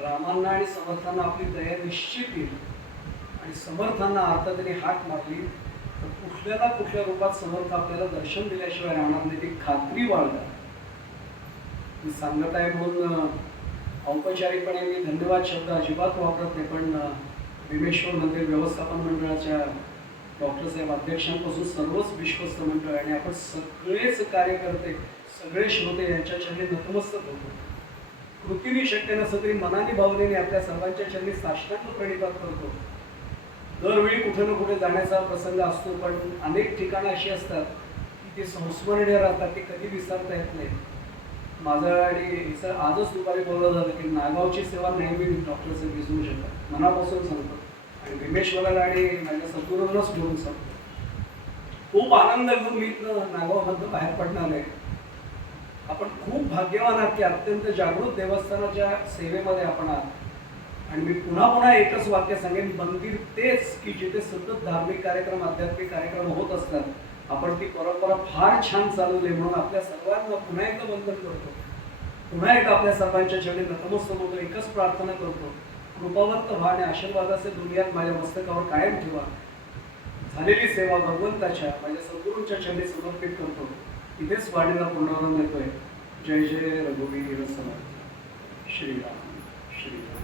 रामांना आणि समर्थांना आपली दया निश्चित येईल. आणि समर्थांना अर्थाने हाक मारली तर कुठल्याला कुठल्या रूपात समर्थ आपल्याला दर्शन दिल्याशिवाय राहणार नाही, ती खात्री बाळगा. मी सांगत आहे म्हणून औपचारिकपणे मी धन्यवाद शब्द अजिबात वापरत नाही, पण भीमेश्वर मंदिर व्यवस्थापन मंडळाच्या डॉक्टर साहेब अध्यक्षांपासून सर्वच विश्वस्त मंडळ आणि आपण सगळेच कार्यकर्ते, सगळे श्रोते यांच्या चरणी नतमस्तक होतो. कृतीने शक्य नसलं तरी मनाने भावनेने आपल्या सर्वांच्या चरणी साष्टांग प्रणिपात करतो. दरवेळी कुठे ना कुठे जाण्याचा प्रसंग असतो, पण अनेक ठिकाणं अशी असतात की ते संस्मरणीय राहतात, ते कधी विसरता येत नाही. माझं आणि हिचं आजच दुपारी बोललं झालं की नागावची सेवा नेहमी डॉक्टर साहेब विसरू शकतात, मनापासून सांगतो. आणि भीमेश्वराला आणि माझ्या सद्गुरूंनाच म्हणून सांगतो, खूप आनंद घेऊन मी नागावमधनं बाहेर पडणार आहे. आपण खूप भाग्यवान आहात की अत्यंत जागृत देवस्थानाच्या सेवेमध्ये आपण आहात. आणि मी पुन्हा पुन्हा एकच वाक्य सांगेन, मंदिर तेच की जिथे सतत धार्मिक कार्यक्रम, आध्यात्मिक कार्यक्रम होत असतात. आपण ती परंपरा फार छान चालवली, म्हणून आपल्या सर्वांना पुन्हा एकदा वंदन करतो, पुन्हा एकदा आपल्या सर्वांच्या चरणी नतमस्तक होतो. एकच प्रार्थना करतो, कृपावंत व्हा आणि आशीर्वादाचे दुनियात माझ्या मस्तकावर कायम ठेवा. झालेली सेवा भगवंताच्या माझ्या सद्गुरूंच्या चरणी समर्पित करतो. इथेच वाणीला पूर्णविराम देतोय. जय जय रघुवीर समर्थ. श्रीराम श्रीराम.